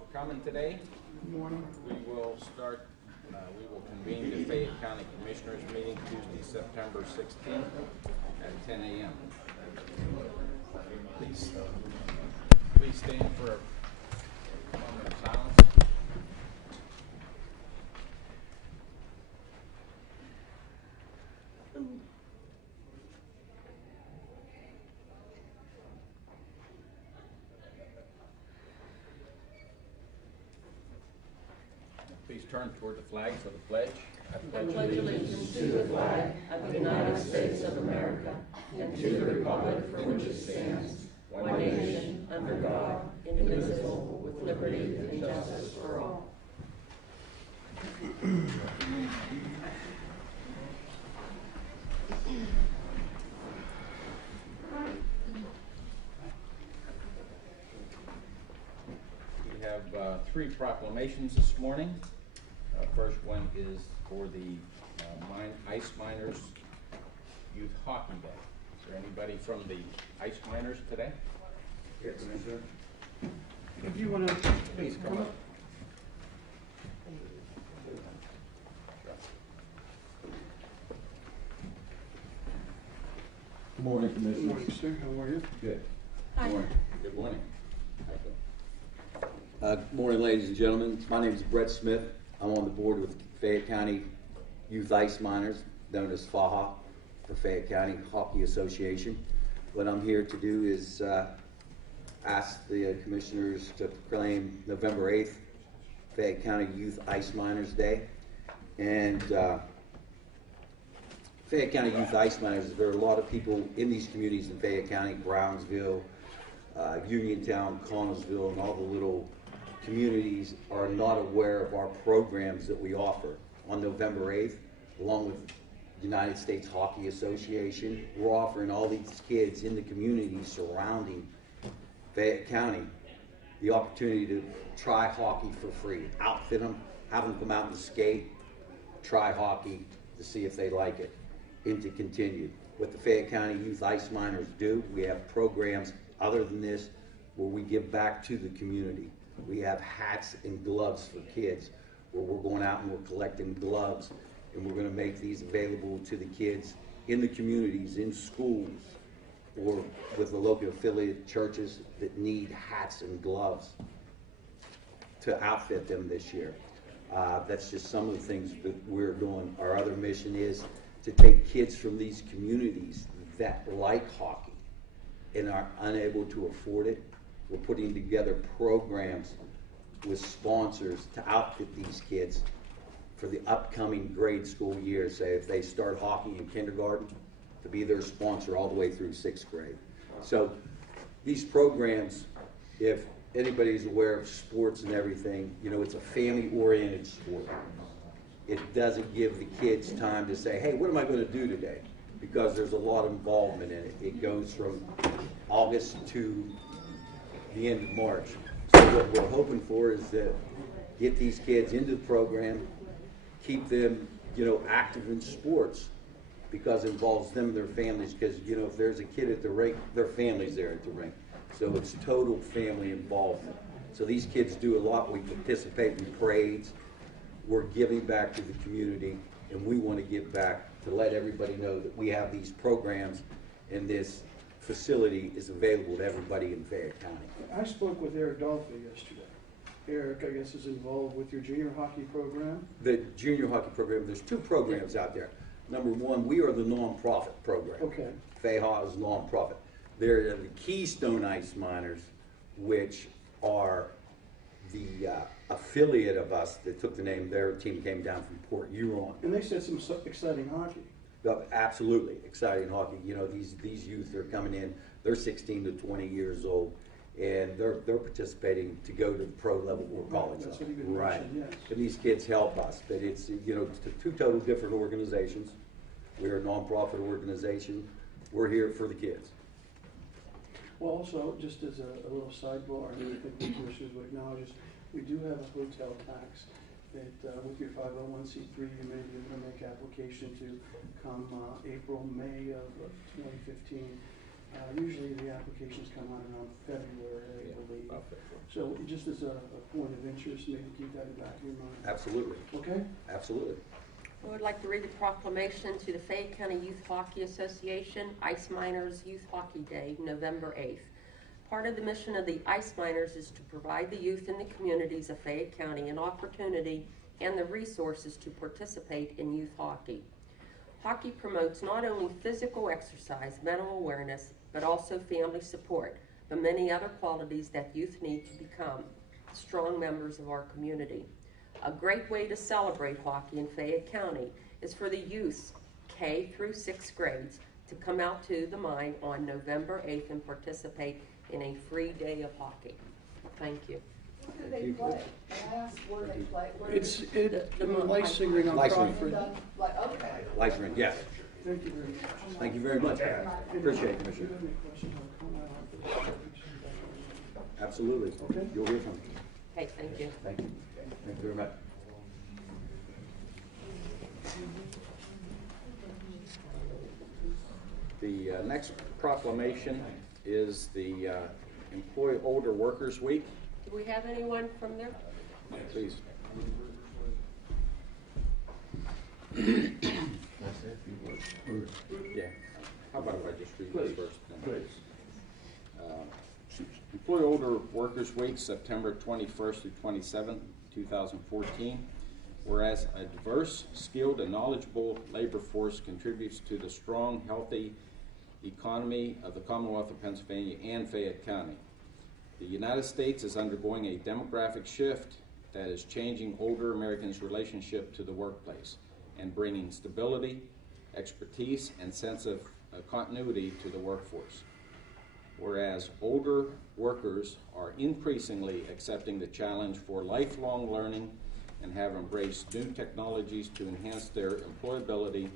for coming today. Good morning. We will convene the Fayette County Commissioners meeting Tuesday, September 16th at 10 a.m. Please stand for a moment of silence. Please turn toward the flag for the pledge. I pledge allegiance to the flag of the United States of America and to the republic for which it stands, one nation, under God, indivisible, with liberty and justice for all. We have three proclamations this morning. First one is for the Ice Miners Youth Hockey Day. Is there anybody from the Ice Miners today? Yes, Commissioner. If you want to Please come up. Good morning, Good Commissioner. morning, sir. How are you? Good. Hi. Good morning. Good morning. Good morning, ladies and gentlemen. My name is Brett Smith. I'm on the board with Fayette County Youth Ice Miners, known as FAHA, the Fayette County Hockey Association. What I'm here to do is ask the commissioners to proclaim November 8th, Fayette County Youth Ice Miners Day. And Fayette County Youth Ice Miners, there are a lot of people in these communities in Fayette County, Brownsville, Uniontown, Connellsville, and all the little communities are not aware of our programs that we offer. On November 8th, along with the United States Hockey Association, we're offering all these kids in the communities surrounding Fayette County the opportunity to try hockey for free, outfit them, have them come out and skate, try hockey to see if they like it, and to continue. What the Fayette County Youth Ice Miners do, we have programs other than this where we give back to the community. We have hats and gloves for kids where we're going out and we're collecting gloves, and we're going to make these available to the kids in the communities, in schools, or with the local affiliate churches that need hats and gloves to outfit them this year. That's just some of the things that we're doing. Our other mission is to take kids from these communities that like hockey and are unable to afford it. We're putting together programs with sponsors to outfit these kids for the upcoming grade school year. Say if they start hockey in kindergarten, to be their sponsor all the way through 6th grade. So these programs, if anybody's aware of sports and everything, you know, it's a family-oriented sport. It doesn't give the kids time to say, hey, what am I going to do today? Because there's a lot of involvement in it. It goes from August to the end of March. So what we're hoping for is to get these kids into the program, keep them, you know, active in sports, because it involves them and their families. Because, you know, if there's a kid at the rink, their family's there at the rink. So it's total family involvement. So these kids do a lot. We participate in parades. We're giving back to the community, and we want to give back to let everybody know that we have these programs, and this facility is available to everybody in Fayette County. I spoke with Eric Dolphy yesterday. Eric, I guess, is involved with your junior hockey program. The junior hockey program, there's two programs out there. Number one, we are the nonprofit program. Okay. FAHA is nonprofit. There are the Keystone Ice Miners, which are the affiliate of us that took the name. Their team came down from Port Huron. And they said some exciting hockey. Absolutely exciting hockey. You know, these youth are coming in. They're 16 to 20 years old, and they're participating to go to the pro level or college That's level. what you Right. mentioned, yes. And these kids help us, but it's, you know, two total different organizations. We're a nonprofit organization. We're here for the kids. Well, also, just as a little sidebar, and I think the commissioners would acknowledge this, we do have a hotel tax that with your 501c3, you may be able to make application to come April, May of 2015. Usually the applications come out around February, I Yeah, believe. about February. So just as a point of interest, maybe keep that in the back of your mind. Absolutely, Okay? absolutely. I would like to read the proclamation to the Fayette County Youth Hockey Association, Ice Miners Youth Hockey Day, November 8th. Part of the mission of the Ice Miners is to provide the youth in the communities of Fayette County an opportunity and the resources to participate in youth hockey. Hockey promotes not only physical exercise, mental awareness, but also family support, but many other qualities that youth need to become strong members of our community. A great way to celebrate hockey in Fayette County is for the youth K through 6th grades to come out to the mine on November 8th and participate in a free day of hockey. Thank you. What do they play? Can I ask where they play? Where It's The licensing ring on Licensing. Crawford. Like, okay. Licensing, yes. Thank you very much. Thank you very much. Appreciate it, If Commissioner. you have any questions, I'll come out. Absolutely. Okay. You'll hear from me. Okay, thank you. Thank you. Thank you very much. The next proclamation is the Employ Older Workers Week. Do we have anyone from there? Please. Yeah. How about if I just read this first? Please. Employ Older Workers Week, September 21st through 27th, 2014. Whereas a diverse, skilled, and knowledgeable labor force contributes to the strong, healthy economy of the Commonwealth of Pennsylvania and Fayette County. The United States is undergoing a demographic shift that is changing older Americans' relationship to the workplace and bringing stability, expertise, and sense of continuity to the workforce. Whereas older workers are increasingly accepting the challenge for lifelong learning and have embraced new technologies to enhance their employability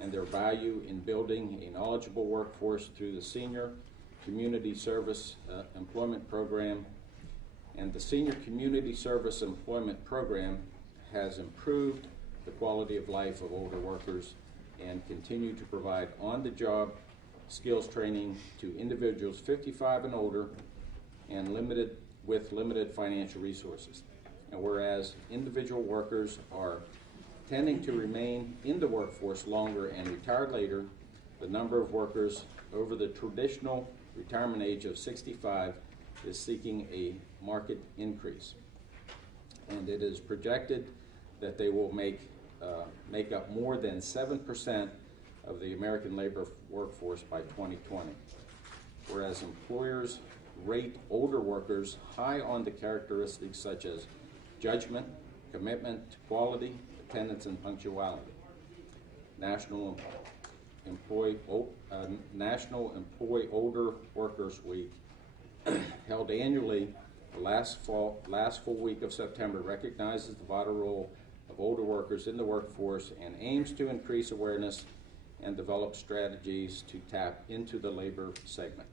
and their value in building a knowledgeable workforce through the Senior Community Service Employment Program. And the Senior Community Service Employment Program has improved the quality of life of older workers and continue to provide on-the-job skills training to individuals 55 and older and with limited financial resources. And whereas individual workers are tending to remain in the workforce longer and retire later, the number of workers over the traditional retirement age of 65 is seeking a market increase. And it is projected that they will make up more than 7% of the American labor workforce by 2020. Whereas employers rate older workers high on the characteristics such as judgment, commitment to quality, attendance, and punctuality. National Employ Older Workers Week, held annually the last full week of September, recognizes the vital role of older workers in the workforce and aims to increase awareness and develop strategies to tap into the labor segment.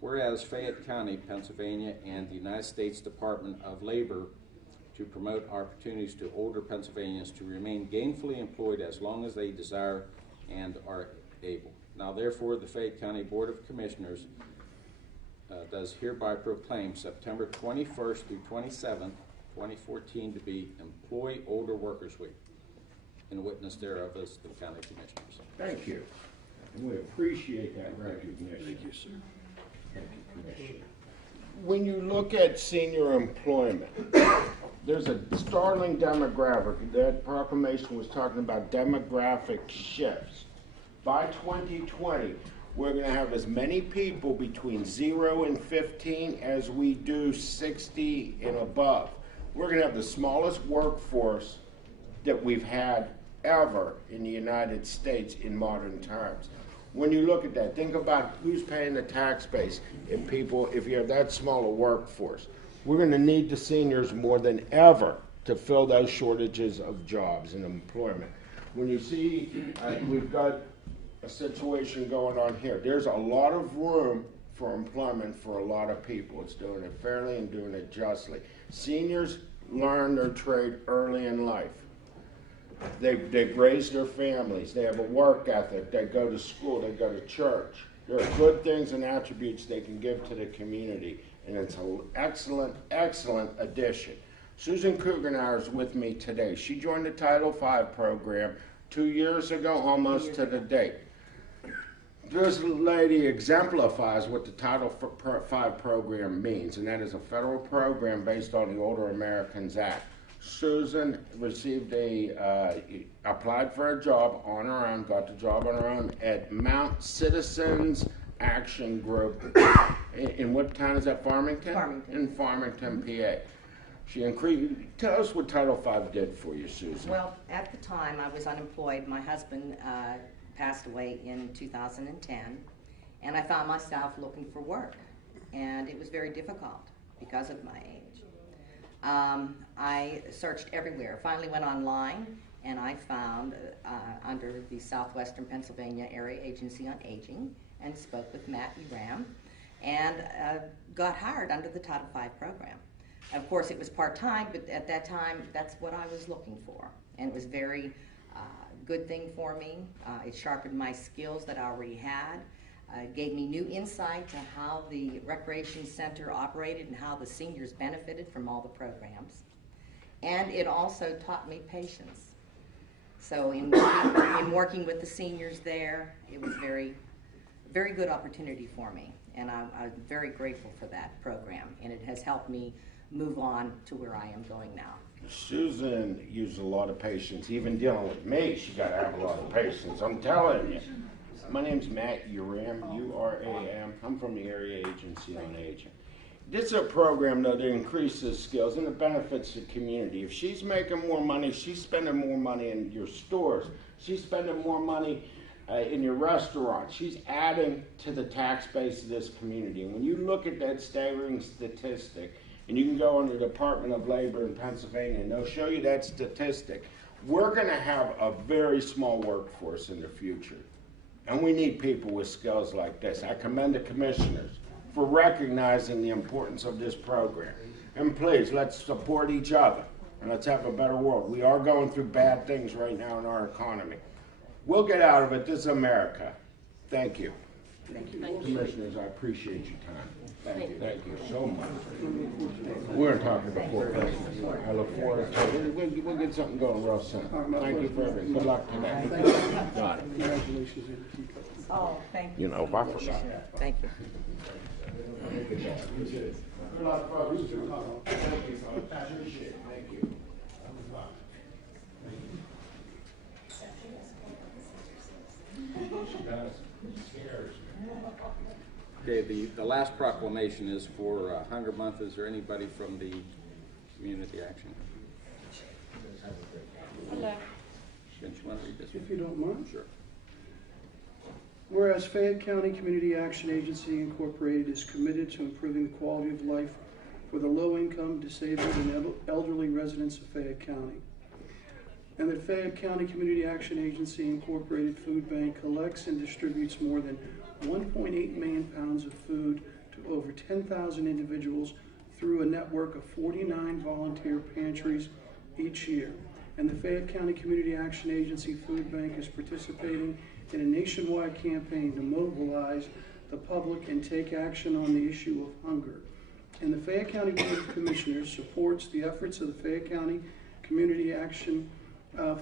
Whereas Fayette County, Pennsylvania, and the United States Department of Labor to promote opportunities to older Pennsylvanians to remain gainfully employed as long as they desire and are able. Now, therefore, the Fayette County Board of Commissioners does hereby proclaim September 21st through 27th, 2014 to be Employ Older Workers Week. In witness thereof as the County Commissioners. Thank you. And we appreciate that recognition. Thank you, sir. Thank you, Commissioner. When you look at senior employment, there's a startling demographic. That proclamation was talking about demographic shifts. By 2020, we're going to have as many people between 0 and 15 as we do 60 and above. We're going to have the smallest workforce that we've had ever in the United States in modern times. When you look at that, think about who's paying the tax base if you have that small a workforce. We're going to need the seniors more than ever to fill those shortages of jobs and employment. When you see we've got a situation going on here, there's a lot of room for employment for a lot of people. It's doing it fairly and doing it justly. Seniors learn their trade early in life. They've raised their families. They have a work ethic. They go to school. They go to church. There are good things and attributes they can give to the community, and it's an excellent, excellent addition. Susan Cougarnow is with me today. She joined the Title V program 2 years ago, almost to the date. This lady exemplifies what the Title V program means, and that is a federal program based on the Older Americans Act. Susan received applied for a job on her own, got the job on her own at Mount Citizens Action Group. In what town is that, Farmington? Farmington. In Farmington, PA. Tell us what Title V did for you, Susan. Well, at the time, I was unemployed. My husband passed away in 2010, and I found myself looking for work, and it was very difficult because of my age. I searched everywhere, finally went online, and I found under the Southwestern Pennsylvania Area Agency on Aging, and spoke with Matt Uram, and got hired under the Title V program. Of course, it was part-time, but at that time, that's what I was looking for. And it was very good thing for me. It sharpened my skills that I already had. Gave me new insight to how the recreation center operated and how the seniors benefited from all the programs. And it also taught me patience. So in working with the seniors there, it was very good opportunity for me. And I'm very grateful for that program. And it has helped me move on to where I am going now. Susan used a lot of patience. Even dealing with me, she got to have a lot of patience. I'm telling you. My name's Matt Uram, U-R-A-M. I'm from the Area Agency on Aging. This is a program, though, that increases skills and it benefits the community. If she's making more money, she's spending more money in your stores. She's spending more money in your restaurant. She's adding to the tax base of this community. And when you look at that staggering statistic, and you can go in the Department of Labor in Pennsylvania, and they'll show you that statistic, we're going to have a very small workforce in the future. And we need people with skills like this. I commend the commissioners for recognizing the importance of this program. And please, let's support each other, and let's have a better world. We are going through bad things right now in our economy. We'll get out of it. This is America. Thank you. Thank you. Commissioners, I appreciate your time. Thank you so much. We're talking before Christmas. I look forward to it. We'll get something going real soon. Thank you for everything. Good luck today. Got it. Congratulations, and keep up. Oh, thank you. You know, if I forgot. Thank you. Thank you. Okay, the last proclamation is for Hunger Month. Is there anybody from the Community Action? Hello. Don't you want to read this one? If you don't mind. Sure. Whereas Fayette County Community Action Agency Incorporated is committed to improving the quality of life for the low-income, disabled, and elderly residents of Fayette County. And that Fayette County Community Action Agency Incorporated Food Bank collects and distributes more than 1.8 million pounds of food to over 10,000 individuals through a network of 49 volunteer pantries each year. And the Fayette County Community Action Agency Food Bank is participating in a nationwide campaign to mobilize the public and take action on the issue of hunger. And the Fayette County Board of Commissioners supports the efforts of the Fayette County Community Action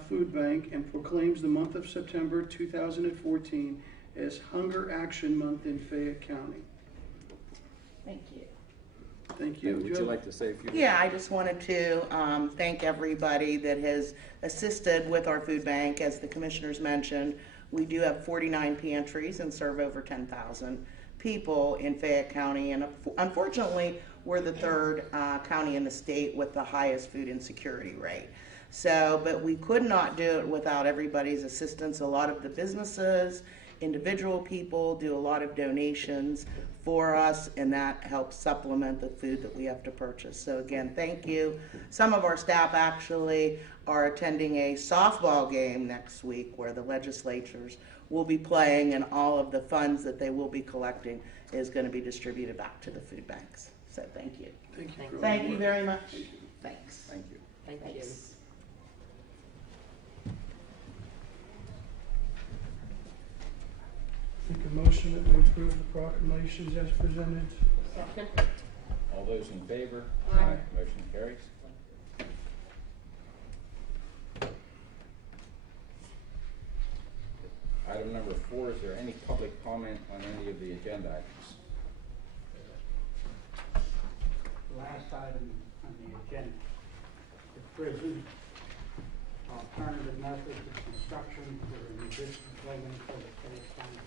Food Bank and proclaims the month of September 2014 as Hunger Action Month in Fayette County. Thank you. Thank you. Would you like to say a few? Yeah, I just wanted to thank everybody that has assisted with our food bank. As the commissioners mentioned, we do have 49 pantries and serve over 10,000 people in Fayette County, and unfortunately, we're the third county in the state with the highest food insecurity rate. So, but we could not do it without everybody's assistance. A lot of the businesses, individual people do a lot of donations for us, and that helps supplement the food that we have to purchase. So again, thank you. Some of our staff actually are attending a softball game next week where the legislatures will be playing, and all of the funds that they will be collecting is going to be distributed back to the food banks. So thank you. Thank you. Thank you very much. Thanks. Thank you. Thank you. Think a motion that we approve the proclamations as presented. Second. All those in favor? Aye. Motion carries. Item number 4, is there any public comment on any of the agenda items? Last item on the agenda, the prison, alternative methods of construction for an additional building for the Fayette County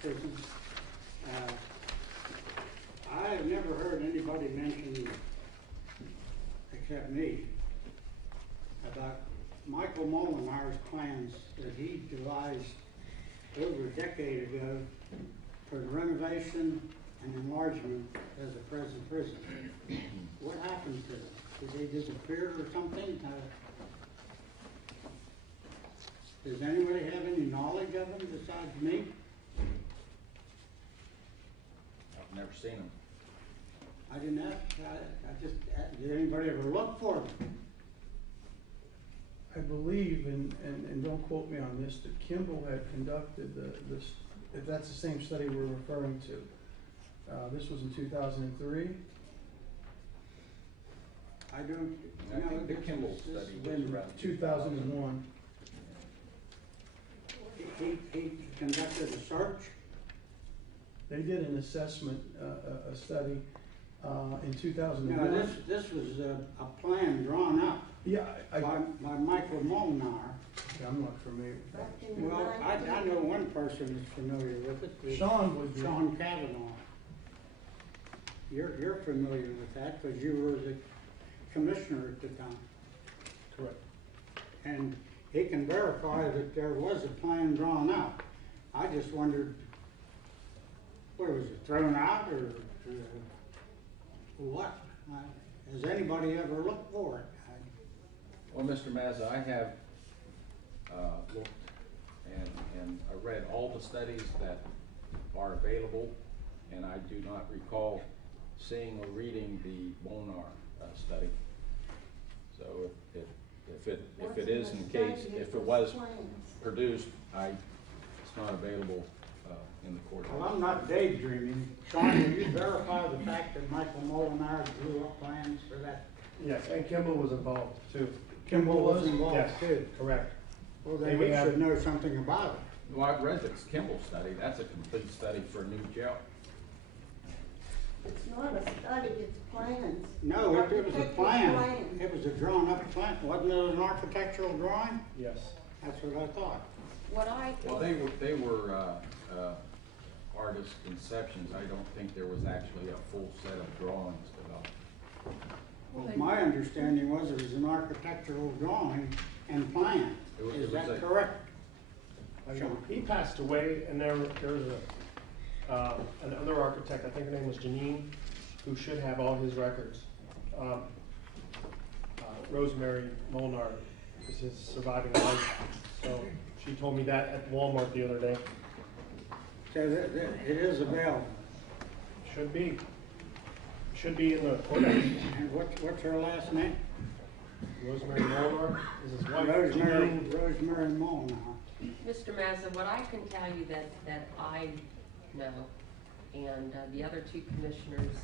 prison. I've never heard anybody mention, except me, about Michael Molinar's plans that he devised over a decade ago for the renovation and enlargement as a present prison. What happened to them? Did they disappear or something? Does anybody have any knowledge of them besides me? I've never seen them. I didn't ask, I just, did anybody ever look for them? I believe, and don't quote me on this, that Kimball had conducted this, if that's the same study we're referring to. This was in 2003. I don't, I think the Kimball study was In around 2001. he conducted a search? They did an assessment, a study in 2001. No, this was a plan drawn up Yeah, by Michael Molinar. I'm not familiar with that. Back in the Well, I know one person who's familiar with it. It's Sean would be. Sean Kavanaugh. You're familiar with that because you were the commissioner at the time. Correct. And he can verify that there was a plan drawn up. I just wondered, where was it, thrown out or what? Has anybody ever looked for it? Well, Mr. Mazza, I have looked and I read all the studies that are available, and I do not recall seeing or reading the Monar study. So if it is in case, if it was produced, it's not available in the court. Well, I'm not daydreaming. Sean, will you verify the fact that Michael Molinar drew up plans for that? Yes, and Kimball was involved too. Kimball was involved Yes, too. correct. Well, And then we we have- should know something about it. Well, I've read this Kimball study. That's a complete study for a new jail. It's not a study, it's plans. No, it was a Architectural plan. It was a drawn up plan. Wasn't it an architectural drawing? Yes. That's what I thought. Well, they were artist conceptions. I don't think there was actually a full set of drawings developed. Well, my understanding was it was an architectural drawing and plan. It was Is a- that correct? Sean? He passed away, and there was another architect, I think her name was Janine, who should have all his records. Rosemary Molnar is his surviving wife, so she told me that at Walmart the other day. So it is available. Should be in the courthouse. And what's her last name? Rosemary Molnar is his wife. Rosemary Janine. Molnar. Mr. Mazza, what I can tell you that I know, and the other two commissioners,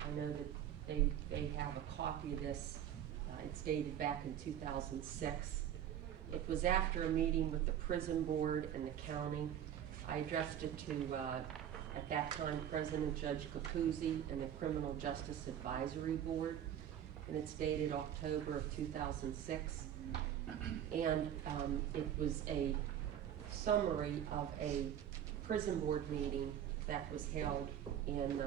I know that they have a copy of this. It's dated back in 2006. It was after a meeting with the prison board and the county. I addressed it to, at that time, President Judge Capuzzi and the Criminal Justice Advisory Board, and it's dated October of 2006. And it was a summary of a prison board meeting that was held in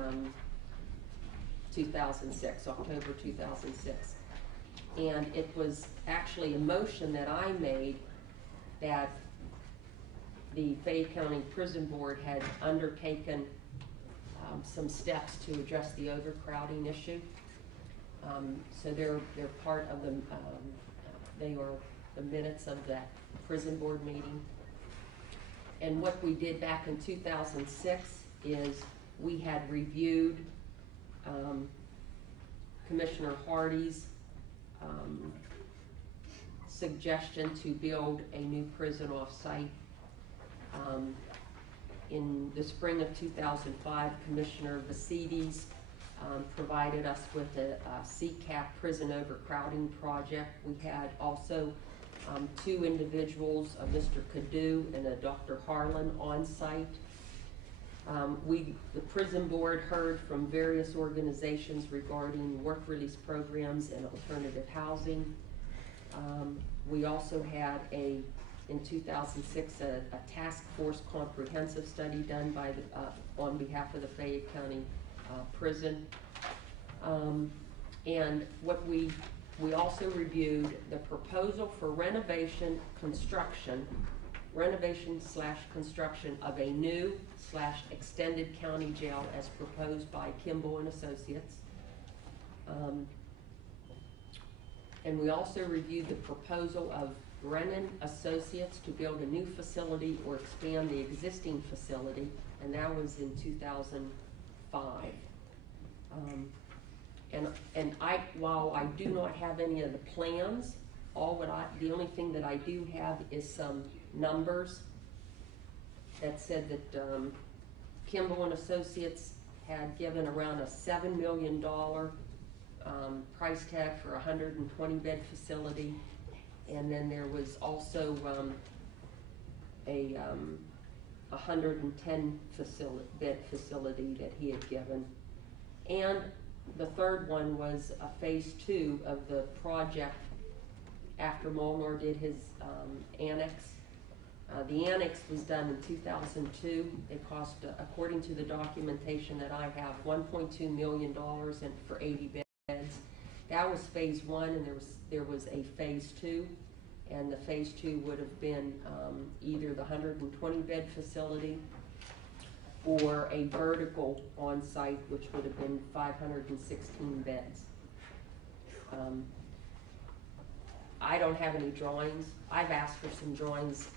2006, October 2006. And it was actually a motion that I made that the Fayette County Prison Board had undertaken some steps to address the overcrowding issue. So they're part of the, they are the minutes of that prison board meeting. And what we did back in 2006 is we had reviewed Commissioner Hardy's suggestion to build a new prison off-site. In the spring of 2005, Commissioner Vasides provided us with a CCAP prison overcrowding project. We had also two individuals, a Mr. Cadu and a Dr. Harlan, on site. The prison board heard from various organizations regarding work release programs and alternative housing. We also had in 2006, a task force comprehensive study done by on behalf of the Fayette County prison. And what we also reviewed the proposal for renovation slash construction of a new slash extended county jail as proposed by Kimball and Associates. And we also reviewed the proposal of Brennan Associates to build a new facility or expand the existing facility, and that was in 2005. While I do not have any of the plans, the only thing that I do have is some numbers that said that Kimball and Associates had given around a $7 million price tag for a 120-bed facility, and then there was also a 110-bed facility that he had given. And the third one was a phase 2 of the project after Molnar did his annex. The annex was done in 2002. It cost, according to the documentation that I have, $1.2 million for 80 beds. That was phase 1, and there was a phase 2, and the phase 2 would have been either the 120-bed facility or a vertical on-site, which would have been 516 beds. I don't have any drawings. I've asked for some drawings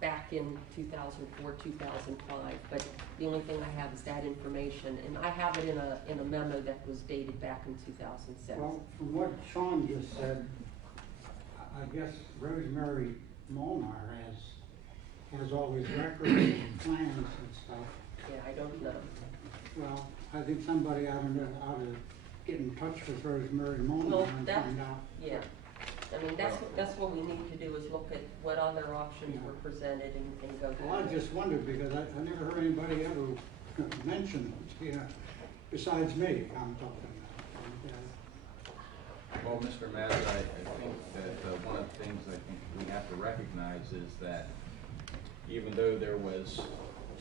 back in 2004, 2005, but the only thing I have is that information, and I have it in a memo that was dated back in 2006. Well, from what Sean just said, I guess Rosemary Molnar has all his records and plans and stuff. Yeah, I don't know. Well, I think somebody ought to get in touch with Rosemary Molnar Well, and find out. Yeah. I mean, that's what we need to do, is look at what other options were presented and go Well, I down. just wondered, because I never heard anybody ever mention it, you know, besides me, I'm talking about. Well, Mr. Mazza, I think that one of the things I think we have to recognize is that even though there was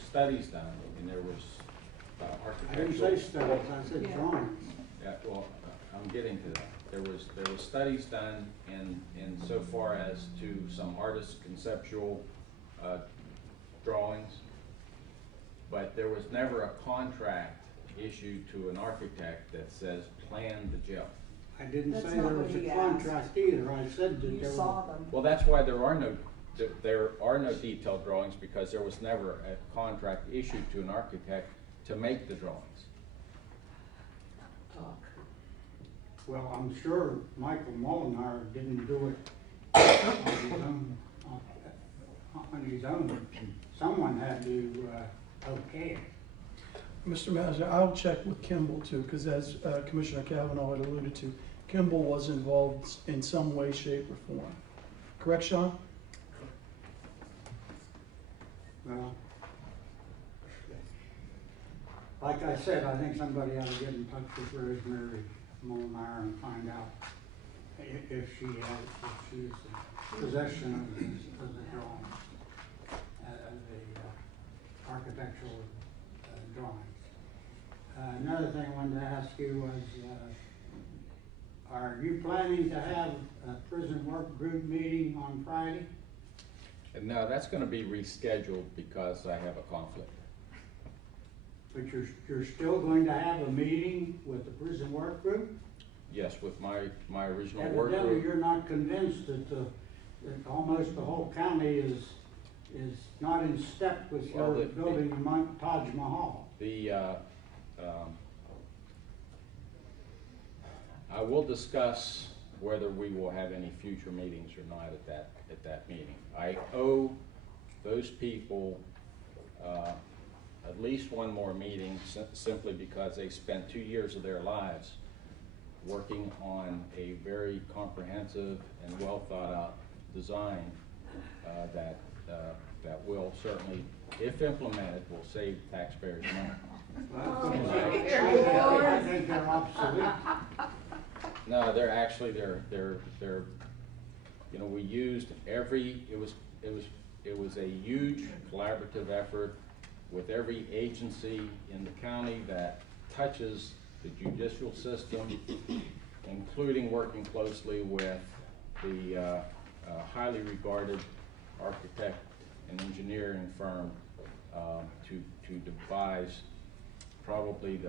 studies done and there was I didn't architectural. say studies, I said drawings. Yeah, well, I'm getting to that. There was studies done in so far as to some artist conceptual drawings, but there was never a contract issued to an architect that says plan the jail. I didn't That's say not there what was a he asked. contract either, I said that You there saw was. them. Well, that's why there are no detailed drawings, because there was never a contract issued to an architect to make the drawings. Well, I'm sure Michael Molnar didn't do it on his own. Someone had to okay it. Mr. Mazza, I'll check with Kimball too, because as Commissioner Kavanaugh had alluded to, Kimball was involved in some way, shape, or form. Correct, Sean? Well, like I said, I think somebody ought to get in touch with Rosemary Molnar and find out if she's in possession of the drawing, the architectural drawings. Another thing I wanted to ask you was, are you planning to have a prison work group meeting on Friday? And no, that's going to be rescheduled because I have a conflict. But you're still going to have a meeting with the prison work group? Yes, with my original work Evidently, group. you're not convinced that that almost the whole county is not in step with Well, your building the Taj Mahal. I will discuss whether we will have any future meetings or not at that meeting. I owe those people at least one more meeting simply because they spent 2 years of their lives working on a very comprehensive and well thought out design that will certainly, if implemented, will save taxpayers money. I think they're obsolete. No, they're actually, they're, you know, we used it was a huge collaborative effort with every agency in the county that touches the judicial system, including working closely with the highly regarded architect and engineering firm to devise probably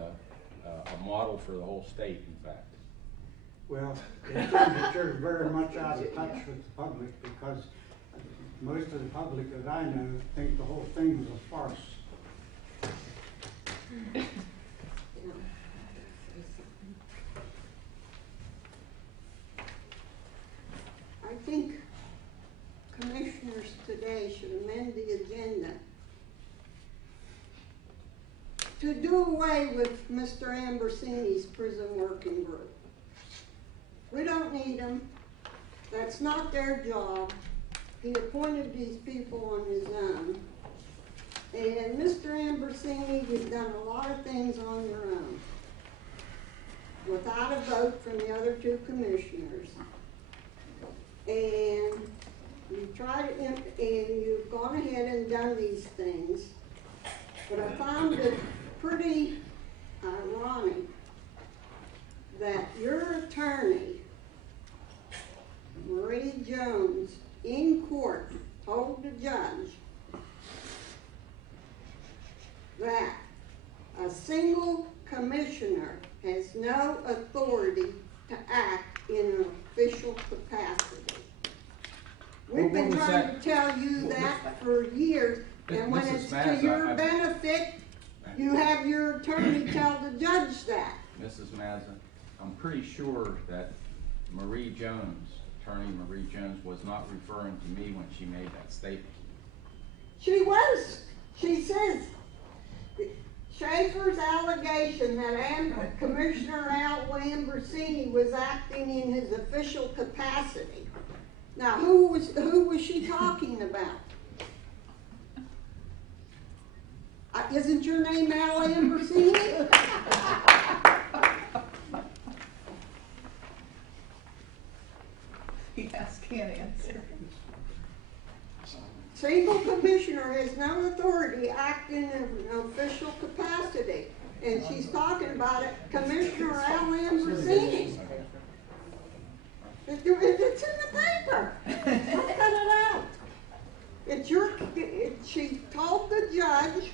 a model for the whole state, in fact. Well, it seems that you're very much out of touch with the public, because most of the public that I know think the whole thing was a farce. I think commissioners today should amend the agenda to do away with Mr. Ambrosini's prison working group. We don't need them. That's not their job. He appointed these people on his own. And Mr. Ambrosini, you've done a lot of things on your own without a vote from the other two commissioners. And you tried, and you've gone ahead and done these things. But I found it pretty ironic that your attorney, Marie Jones, in court told the judge that a single commissioner has no authority to act in an official capacity. We've been trying to tell you that for years, and when it's to your benefit, you have your attorney tell the judge that. Mrs. Mazza, I'm pretty sure that Marie Jones, Attorney Marie Jones, was not referring to me when she made that statement. She was. She says Schaefer's allegation that Commissioner Al Ambrosini was acting in his official capacity. Now, who was she talking about? Isn't your name Al Ambrosini? Yes, can't answer. Single commissioner has no authority to act in an official capacity. And she's talking about it, Commissioner Al Ambrosini. It's in the paper. I'll cut it out. She told the judge,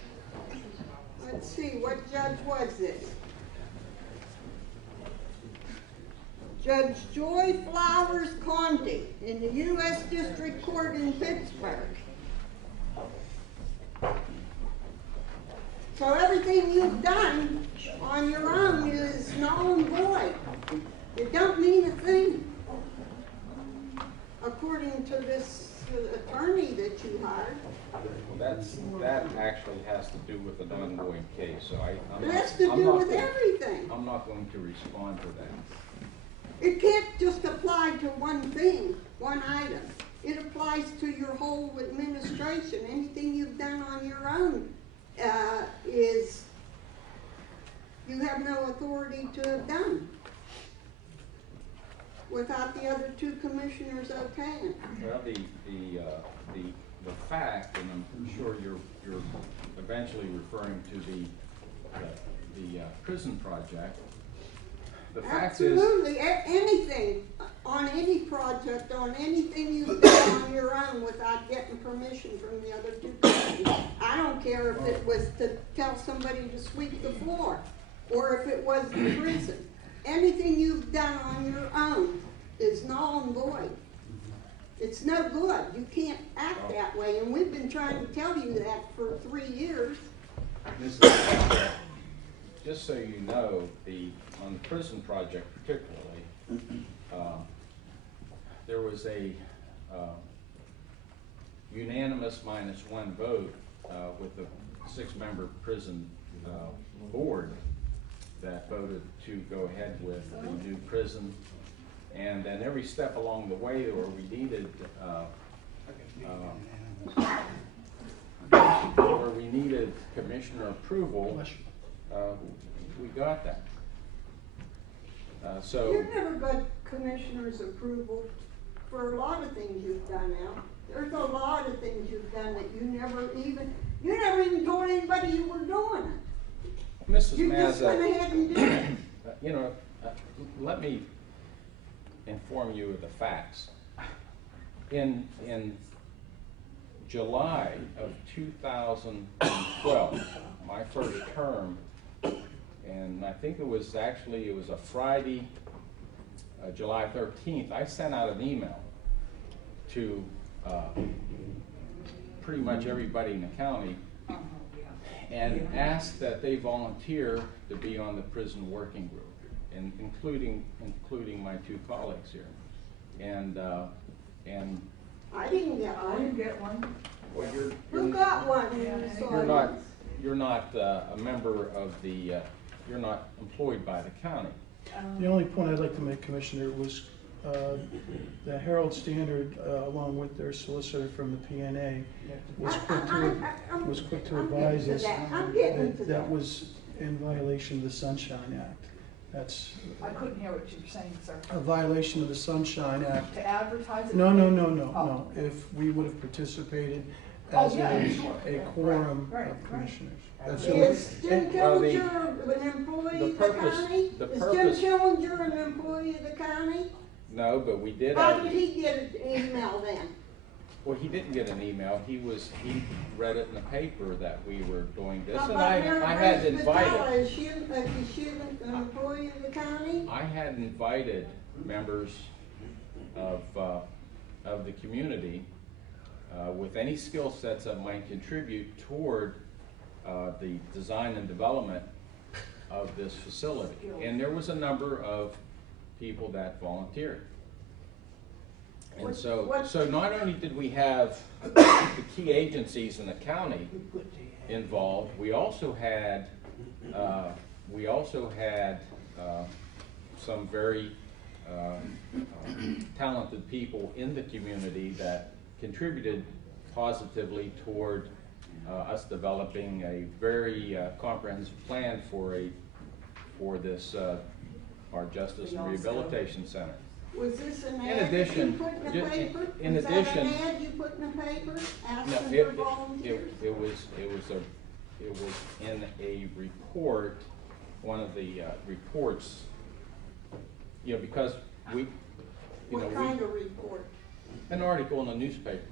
let's see, what judge was this? Judge Joy Flowers Conti in the U.S. District Court in Pittsburgh. So everything you've done on your own is null and void. It don't mean a thing, according to this attorney that you hired. Well, that actually has to do with an ongoing case, so It has to do with everything. I'm not going to respond to that. It can't just apply to one thing, one item. It applies to your whole administration. Anything you've done on your own is you have no authority to have done without the other two commissioners okaying. Well, the fact, and I'm sure you're eventually referring to the prison project. The fact is, absolutely, anything on any project, on anything you've done on your own without getting permission from the other two commissioners. I don't care if it was to tell somebody to sweep the floor, or if it was the prison. Anything you've done on your own is null and void. It's no good. You can't act that way, and we've been trying to tell you that for 3 years. Just so you know, on the prison project particularly, there was a unanimous -1 vote with the six-member prison board that voted to go ahead with the new prison. And then every step along the way where we needed commissioner approval, we got that. So You've never got commissioner's approval for a lot of things you've done now. There's a lot of things you've done that you never even told anybody you were doing it. Mrs. You just went Mazza, ahead and did it. you know, let me inform you of the facts. In July of 2012, my first term, and I think it was a Friday, July 13th, I sent out an email to pretty much everybody in the county and asked that they volunteer to be on the prison working group, and including my two colleagues here. And I didn't get one. well, Who got one? you're not a member of the, you're not employed by the county. The only point I'd like to make, Commissioner, was the Herald-Standard, along with their solicitor from the PNA, was quick to advise us that that was in violation of the Sunshine Act. That's I couldn't hear what you were saying, sir. a violation of the Sunshine Act. To advertise it? No. If we would have participated as a quorum Right. of commissioners. Right. That's Is Jim Well, Killinger an employee of the purpose- county? the Is purpose- Jim Killinger an employee of the county? No, but we did How have, did he get an email then? well, he didn't get an email. He read it in the paper that we were doing this, How and about Mary I had Grace Vidal? invited, Is she an employee of the county? I had invited members of the community with any skill sets that might contribute toward the design and development of this facility. And there was a number of people that volunteered. And so not only did we have the key agencies in the county involved, we also had some very talented people in the community that contributed positively toward us developing a very comprehensive plan for this our Justice and Rehabilitation Center. Was this an In ad that addition- you put in the ju- paper? in Was addition- that an ad you put in the paper No, asking it for volunteers? was in a report, one of the reports, you know, because we, What kind of report? an article in the newspaper,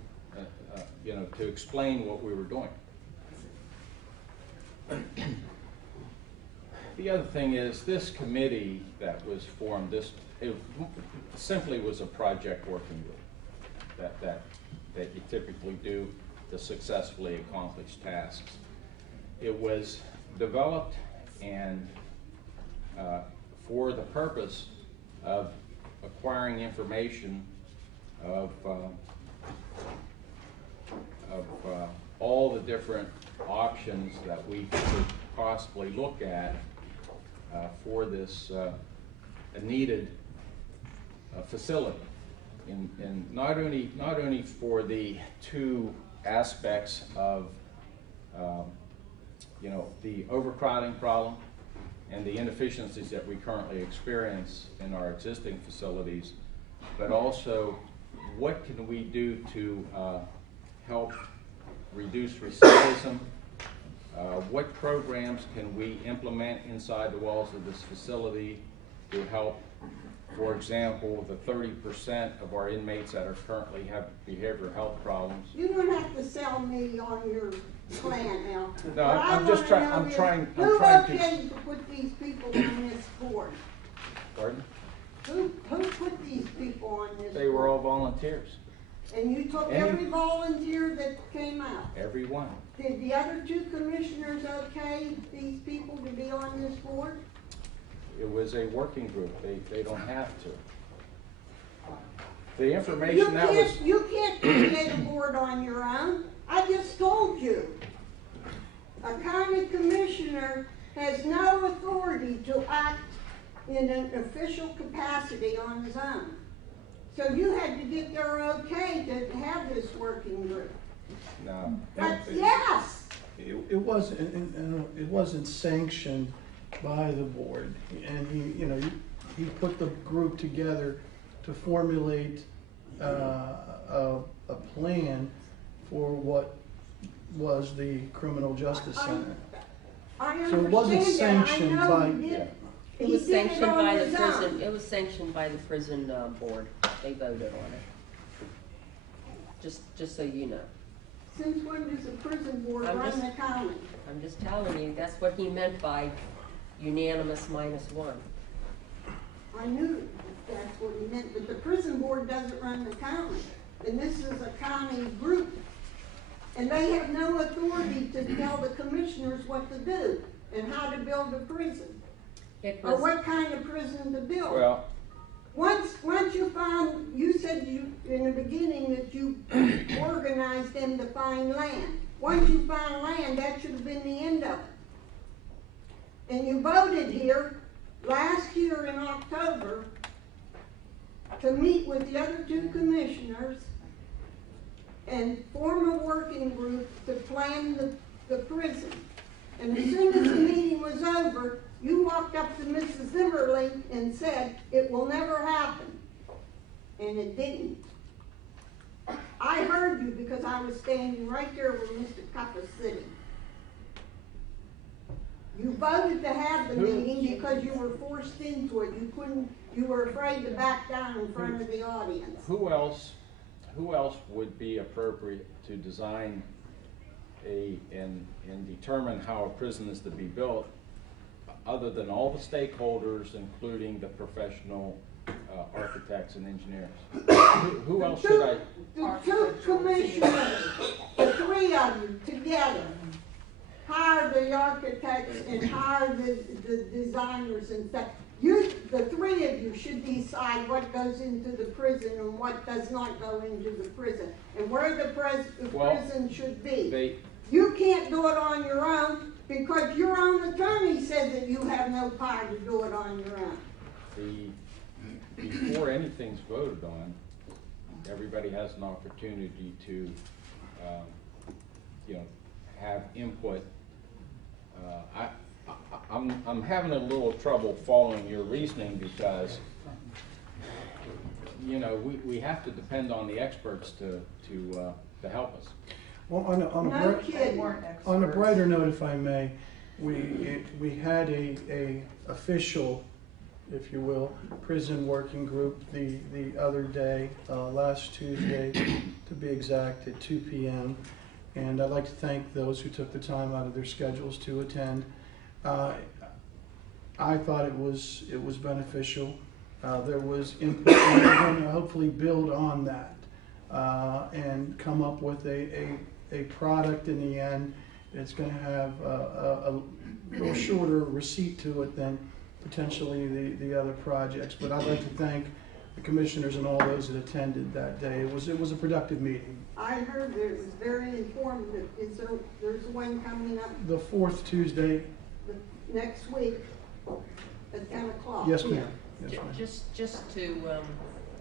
you know, to explain what we were doing. The other thing is, this committee that was formed, it simply was a project working group that you typically do to successfully accomplish tasks. It was developed and for the purpose of acquiring information of all the different options that we could possibly look at for this needed facility. And not only for the two aspects of you know, the overcrowding problem and the inefficiencies that we currently experience in our existing facilities, but also what can we do to help reduce recidivism? What programs can we implement inside the walls of this facility to help, for example, the 30% of our inmates that are currently have behavioral health problems? You don't have to sell me on your plan now. No, What I I'm just wanna trying, know I'm is, trying Who to, okayed to put these people on this board? pardon? Who put these people on this board? They were all volunteers, And you took Any- every volunteer that came out? every one. Did the other two commissioners okay these people to be on this board? It was a working group, they don't have to. The information that was, You can't create a board on your own. I just told you. A county commissioner has no authority to act in an official capacity on his own. So you had to get their okay to have this working group. No. But yes, It wasn't, it wasn't sanctioned by the board, and he put the group together to formulate a plan for what was the Criminal Justice Center. I So it wasn't understand that. sanctioned I know by- he did. It He was did it sanctioned on by the his prison, own. it was sanctioned by the prison board. They voted on it. Just so you know. Since when does the prison board I'm run just- the county? I'm just telling you, that's what he meant by unanimous -1. I knew that's what he meant, but the prison board doesn't run the county. And this is a county group. And they have no authority to tell the commissioners what to do and how to build a prison. It Or was, what kind of prison to build. Well, Once you found, you said in the beginning that you organized them to find land. Once you found land, that should have been the end of it. And you voted here last year in October to meet with the other two commissioners and form a working group to plan the prison. And as soon as the meeting was over, you walked up to Mrs. Zimmerly and said, it will never happen. And it didn't. I heard you because I was standing right there where Mr. Cup was sitting. You voted to have the meeting because you were forced into it. You were afraid to back down in front of the audience. who else would be appropriate to design and determine how a prison is to be built, other than all the stakeholders, including the professional architects and engineers? Who else should I? The two commissioners, the three of you together, hire the architects and hire the designers and stuff. The three of you should decide what goes into the prison and what does not go into the prison, and where the prison should be. You can't do it on your own because your own attorney said that you have no power to do it on your own. Before anything's voted on, everybody has an opportunity to, have input. I'm having a little trouble following your reasoning because, we have to depend on the experts to help us. Well, No kidding. on a brighter note, if I may, we had a official, if you will, prison working group the other day, last Tuesday, to be exact, at 2 p.m. And I'd like to thank those who took the time out of their schedules to attend. I thought it was beneficial. There was input, and we're going to hopefully build on that and come up with a product in the end. It's going to have a little shorter receipt to it than potentially the other projects. But I'd like to thank the commissioners and all those that attended that day. It was a productive meeting. I heard that it was very informative. There's one coming up The fourth Tuesday. next week at 10 o'clock. Yes, ma'am. Yes, ma'am. Just to,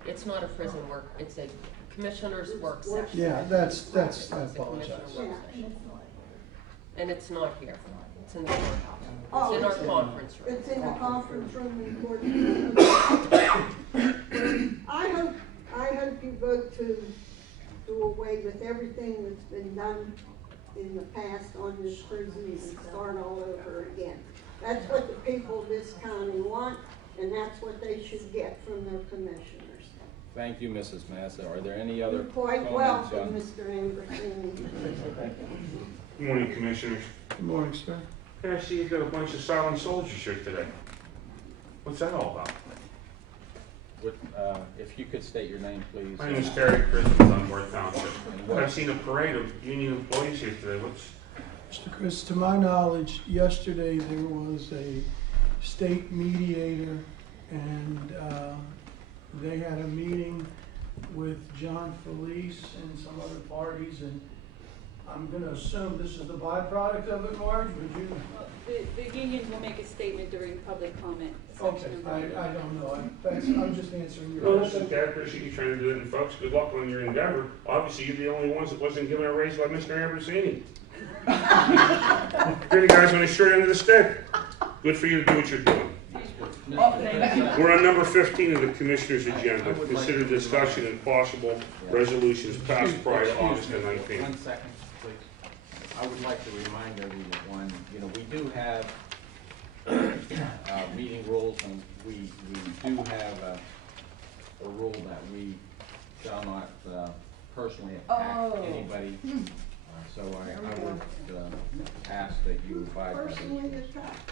it's not a prison work, it's a commissioner's work session. Yeah, that's I It's a apologize. commissioner work session. And it's not here, it's in the courthouse. Oh, It's in our conference room. It's in the conference room in court. I hope you vote to do away with everything that's been done in the past on this prison and start all over again. That's what the people of this county want, and that's what they should get from their commissioners. Thank you, Mrs. Massa. Are there any other You're quite comments welcome, on? Mr. Anderson. Good morning, Commissioners. Good morning, sir. Hey, I see you got a bunch of silent soldiers here today. What's that all about? If you could state your name, please. My name is Terry Chris from Dunbar Township. I've seen a parade of union employees here today. Mr. Chris, to my knowledge, yesterday there was a state mediator, and they had a meeting with John Felice and some other parties, and I'm gonna assume this is the byproduct of it, Marge, would you? The union will make a statement during public comment Okay, section of the meeting. I don't know, I'm just answering your Well, question. listen, I appreciate you trying to do it, and folks, good luck on your endeavor. Obviously, you're the only ones that wasn't given a raise by Mr. Ambrosini. You're the guys on the short end of the stick. Good for you to do what you're doing. We're on number 15 of the Commissioners' agenda. Consider discussion and possible resolutions passed prior to August the 19th. 1 second, please. I would like to remind everyone, you know, we do have meeting rules, and we do have a rule that we shall not personally attack anybody. So I would ask that you abide by those Personally rules. attacked.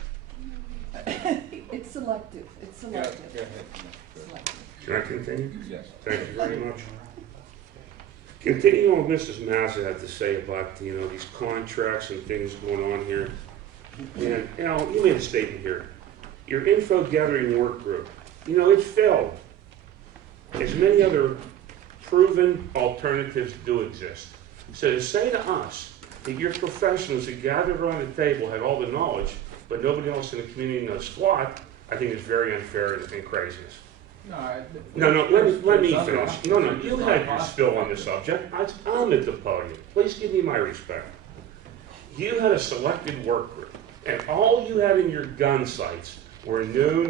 It's selective, it's Go selective. ahead. Selective. Can I continue? Yes. Thank you very much. Continuing on what Mrs. Mazza had to say about, you know, these contracts and things going on here. And Al, you made a statement here. Your info gathering work group, you know, it failed. As many other proven alternatives do exist. So to say to us that your professionals that gathered around the table had all the knowledge, but nobody else in the community knows squat, I think is very unfair and craziness. No, let me finish. No, you had your spill on the subject. I'm at the podium. Please give me my respect. You had a selected work group, and all you had in your gun sights were no.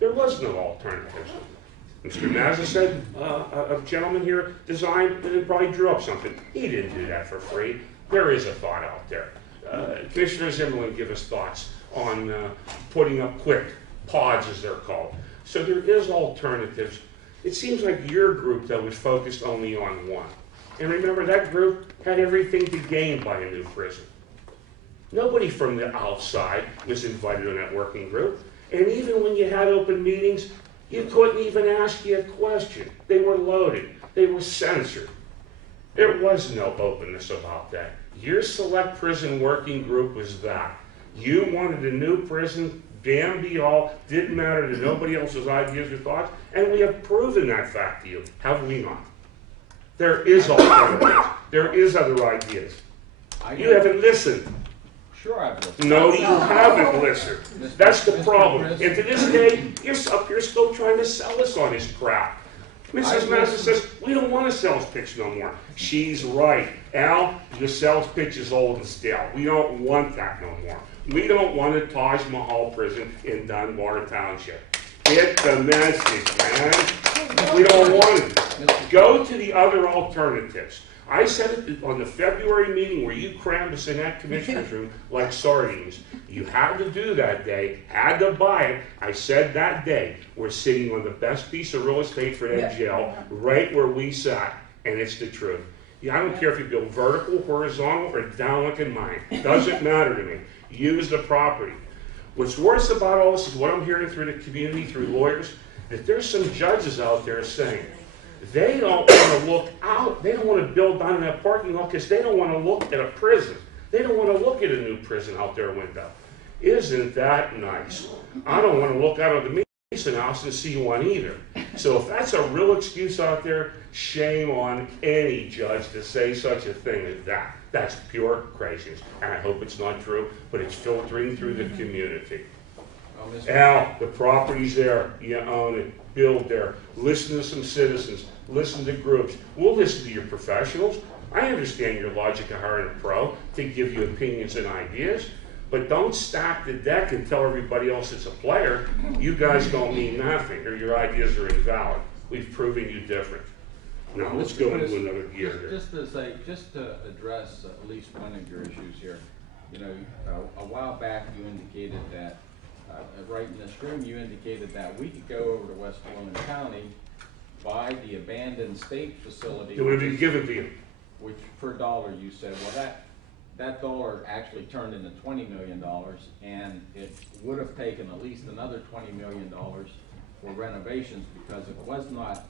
There was no alternatives. Mr. Mazza said, a gentleman here designed and probably drew up something. He didn't do that for free. There is a thought out there. Commissioner Zimmerlin give us thoughts on putting up quick pods, as they're called. So there is alternatives. It seems like your group, though, was focused only on one. And remember, that group had everything to gain by a new prison. Nobody from the outside was invited on that working group. And even when you had open meetings, you couldn't even ask you a question. They were loaded. They were censored. There was no openness about that. Your select prison working group was that. You wanted a new prison, damn be all, didn't matter to nobody else's ideas or thoughts, and we have proven that fact to you, have we not? There is alternatives. There is other ideas. You haven't listened. Sure I've listened. No, you haven't listened. That's the problem. And to this day, you're up here still trying to sell us on this crap. Mrs. Mazza says, we don't want a sales pitch no more. She's right. Al, your sales pitch is old and stale. We don't want that no more. We don't want a Taj Mahal prison in Dunbar Township. Get the message, man. We don't want it. Go to the other alternatives. I said it on the February meeting where you crammed us in that commissioner's room like sardines. You had to do that day, had to buy it. I said that day, we're sitting on the best piece of real estate for that jail, right where we sat, and it's the truth. Yeah, I don't care if you build vertical, horizontal, or down like in mine. Doesn't matter to me. Use the property. What's worse about all this is what I'm hearing through the community, through lawyers, that there's some judges out there saying, they don't want to look out. They don't want to build down in that parking lot because they don't want to look at a prison. They don't want to look at a new prison out their window. Isn't that nice? I don't want to look out of the Mason house and see one either. So if that's a real excuse out there, shame on any judge to say such a thing as that. That's pure craziness. And I hope it's not true, but it's filtering through the community. Al, the property's there. You own it. Build there. Listen to some citizens. Listen to groups. We'll listen to your professionals. I understand your logic of hiring a pro to give you opinions and ideas, but don't stack the deck and tell everybody else it's a player. You guys don't mean nothing, or your ideas are invalid. We've proven you different. Now, let's go into another gear here. Just to address at least one of your issues here. You know, a while back you indicated that, right in this room, you indicated that we could go over to Westmoreland County, buy the abandoned state facility. It would have been given to you. Which per dollar you said, well, that dollar actually turned into $20 million, and it would have taken at least another $20 million for renovations because it was not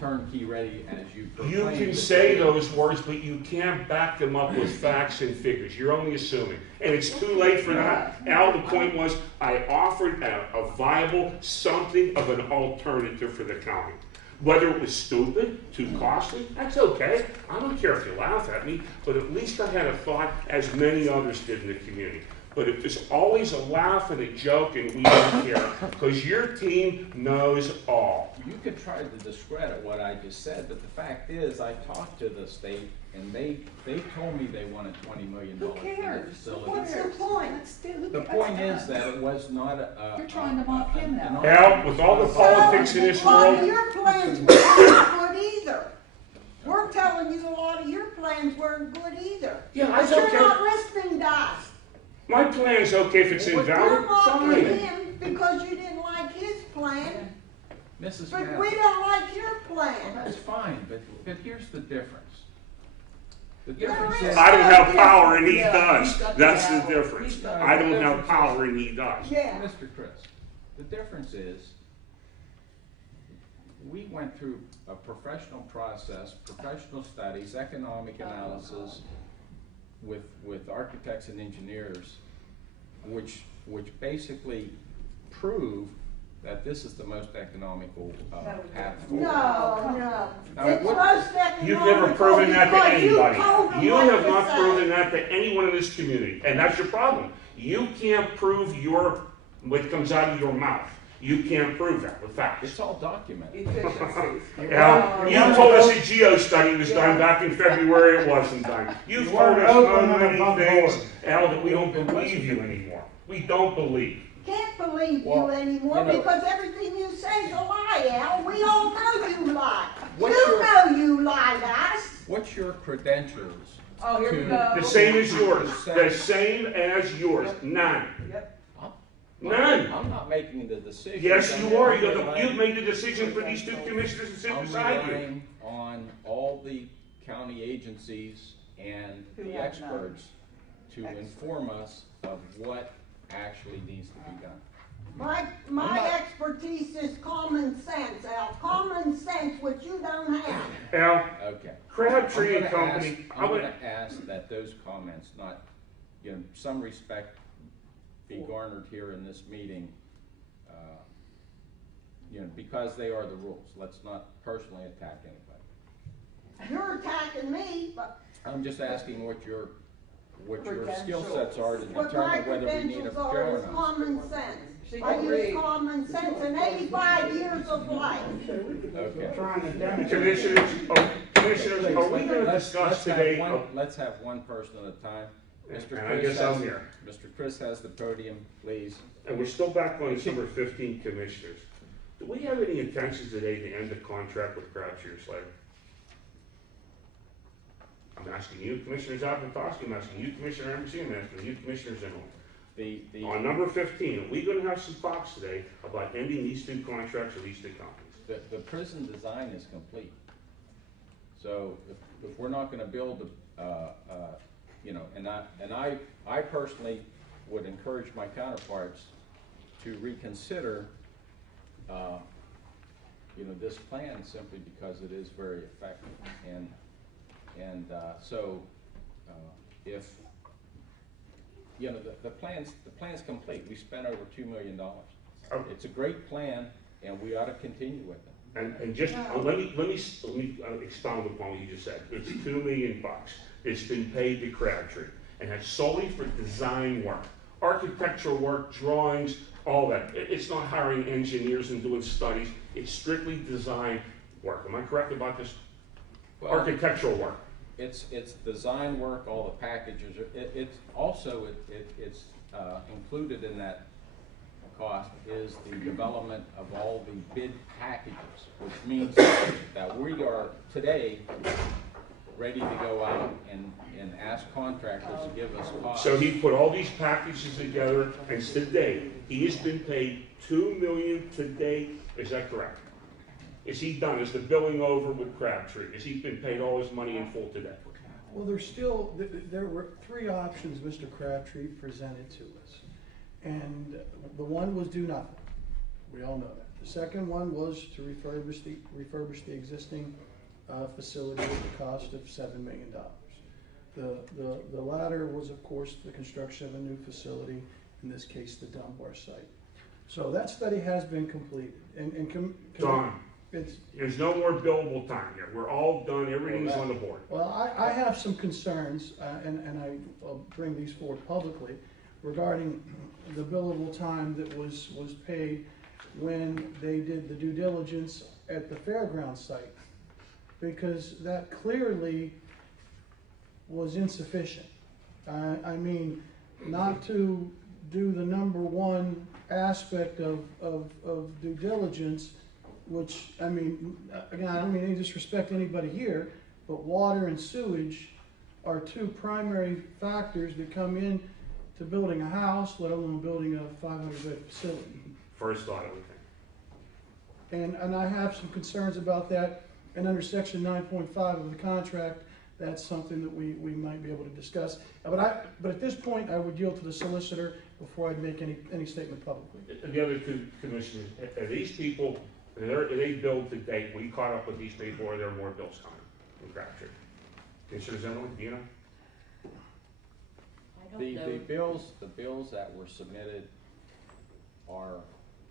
turnkey ready as you proclaimed. You can say those words, but you can't back them up with facts and figures. You're only assuming. And it's too late for that. Al, the point was, I offered a viable something of an alternative for the county. Whether it was stupid, too costly, that's okay. I don't care if you laugh at me, but at least I had a thought, as many others did in the community. But if there's always a laugh and a joke and we don't care, because your team knows all. You could try to discredit what I just said, but the fact is, I talked to the state, and they told me they wanted $20 million Who for the cares? facility. What's the point? The point is that it was not a. You're trying to mock him now. Al, with all the politics in this A lot of world, your plans weren't good either. We're telling you a lot of your plans weren't good either. Yeah, But that's you're okay. not listening to us. my plan's okay if it's invalid, You're mocking fine. him because you didn't like his plan, Mrs. but Mapp, we don't like your well, plan. that's fine, but here's the difference. The There difference is is. I don't have power and he Yeah, does. he's got the That's the power. difference. He's got I the don't have difference. power and he does. Yeah. Mr. Chris, the difference is, we went through a professional process, professional studies, economic analysis with architects and engineers, which basically prove that this is the most economical path forward. No. Now, It's what- most economical. You've never proven that to because you anybody. told them You what have to not say. proven that to anyone in this community, and that's your problem. You can't prove what comes out of your mouth. You can't prove that with facts. It's all documented. Efficiencies. Now, you told us a geo study was done back in February, it wasn't done. You've You told weren't us so open and many above things, board. Al, that we don't believe you anymore. We don't believe. Can't believe Well, you anymore you know- because everything you say is a lie, Al. We all know you lie. What's You your- know you lied to us. What's your credentials? Oh, here we to- go. The same as yours. Same. The same as yours. None. Yep. None. I'm not making the decision. Yes, I'm you are. relying- You've made the decision for these two commissioners to sit I'm beside you. relying on all the county agencies and Who the have none. experts to inform us of what actually needs to be done. My not- expertise is common sense, Al. Common sense, which you don't have. Al, Okay. Crabtree and Company, I'm gonna ask that those comments not, some respect be garnered here in this meeting, because they are the rules. Let's not personally attack anybody. You're attacking me, but I'm just asking what your skill Credentials. sets are to what my determine whether we need a credentials are Joe is or not. common sense. She I can use read. common sense in 85 years of life. Okay. Trying to demonstrate. Commissioners, are we gonna discuss today? Let's have one person at a time. Mr. And I Chris guess I'm has- here. Mr. Chris has the podium, please. And we're still back on number 15 commissioners. Do we have any intentions today to end the contract with Crabtree or Slater? I'm asking you, Commissioner Zapatowski, I'm asking you, Commissioner Emerson, I'm asking you, Commissioner Zimmerman. On number 15, are we gonna have some talks today about ending these two contracts with these two companies? The prison design is complete. So if we're not gonna build, and I personally would encourage my counterparts to reconsider, this plan simply because it is very effective. So if, the plan's complete. We spent over $2 million. Okay. It's a great plan and we ought to continue with it. And just, let me expound upon what you just said. It's $2 million. It's been paid to Crabtree, and that's solely for design work, architectural work, drawings, all that. It's not hiring engineers and doing studies. It's strictly design work. Am I correct about this? Well, Architectural work. It's design work, all the packages, it's also, it's included in that cost is the development of all the bid packages, which means that we are today ready to go out and ask contractors to give us costs. So he put all these packages together, and today, he has been paid $2 million to date. Is that correct? Is he done? Is the billing over with Crabtree? Has he been paid all his money in full today? Well, there were three options Mr. Crabtree presented to us. And the one was do nothing. We all know that. The second one was to refurbish the existing facility at the cost of $7 million. The latter was, of course, the construction of a new facility, in this case, the Dunbar site. So that study has been completed. Done. There's no more billable time here. We're all done, everything's on the board. Well, I have some concerns, and I will bring these forward publicly, regarding the billable time that was paid when they did the due diligence at the fairground site, because that clearly was insufficient. I mean, not to do the number one aspect of due diligence, which, I mean, again, I don't mean any disrespect to anybody here, but water and sewage are two primary factors that come in to building a house, let alone building a 500-bed facility. First thought, I would think. And I have some concerns about that, and under section 9.5 of the contract, that's something that we might be able to discuss. But at this point, I would yield to the solicitor before I'd make any statement publicly. The other two commissioners, are these people, are they billed to date? We caught up with these people, or are there more bills coming in Crabtree? Commissioner Zimmerman, do you know? I don't know. The bills that were submitted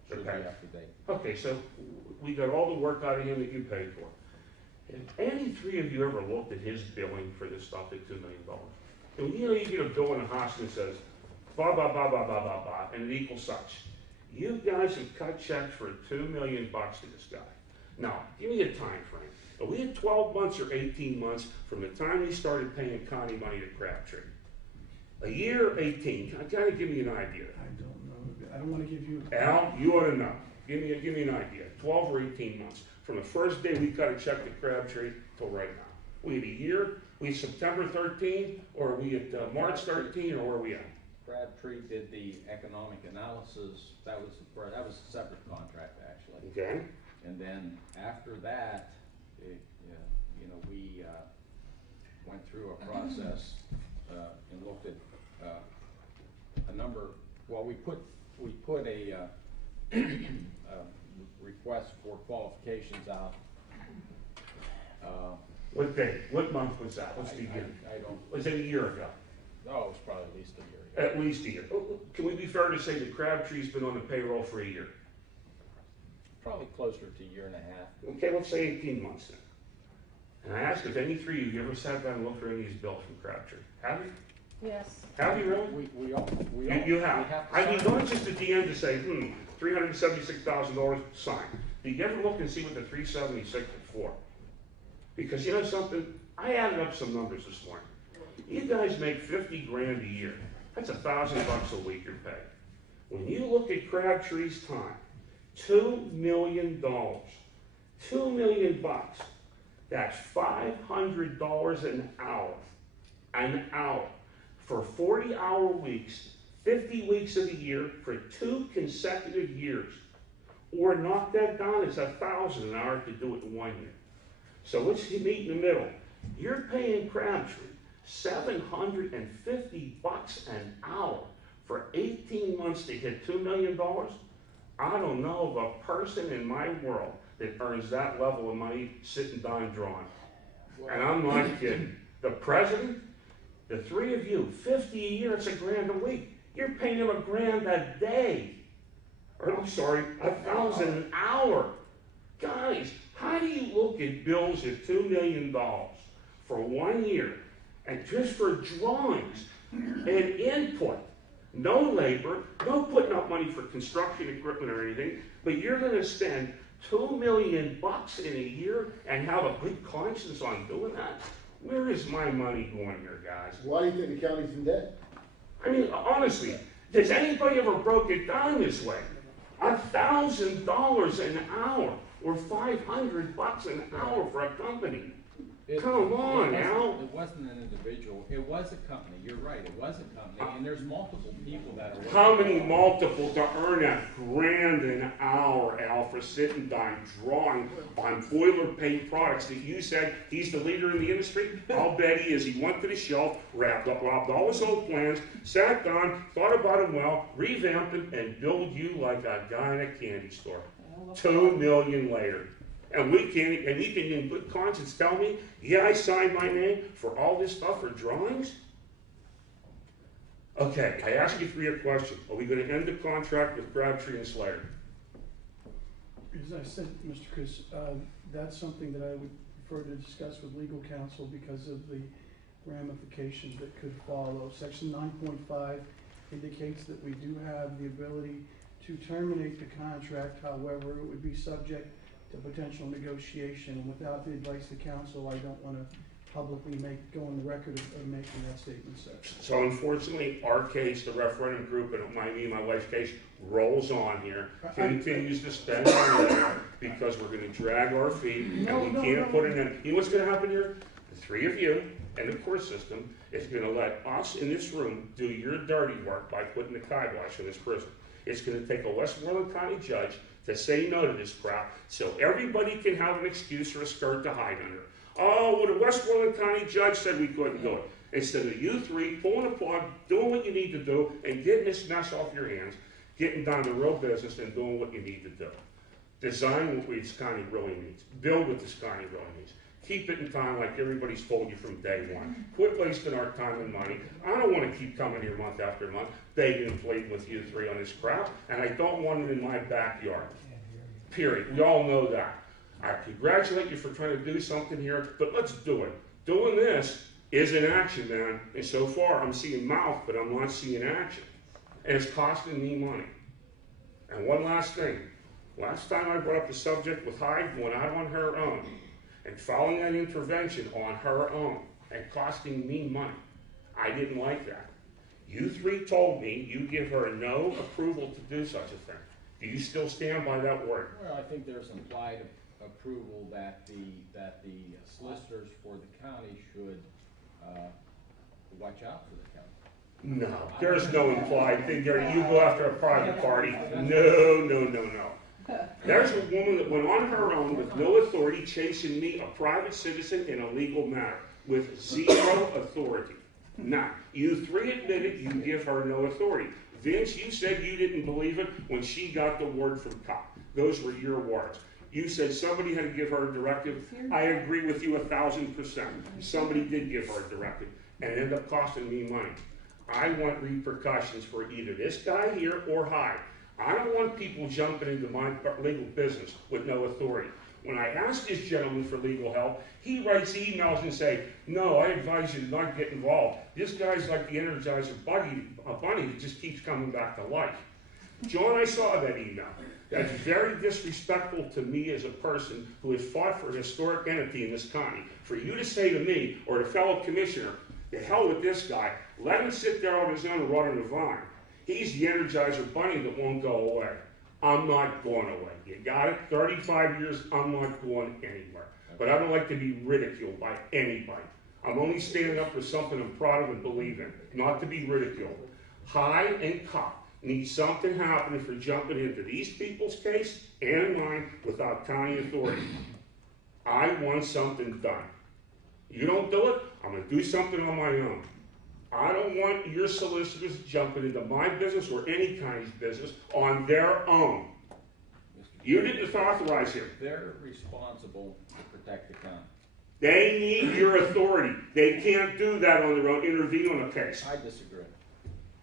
should be Okay. up to date. Okay, so we got all the work out of him that you paid for. Have any three of you ever looked at his billing for this stuff at $2 million? And you know, you get a bill in the hospital that says, blah, blah, blah, blah, blah, blah, blah, and it equals such. You guys have cut checks for $2 million to this guy. Now, give me a time frame. Are we at 12 months or 18 months from the time we started paying county money to Crabtree? A year or 18? Kind of give me an idea. I don't know. I don't want to give you. Al, you ought to know. Give me an idea. 12 or 18 months. From the first day we cut a check to Crabtree till right now. We had a year? We at September 13, or are we at March 13, or where are we at? Crabtree did the economic analysis. That was a separate contract, actually. Okay. And then after that, we went through a process and looked at a number. Well, we put a request for qualifications out. What day? What month was that? What's the year? I don't. Was it a year ago? Oh, it was probably at least a year ago. At least a year. Can we be fair to say that Crabtree's been on the payroll for a year? Probably closer to a year and a half. Okay, let's say 18 months then. And I asked if any three of you ever sat down and looked for any of these bills from Crabtree. Have you? Yes. Have you really? You have. I mean, not just at the end to say, $376,000, sign. Do you ever look and see what the 376 is for? Because you know something? I added up some numbers this morning. You guys make 50 grand a year. That's $1,000 a week you're paid. When you look at Crabtree's time, $2 million. $2 million. That's $500 an hour. An hour. For 40-hour weeks, 50 weeks of the year for 2 consecutive years. Or knock that down, it's $1,000 an hour to do it in 1 year. So let's meet in the middle. You're paying Crabtree $750 an hour for 18 months to hit $2 million. I don't know of a person in my world that earns that level of money sitting down drawing. And I'm not kidding. The president, the three of you, 50 a year, it's $1,000 a week. You're paying him $1,000 a day. Or I'm sorry, $1,000 an hour. Guys, how do you look at bills at $2 million for 1 year and just for drawings and input? No labor, no putting up money for construction equipment or anything, but you're going to spend $2 million in a year and have a good conscience on doing that? Where is my money going here, guys? Why do you think the county's in debt? I mean, honestly, does anybody ever broke it down this way? $1,000 an hour or $500 an hour for a company. Come on, Al. It wasn't an individual. It was a company. You're right. It was a company, and there's multiple people that are. How many multiple to earn $1,000 an hour, Al, for sitting down drawing on boilerplate products that you said he's the leader in the industry? I'll bet he is. He went to the shelf, wrapped up all his old plans, sat down, thought about them well, revamped them, and billed you like a guy in a candy store. $2 million later. And we can in good conscience tell me, yeah, I signed my name for all this stuff for drawings? Okay, I ask you 3 a question. Are we going to end the contract with Crabtree and Slater? As I said, Mr. Chris, that's something that I would prefer to discuss with legal counsel because of the ramifications that could follow. Section 9.5 indicates that we do have the ability to terminate the contract. However, it would be subject to potential negotiation. And without the advice of counsel, I don't want to publicly go on the record of making that statement, sir. So unfortunately, our case, the referendum group, and me and my wife's case, rolls on here, continues to spend money because we're going to drag our feet, and we can't put it in. You know what's going to happen here? The three of you and the court system is going to let us in this room do your dirty work by putting the kibosh in this prison. It's going to take a Westmoreland County judge to say no to this crap so everybody can have an excuse or a skirt to hide under. Oh, well, the Westmoreland County judge said we couldn't do it. Instead of you three pulling apart, doing what you need to do, and getting this mess off your hands, getting down to real business and doing what you need to do. Design what this county really needs. Build what this county really needs. Keep it in time like everybody's told you from day one. Quit wasting our time and money. I don't want to keep coming here month after month, begging and pleading with you three on this crap, and I don't want it in my backyard. Period. We all know that. I congratulate you for trying to do something here, but let's do it. Doing this is an action, man. And so far, I'm seeing mouth, but I'm not seeing action. And it's costing me money. And one last thing. Last time I brought up the subject with Hyde going out on her own and following that intervention on her own and costing me money. I didn't like that. You three told me you give her no approval to do such a thing. Do you still stand by that word? Well, I think there's implied approval that the solicitors for the county should watch out for the county. No, there's no implied thing there. You go after a private party. No. There's a woman that went on her own with no authority chasing me, a private citizen, in a legal matter with zero authority. Now, you three admitted you give her no authority. Vince, you said you didn't believe it when she got the word from cop. Those were your words. You said somebody had to give her a directive. I agree with you 1,000%. Somebody did give her a directive, and it ended up costing me money. I want repercussions for either this guy here or Hyde. I don't want people jumping into my legal business with no authority. When I ask this gentleman for legal help, he writes emails and say, no, I advise you to not get involved. This guy's like the Energizer bunny that just keeps coming back to life. John, I saw that email. That's very disrespectful to me as a person who has fought for a historic entity in this county. For you to say to me or the fellow commissioner, the hell with this guy, let him sit there on his own and rot on the vine. He's the Energizer bunny that won't go away. I'm not going away. You got it? 35 years, I'm not going anywhere. But I don't like to be ridiculed by anybody. I'm only standing up for something I'm proud of and believe in, not to be ridiculed. Hyde and Cop need something happening for jumping into these people's case and mine without county authority. I want something done. You don't do it, I'm going to do something on my own. I don't want your solicitors jumping into my business or any county's business on their own. You didn't authorize him. They're responsible to protect the county. They need your authority. They can't do that on their own, intervene on a case. I disagree.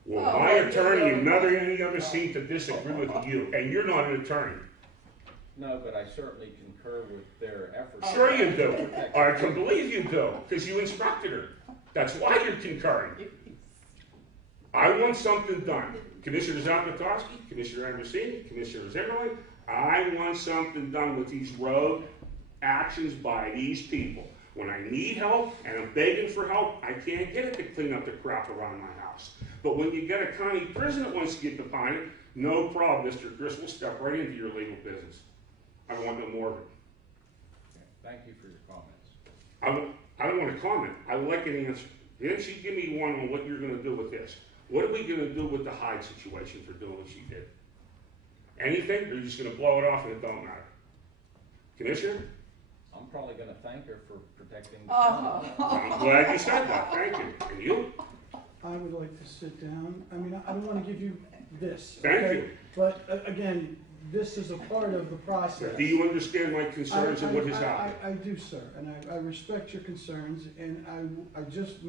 Well, my attorney and any other seem to disagree with you, and you're not an attorney. No, but I certainly concur with their efforts. Sure you do. I can believe you do, because you instructed her. That's why you're concurring. I want something done. Commissioner Zapatowski, Commissioner Andersini, Commissioner Zimmerman, I want something done with these rogue actions by these people. When I need help and I'm begging for help, I can't get it to clean up the crap around my house. But when you get a county prison that wants to get behind it, no problem, Mr. Chris will step right into your legal business. I want no more of it. Thank you for your comments. I don't want to comment. I would like an answer. Didn't you give me one on what you're going to do with this? What are we going to do with the Hyde situation for doing what she did? Anything? Or are you just going to blow it off and it don't matter? Commissioner? I'm probably going to thank her for protecting the county. I'm glad you said that. Thank you. And you? I would like to sit down. I mean, I don't want to give you this. Thank you. But again, this is a part of the process. Do you understand my concerns and what has happened? I do, sir, and I respect your concerns, and I just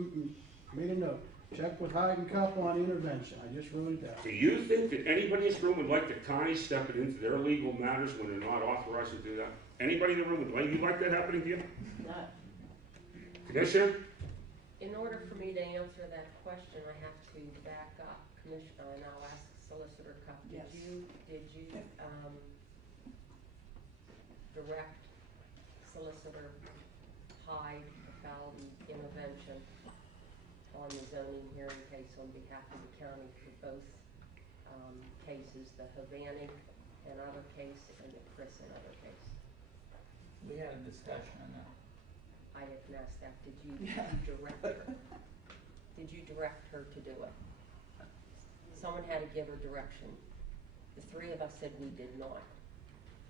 made a note. Check with Hyde and Cup on intervention. I just wrote it down. Do you think that anybody in this room would like the county stepping into their legal matters when they're not authorized to do that? Anybody in the room you like that happening to you? Not, Commissioner? in order for me to answer that question, I have to back up, Commissioner, and I'll ask Solicitor Cup. Yes. Did you direct Solicitor Hyde about the intervention on the zoning hearing case on behalf of the county for both cases, the Havanic and other case and the Chris and other case? We had a discussion on that. I didn't ask that. Did you Yeah. direct her? Did you direct her to do it? Someone had to give her direction. The three of us said we did not.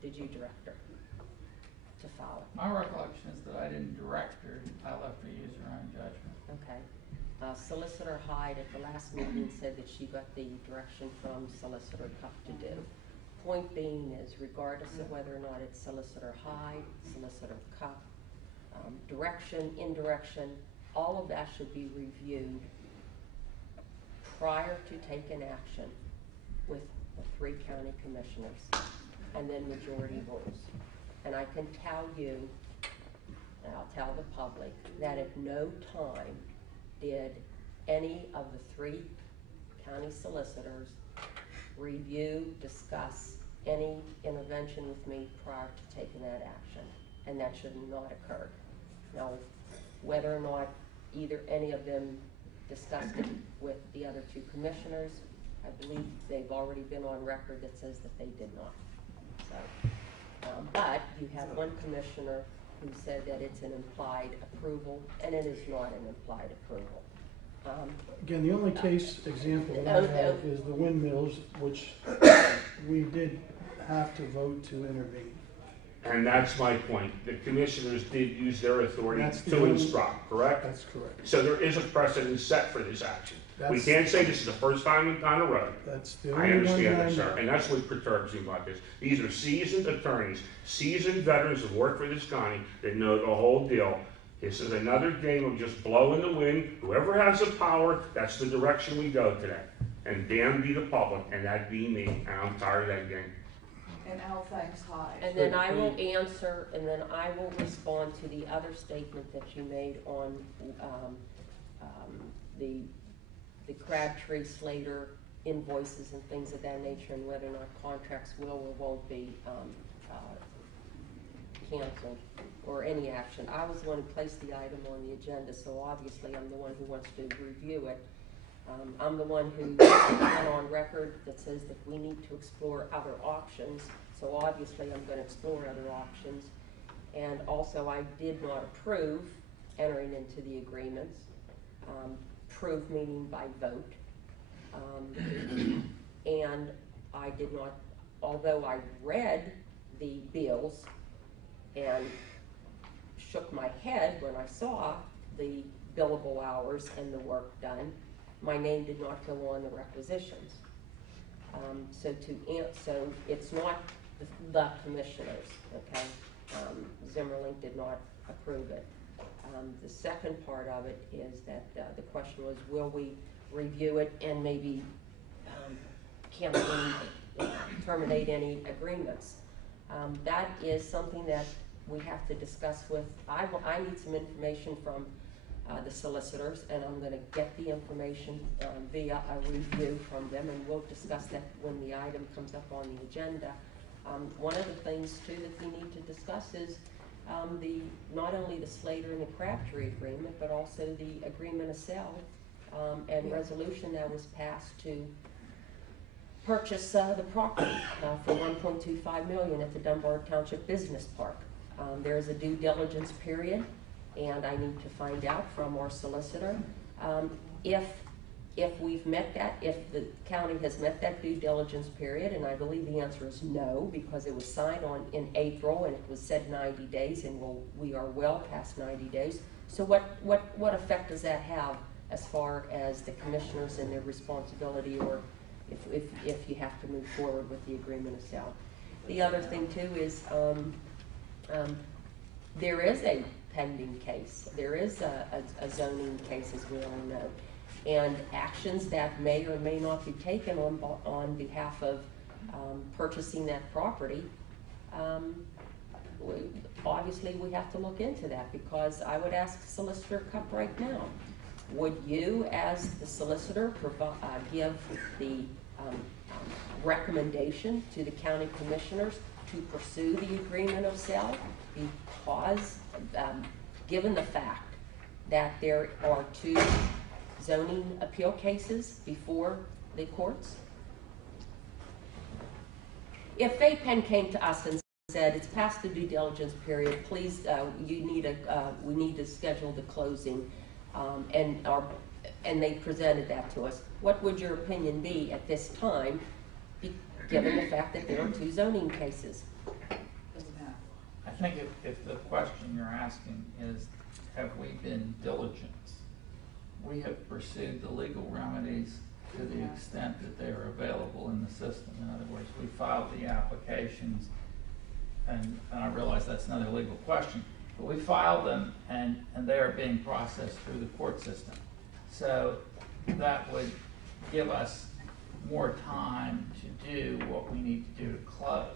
Did you direct her to follow? My recollection is that I didn't direct her, I left her use her own judgment. Okay. Solicitor Hyde at the last meeting said that she got the direction from Solicitor Cup to do. Point being is, regardless of whether or not it's Solicitor Hyde, Solicitor Cup, direction, indirection, all of that should be reviewed prior to taking action with the 3 county commissioners, and then majority rules. And I can tell you, and I'll tell the public, that at no time did any of the 3 county solicitors review, discuss any intervention with me prior to taking that action, and that should not occur. Now, whether or not either any of them discussed it with the other 2 commissioners, I believe they've already been on record that says that they did not. So, but you have one commissioner who said that it's an implied approval, and it is not an implied approval. Again, the only case example that I have is the windmills, which we did have to vote to intervene. And that's my point. The commissioners did use their authority That's the to only- instruct, correct? That's correct. So there is a precedent set for this action. We That's- can't say this is the first time on the road. That's the I only one understand that I that, sir, know. and that's what perturbs me about this. These are seasoned attorneys, seasoned veterans who work for this county that know the whole deal. This is another game of just blowing the wind. Whoever has the power, that's the direction we go today. And damn be the public, and that be me, and I'm tired of that game. And Al thanks Hyde. And then I will answer, and then I will respond to the other statement that you made on the Crabtree Slater invoices and things of that nature, and whether or not contracts will or won't be canceled or any action. I was the one who placed the item on the agenda, so obviously I'm the one who wants to review it. I'm the one who went on record that says that we need to explore other options, so obviously I'm going to explore other options. And also, I did not approve entering into the agreements, approve meaning by vote. And I did not, although I read the bills and shook my head when I saw the billable hours and the work done, my name did not go on the requisitions. So it's not the commissioners, okay? Zimmerlink did not approve it. The second part of it is that the question was, will we review it and maybe cancel and terminate any agreements? That is something that we have to discuss with, I need some information from the solicitors, and I'm going to get the information via a review from them, and we'll discuss that when the item comes up on the agenda. One of the things too that we need to discuss is not only the Slater and the Crabtree agreement, but also the agreement of sale and resolution that was passed to purchase the property for $1.25 million at the Dunbar Township Business Park. There is a due diligence period, and I need to find out from our solicitor if we've met that, if the county has met that due diligence period, and I believe the answer is no, because it was signed on in April and it was said 90 days, and we are well past 90 days. So what effect does that have as far as the commissioners and their responsibility, or if you have to move forward with the agreement of sale? The other thing too is there is a pending case. There is a zoning case, as we all know. and actions that may or may not be taken on behalf of purchasing that property, obviously we have to look into that, because I would ask Solicitor Cup right now, would you, as the solicitor, give the recommendation to the county commissioners to pursue the agreement of sale, because given the fact that there are 2 zoning appeal cases before the courts? If Fayette Penn came to us and said, it's past the due diligence period, please, we need to schedule the closing, and they presented that to us, what would your opinion be at this time, given the fact that there are 2 zoning cases? I think if the question you're asking is, have we been diligent? We have pursued the legal remedies to the extent that they are available in the system. In other words, we filed the applications, and I realize that's another legal question, but we filed them, and they are being processed through the court system. So that would give us more time to do what we need to do to close.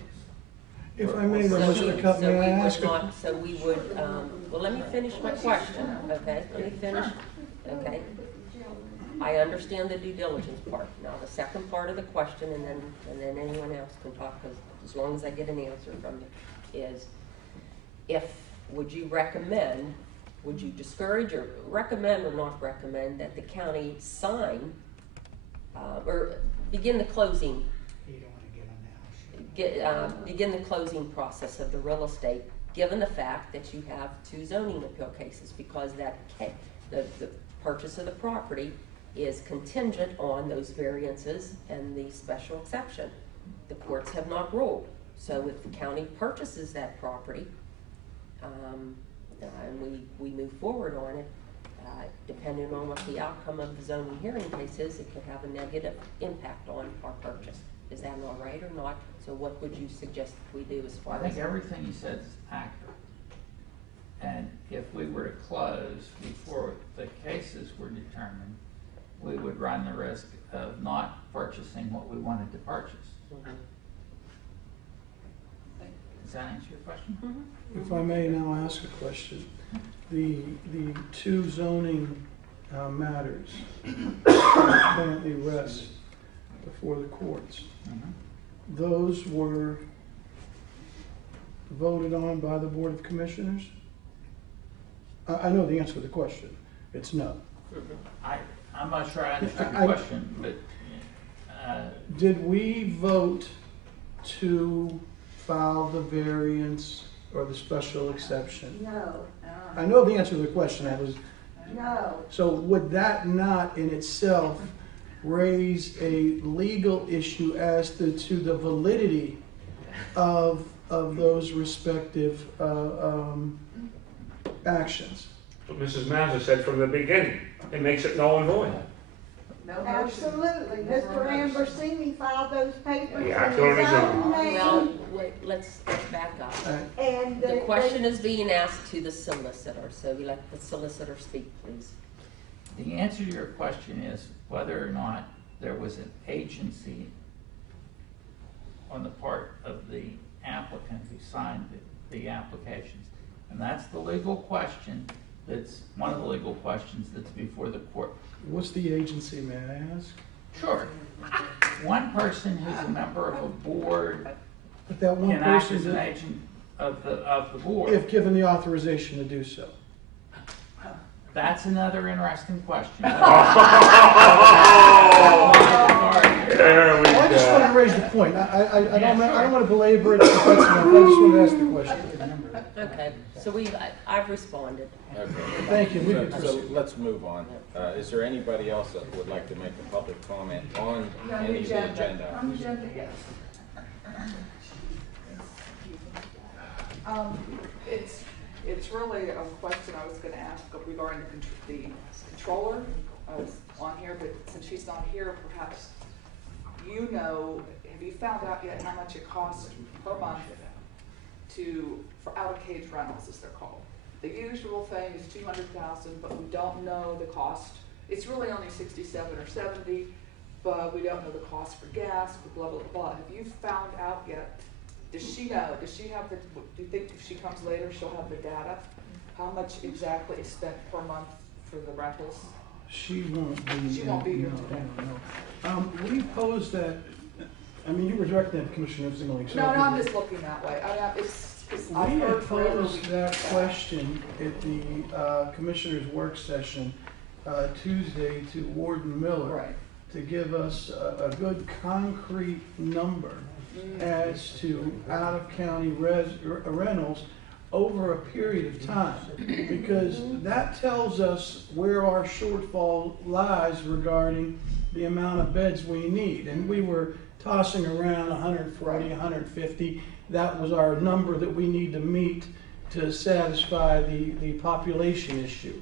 If I may, Mr. Cup, may I ask? So we would, well, let me finish my question, okay? Let me finish, okay? I understand the due diligence part. Now, the second part of the question, and then anyone else can talk, because as long as I get an answer from you, is would you recommend, would you discourage or recommend or not recommend that the county sign or begin the closing? Begin the closing process of the real estate, given the fact that you have 2 zoning appeal cases, because the purchase of the property is contingent on those variances and the special exception. The courts have not ruled. So if the county purchases that property, and we move forward on it, depending on what the outcome of the zoning hearing case is, it could have a negative impact on our purchase. Is that all right or not? So what would you suggest we do as far as? I think everything you said is accurate. And if we were to close before the cases were determined, we would run the risk of not purchasing what we wanted to purchase. Mm-hmm. Does that answer your question? Mm-hmm. If I may now ask a question. The 2 zoning matters currently rest before the courts. Mm-hmm. Those were voted on by the Board of Commissioners? I know the answer to the question. It's no. I'm not sure I understood the question, but did we vote to file the variance or the special exception? No. I know the answer to the question. No. So would that not in itself raise a legal issue as to the validity of those respective actions? But Mrs. Mazza said from the beginning, it makes it null and void. Absolutely. Mr. Ambersini filed those papers Yeah, in his own Well, name. wait, let's back up. And The question is being asked to the solicitor, so we let the solicitor speak, please. the answer to your question is whether or not there was an agency on the part of the applicant who signed the applications. And that's the legal question, that's one of the legal questions that's before the court. What's the agency, may I ask? Sure. One person who's a member of a board But that one can act person, as an agent of the board. if given the authorization to do so. That's another interesting question. There we Well, I just go. wanted to raise the point. I don't want to belabor it. If that's enough. I just wanted to ask the question. Okay, so I've responded. Okay. Thank you. We can So proceed. let's move on. Is there anybody else that would like to make a public comment on any of the agenda? On the agenda, yes. It's really a question I was gonna ask regarding the controller. I was on here, but since she's not here, perhaps you know, have you found out yet how much it costs per month for out-of-cage rentals, as they're called? The usual thing is $200,000, but we don't know the cost it's really only 67 or 70, but we don't know the cost for gas, blah, blah, blah. Have you found out yet? Does she know? Does she have the, do you think if she comes later, she'll have the data? How much exactly is spent per month for the rentals? She won't be. She won't be here no, today. No. We posed that, I mean, you were directing at Commissioner Zimmerling. No, I'm just looking that way. I've We heard had forever. posed that question at the Commissioner's work session Tuesday to Warden Miller. Right. To give us a good concrete number as to out-of-county rentals over a period of time, because that tells us where our shortfall lies regarding the amount of beds we need. And we were tossing around 140, 150. That was our number that we need to meet to satisfy the population issue.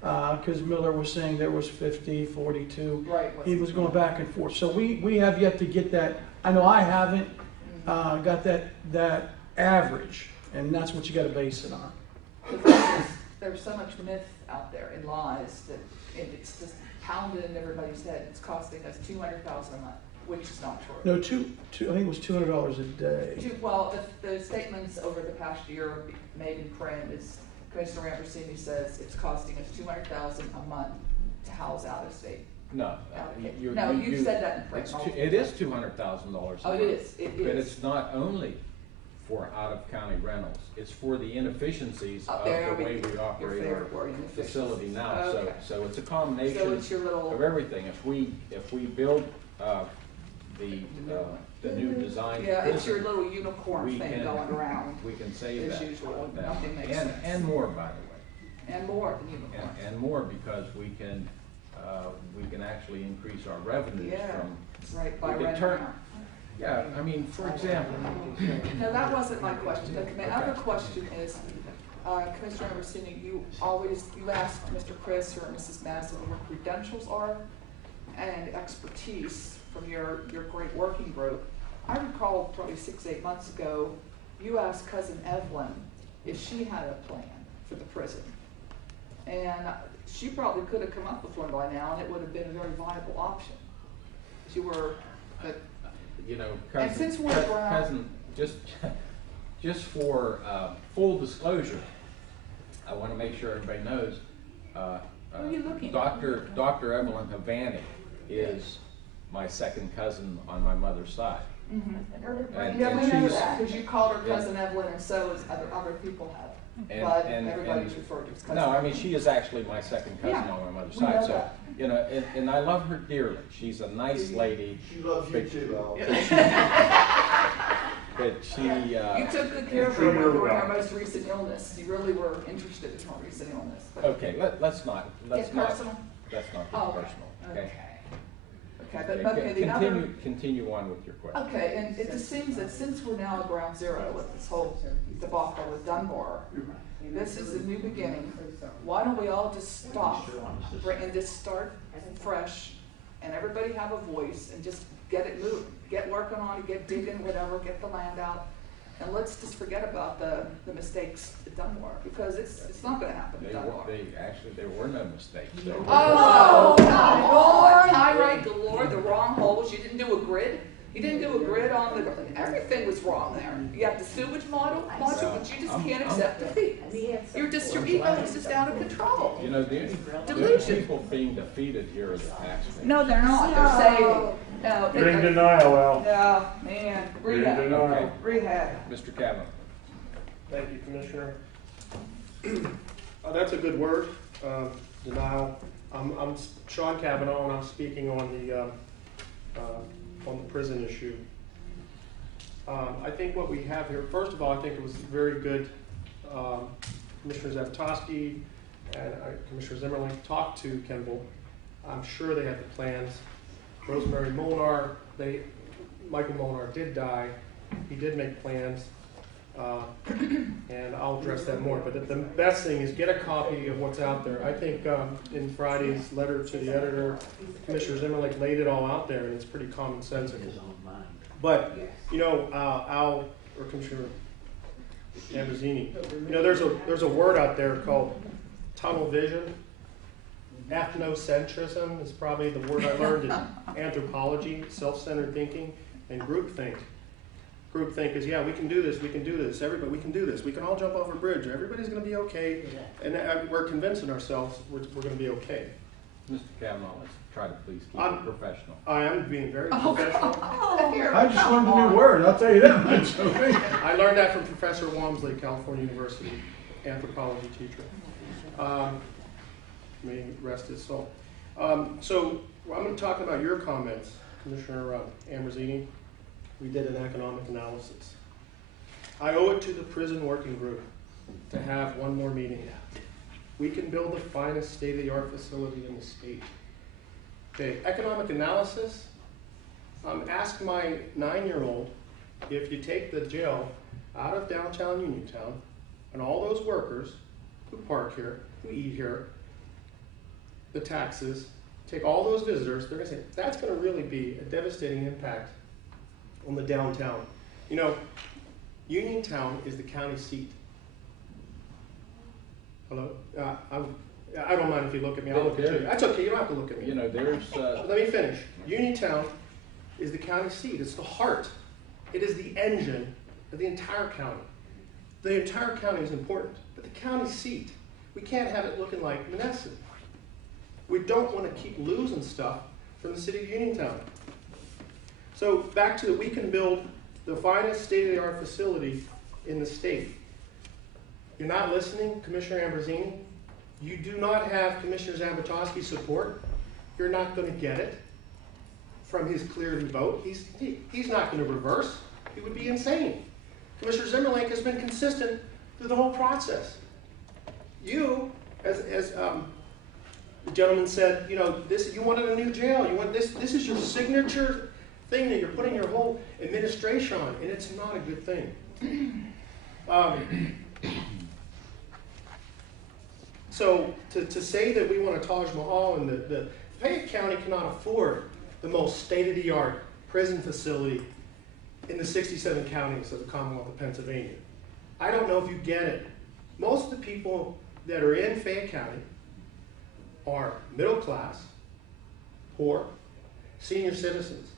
Because Miller was saying there was 50, 42. Right. He was going back and forth. So we have yet to get that. I know I haven't got that average, and that's what you got to base it on. There's so much myth out there and lies that it's just pounded in everybody's head. It's costing us $200,000 a month, which is not true. No, I think it was $200 a day. Well, the statements over the past year made in print is Commissioner Ambrosini says it's costing us $200,000 a month to house out of state. No. You said that in print. It is $200,000. Oh, it is. It is. But it's not only for out-of-county rentals. It's for the inefficiencies of the way we operate our facility now. Okay. So it's a combination So it's your little of everything. If we build the new design, yeah, it's your little unicorn thing going around. We can save as that. usual. Nothing makes sense. And more, by the way. And more than unicorn. And more, because we can actually increase our revenues from. Right, by we can renting turn. out. Yeah, I mean, for example. No, that wasn't my question. The other question is, Commissioner Ambrosini, you ask Mr. Chris or Mrs. Madison what credentials are and expertise from your great working group. I recall probably 6-8 months ago, you asked Cousin Evelyn if she had a plan for the prison. And she probably could have come up with one by now, and it would have been a very viable option. You were, you know, and since we're around, just for full disclosure, I want to make sure everybody knows. Who are you looking at? Dr. Evelyn Havani is my second cousin on my mother's side. Mm-hmm. Yeah, we know that because you called her Cousin Evelyn, and so as other people have. But everybody's referred to as Cousin. No, I mean, she is actually my second cousin on my mother's side. So, you know, and I love her dearly. She's a nice lady. She loves you too, Al. But she. You took good care of her during her most recent illness. You really were interested in her recent illness. But Okay, let's not. personal? Let's not get personal. Okay. Okay, but okay, Continue on with your question. Okay, and it just seems that since we're now at ground zero with this whole debacle with Dunbar, this is a new beginning. Why don't we all just stop and just start fresh, and everybody have a voice and just get it moving, get working on it, get digging, whatever, get the land out, and let's just forget about the mistakes at Dunbar, because it's not going to happen at Dunbar. There were no mistakes. Oh, Lord! Tyrite galore, the wrong holes. You didn't do a grid. You didn't do a grid on everything was wrong there. You have the sewage module, but you just can't accept defeat. Your ego is just out of control. You know, the only people being defeated here are the taxpayers. No, they're not. They're saving. No, You're in denial, Al. No, man. Rehab. Okay. Rehab. Mr. Kavanaugh. Thank you, Commissioner. That's a good word, denial. I'm Sean Kavanaugh, and I'm speaking on the prison issue. I think what we have here, first of all, I think it was very good. Commissioner Zavitosky and Commissioner Zimmerling talked to Kimball. I'm sure they had the plans. Rosemary Molnar, Michael Molnar did die. He did make plans. And I'll address that more. But the best thing is get a copy of what's out there. I think in Friday's letter to the editor, Commissioner Zimmerlich laid it all out there, and it's pretty commonsensical. But, you know, Al, or Commissioner Ambrosini, you know, there's a word out there called tunnel vision. Ethnocentrism is probably the word I learned in anthropology, self-centered thinking, and groupthink. Groupthink is, yeah, we can do this, everybody, we can do this, we can all jump off a bridge, everybody's going to be okay, and we're convincing ourselves we're going to be okay. Mr. Kavanaugh, let's try to please keep it professional. I am being very professional. I just learned a new word, I'll tell you that much, okay? I learned that from Professor Walmsley, California University, anthropology teacher. May he rest his soul. So I'm going to talk about your comments, Commissioner Ambrosini. We did an economic analysis. I owe it to the prison working group to have one more meeting. We can build the finest state-of-the-art facility in the state. Okay, economic analysis. Ask my 9-year-old, if you take the jail out of downtown Uniontown and all those workers who park here, who eat here, the taxes, take all those visitors, they're going to say, that's going to really be a devastating impact on the downtown. You know, Uniontown is the county seat. Hello? I don't mind if you look at me. I'll look at you. That's okay. You don't have to look at me. You know, there's... Let me finish. Uniontown is the county seat. It's the heart. It is the engine of the entire county. The entire county is important, but the county seat, we can't have it looking like Menneson. We don't want to keep losing stuff from the city of Uniontown. So back to we can build the finest state-of-the-art facility in the state. You're not listening, Commissioner Ambrosini. You do not have Commissioner Zambotowski's support. You're not going to get it from his clearly vote. He's not going to reverse. He would be insane. Commissioner Zimmerlink has been consistent through the whole process. You, as the gentleman said, you know, you wanted a new jail. You want this is your signature thing that you're putting your whole administration on, and it's not a good thing. So to say that we want a Taj Mahal and the Fayette County cannot afford the most state-of-the-art prison facility in the 67 counties of the Commonwealth of Pennsylvania. I don't know if you get it. Most of the people that are in Fayette County are middle class, poor, senior citizens.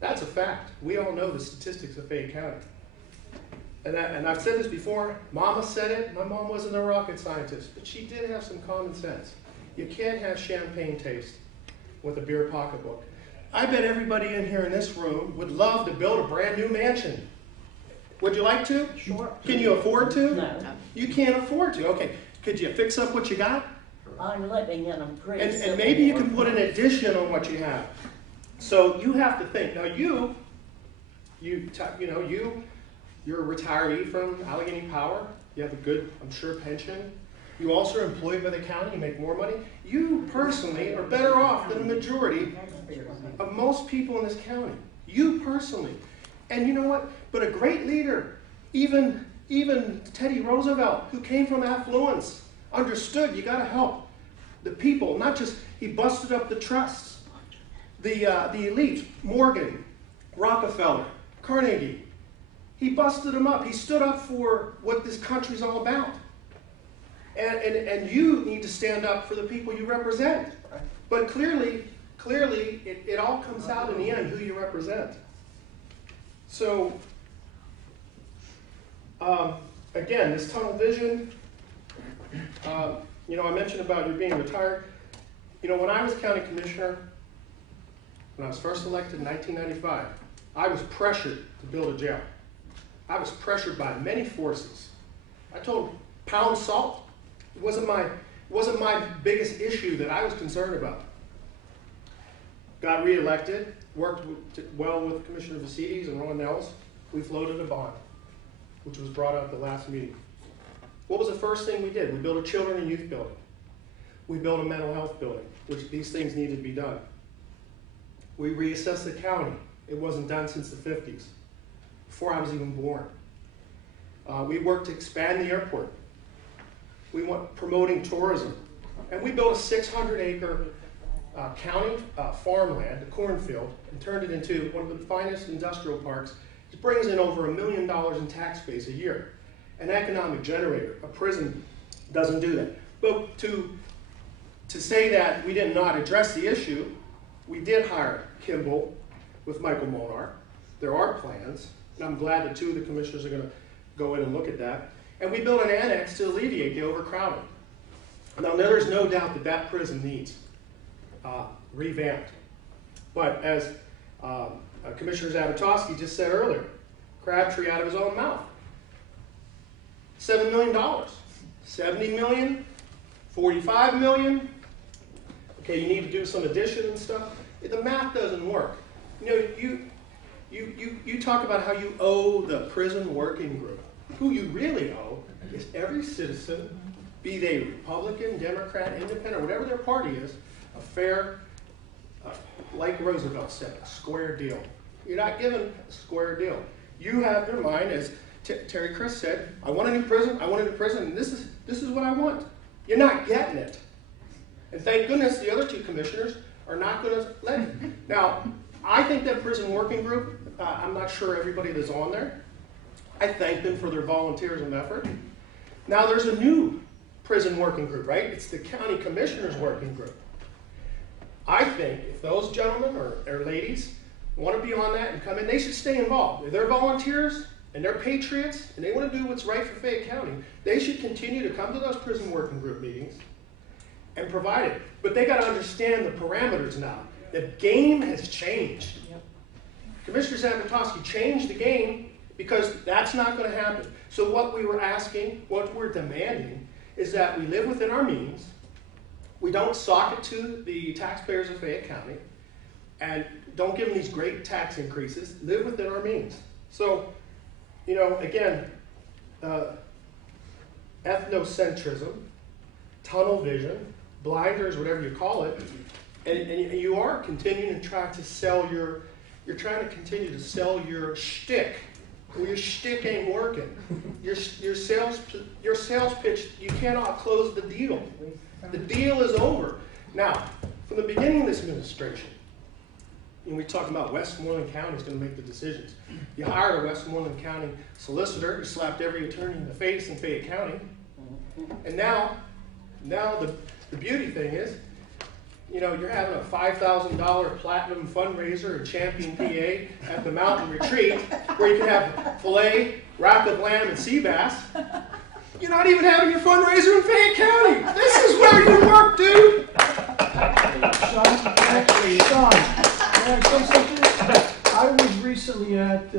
That's a fact. We all know the statistics of Fayette County. And I've said this before, Mama said it, my mom wasn't a rocket scientist, but she did have some common sense. You can't have champagne taste with a beer pocketbook. I bet everybody in here in this room would love to build a brand new mansion. Would you like to? Sure. Can you afford to? No. You can't afford to. Okay. Could you fix up what you got? I'm living in a pretty And maybe you can put an addition on what you have. So you have to think. Now you're a retiree from Allegheny Power. You have a good, I'm sure, pension. You also are employed by the county. You make more money. You personally are better off than the majority of most people in this county. You personally. And you know what? But a great leader, even Teddy Roosevelt, who came from affluence, understood you got to help the people. Not just, he busted up the trusts, the elite, Morgan, Rockefeller, Carnegie. He busted them up. He stood up for what this country's all about. And you need to stand up for the people you represent. But clearly, it all comes out in the end who you represent. So, again, this tunnel vision, I mentioned about you being retired. You know, when I was county commissioner, when I was first elected in 1995, I was pressured to build a jail. I was pressured by many forces. I told pound salt. It wasn't my biggest issue that I was concerned about. Got reelected, worked well with Commissioner Vasides and Ron Nels. We floated a bond, which was brought up at the last meeting. What was the first thing we did? We built a children and youth building. We built a mental health building, which these things needed to be done. We reassessed the county. It wasn't done since the 50s. Before I was even born. We worked to expand the airport. We went promoting tourism. And we built a 600-acre county farmland, a cornfield, and turned it into one of the finest industrial parks. It brings in over $1 million in tax base a year. An economic generator. A prison doesn't do that. But to to say that we did not address the issue, we did hire Kimball with Michael Molnar. There are plans, and I'm glad that 2 of the commissioners are going to go in and look at that. And we built an annex to alleviate the overcrowding. Now, there's no doubt that that prison needs revamped. But as Commissioner Zabatowski just said earlier, Crabtree out of his own mouth, $7 million, 70 million, 45 million. Okay, you need to do some addition and stuff. The math doesn't work. You know, you talk about how you owe the prison working group. Who you really owe is every citizen, be they Republican, Democrat, Independent, whatever their party is, a fair, like Roosevelt said, a square deal. You're not given a square deal. You have your mind, as Terry Chris said, I want a new prison, I want a new prison, and this is what I want. You're not getting it. And thank goodness the other 2 commissioners are not going to let it. Now, I think that prison working group, I'm not sure everybody that's on there. I thank them for their volunteerism effort. Now there's a new prison working group, right? It's the county commissioners working group. I think if those gentlemen or ladies want to be on that and come in, they should stay involved. If they're volunteers and they're patriots and they want to do what's right for Fayette County, they should continue to come to those prison working group meetings and provide it. But they got to understand the parameters now. The game has changed. Yep. Commissioner Zabatowski changed the game because that's not going to happen. So what we were asking, what we're demanding, is that we live within our means, we don't sock it to the taxpayers of Fayette County, and don't give them these great tax increases, live within our means. So, you know, again, ethnocentrism, tunnel vision, blinders, whatever you call it, and you are continuing to try to sell you're trying to continue to sell your shtick. Well, your shtick ain't working. Your sales pitch, you cannot close the deal. The deal is over. Now, from the beginning of this administration, when we talk about Westmoreland County is going to make the decisions. You hired a Westmoreland County solicitor who slapped every attorney in the face in Fayette County. And now the beauty thing is, you know, you're having a $5,000 platinum fundraiser in Champion, PA at the Mountain Retreat where you can have filet, rack of lamb, and sea bass. You're not even having your fundraiser in Fayette County. This is where you work, dude. Sean, may I say something? I was recently at,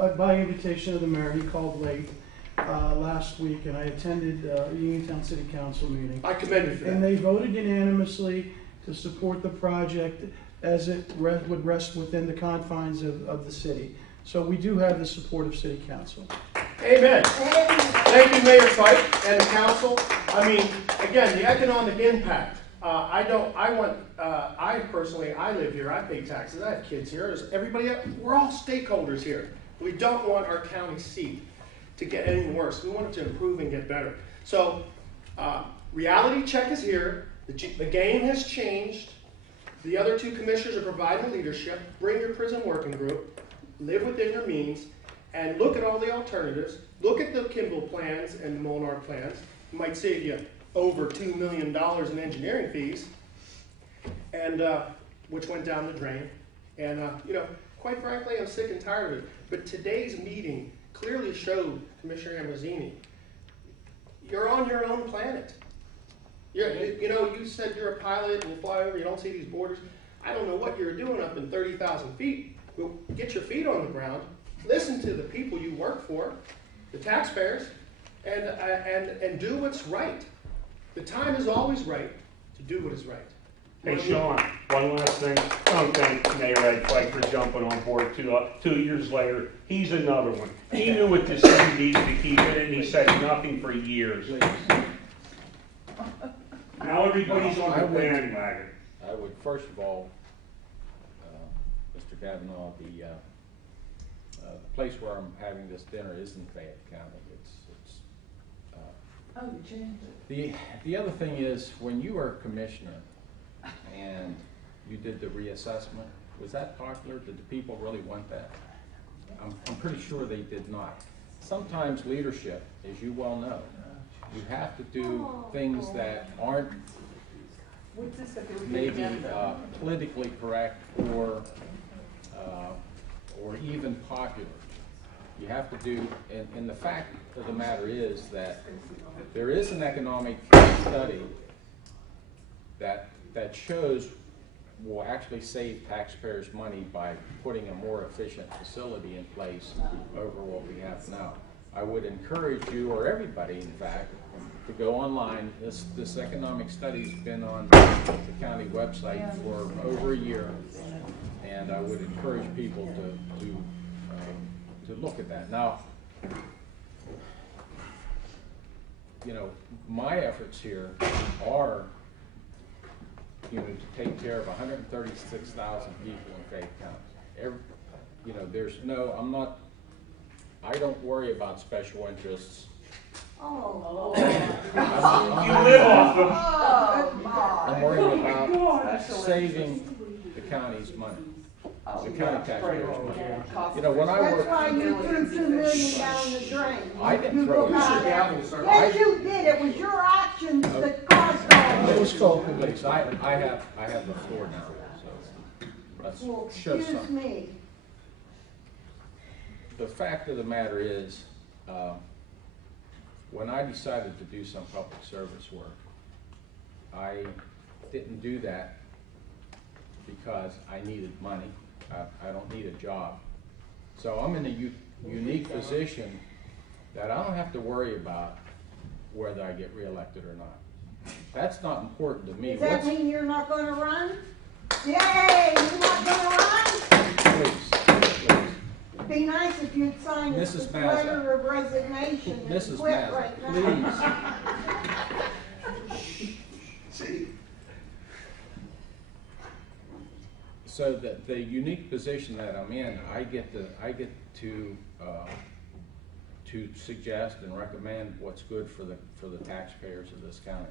by invitation of the mayor, he called late last week, and I attended Uniontown City Council meeting. I commend you for that. And they voted unanimously to support the project as it would rest within the confines of the city. So we do have the support of City Council. Amen. Thank you, Mayor Fike and the council. I mean, again, the economic impact. I personally live here, I pay taxes, I have kids here, there's everybody else, we're all stakeholders here. We don't want our county seat to get any worse. We want it to improve and get better. So, reality check is here, the game has changed, the other 2 commissioners are providing leadership, bring your prison working group, live within your means, and look at all the alternatives, look at the Kimball plans and the Molnar plans, it might save you over $2 million in engineering fees, and which went down the drain. And you know, quite frankly, I'm sick and tired of it. But today's meeting clearly showed Commissioner Ambrosini, you're on your own planet. You know, you said you're a pilot and you fly over, you don't see these borders. I don't know what you're doing up in 30,000 feet. Well, get your feet on the ground, listen to the people you work for, the taxpayers, and do what's right. The time is always right to do what is right. Hey, Sean, one last thing. I want to thank Mayor Ed Flake for jumping on board 2 years later. He's another one. He knew what this city needed to keep it, and he said nothing for years. Now everybody's on the bandwagon. I would, first of all, Mr. Kavanaugh, the place where I'm having this dinner is in Fayette County. Oh, you changed it. The other thing is, when you were a commissioner and you did the reassessment, was that popular? Did the people really want that? I'm pretty sure they did not. Sometimes leadership, as you well know, you have to do things that aren't What's this that they were maybe getting at? politically correct or even popular. You have to do, and the fact of the matter is that there is an economic study that shows will actually save taxpayers money by putting a more efficient facility in place over what we have now. I would encourage you, or everybody in fact, to go online. This economic study's been on the county website for over a year, and I would encourage people to look at that. Now, you know, my efforts here are, you know, to take care of 136,000 people in Fayette County. You know, there's no, I don't worry about special interests. Oh. You live off them. I'm worried about saving the county's money. The county taxpayers' money. You know, when I That's worked. why you threw $2 million down the drain. I didn't throw it. Yes, you did. It was your actions that caused all this. Please, I have the floor now, so let's Well, show excuse something. me. The fact of the matter is, when I decided to do some public service work, I didn't do that because I needed money. I don't need a job. So I'm in a unique position that I don't have to worry about whether I get reelected or not. That's not important to me. Does that mean you're not gonna run? Yay, you're not gonna run? Please. It'd be nice if you'd sign this Mrs. letter of resignation and Mrs. quit Mazza, right now. please. So that the unique position that I'm in, I get to suggest and recommend what's good for the taxpayers of this county.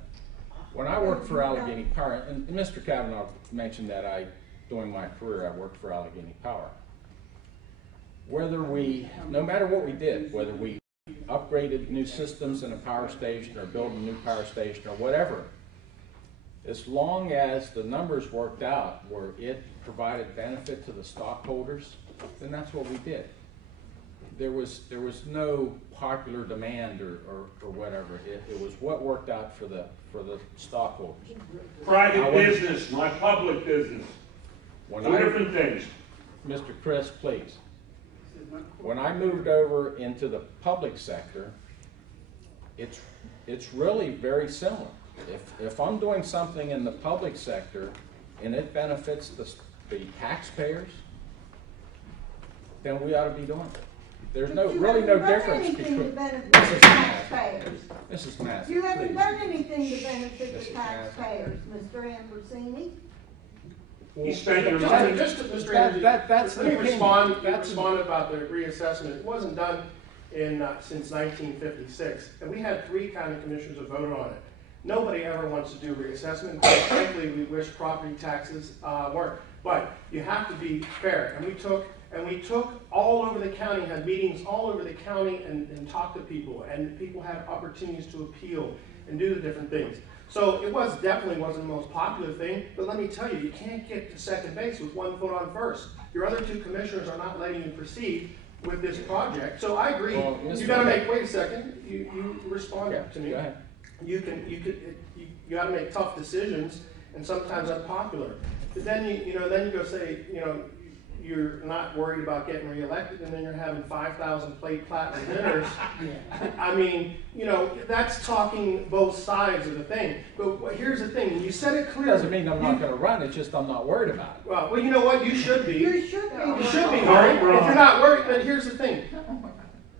When I worked for Allegheny Power, and Mr. Kavanaugh mentioned that during my career, I worked for Allegheny Power. No matter what we did, whether we upgraded new systems in a power station or built a new power station or whatever, as long as the numbers worked out where it provided benefit to the stockholders, then that's what we did. There was no popular demand or whatever. It was what worked out for the stockholders. Private business, not public business. Two different things. Mr. Chris, please. When I moved over into the public sector, it's really very similar. If I'm doing something in the public sector and it benefits the taxpayers, then we ought to be doing it. There's really no difference between Mrs. Mazza. You haven't please. done anything to benefit Mrs. the taxpayers, Mr. Ambrosini. You spent your Just, money. Mr. Anderson, that's let me the opinion. respond. You responded about the reassessment. It wasn't done since 1956, and we had 3 county commissioners that voted on it. Nobody ever wants to do reassessment. Quite frankly, we wish property taxes weren't. But you have to be fair. And we took all over the county, had meetings all over the county, and talked to people. And people had opportunities to appeal and do the different things. So it definitely wasn't the most popular thing. But let me tell you, you can't get to second base with 1 foot on first. Your other 2 commissioners are not letting you proceed with this project. So I agree. Well, you got to make. Wait a second. You responded to me. Go ahead. You got to make tough decisions, and sometimes unpopular. But then you go say, you're not worried about getting reelected, and then you're having 5,000 plate platinum dinners. I mean, that's talking both sides of the thing. But here's the thing: you said it clearly. Doesn't mean I'm not going to run. It's just I'm not worried about it. Well, you know what? You should be. You should be. You should be worried. If you're not worried, then here's the thing.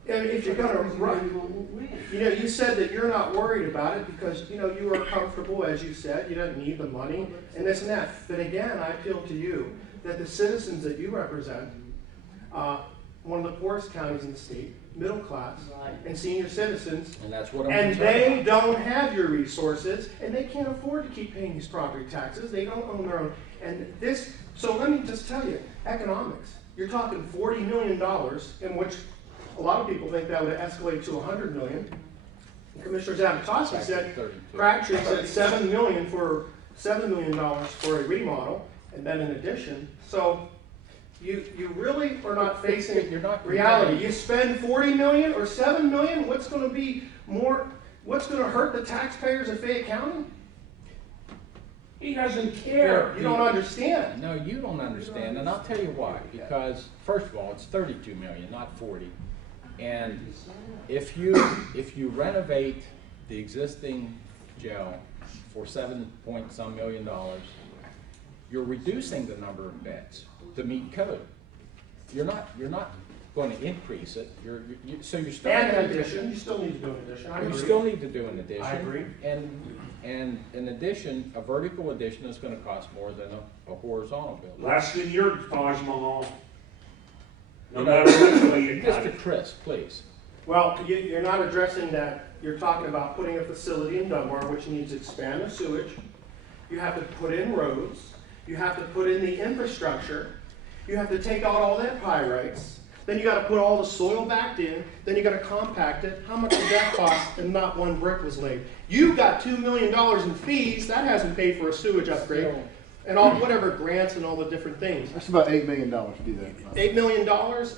If you're going to run, you said that you're not worried about it because, you are comfortable, as you said. You don't need the money and this and that. But again, I appeal to you that the citizens that you represent, one of the poorest counties in the state, middle class, and senior citizens, And that's what I'm and concerned they about. don't have your resources, and they can't afford to keep paying these property taxes. They don't own their own. So let me just tell you, economics. You're talking $40 million, in which a lot of people think that would escalate to $100 million. Commissioner Zapatosky said, Crabtree said $7 million for $7 million for a remodel, and then in addition, so you really are not facing reality. You spend 40 million or 7 million, what's going to be more, what's going to hurt the taxpayers of Fayette County? He doesn't care. You don't understand. No, you don't understand, and I'll tell you why. Because first of all, it's 32 million, not 40. And if you renovate the existing jail for $7-point-some million, you're reducing the number of beds to meet code. You're not going to increase it. So you're still. And in addition, you still need to do an addition. I agree. You still need to do an addition. I agree. And in addition, a vertical addition is going to cost more than a horizontal building. Less than your Taj Mahal. No matter which way you cut Mr. it. Chris, please. Well, you're not addressing that. You're talking about putting a facility in Dunbar which needs to expand the sewage. You have to put in roads. You have to put in the infrastructure. You have to take out all that pyrites. Then you got to put all the soil back in. Then you got to compact it. How much did that cost? And not one brick was laid. You got $2 million in fees. That hasn't paid for a sewage upgrade and all whatever grants and all the different things. That's about $8 million to do that. $8 million.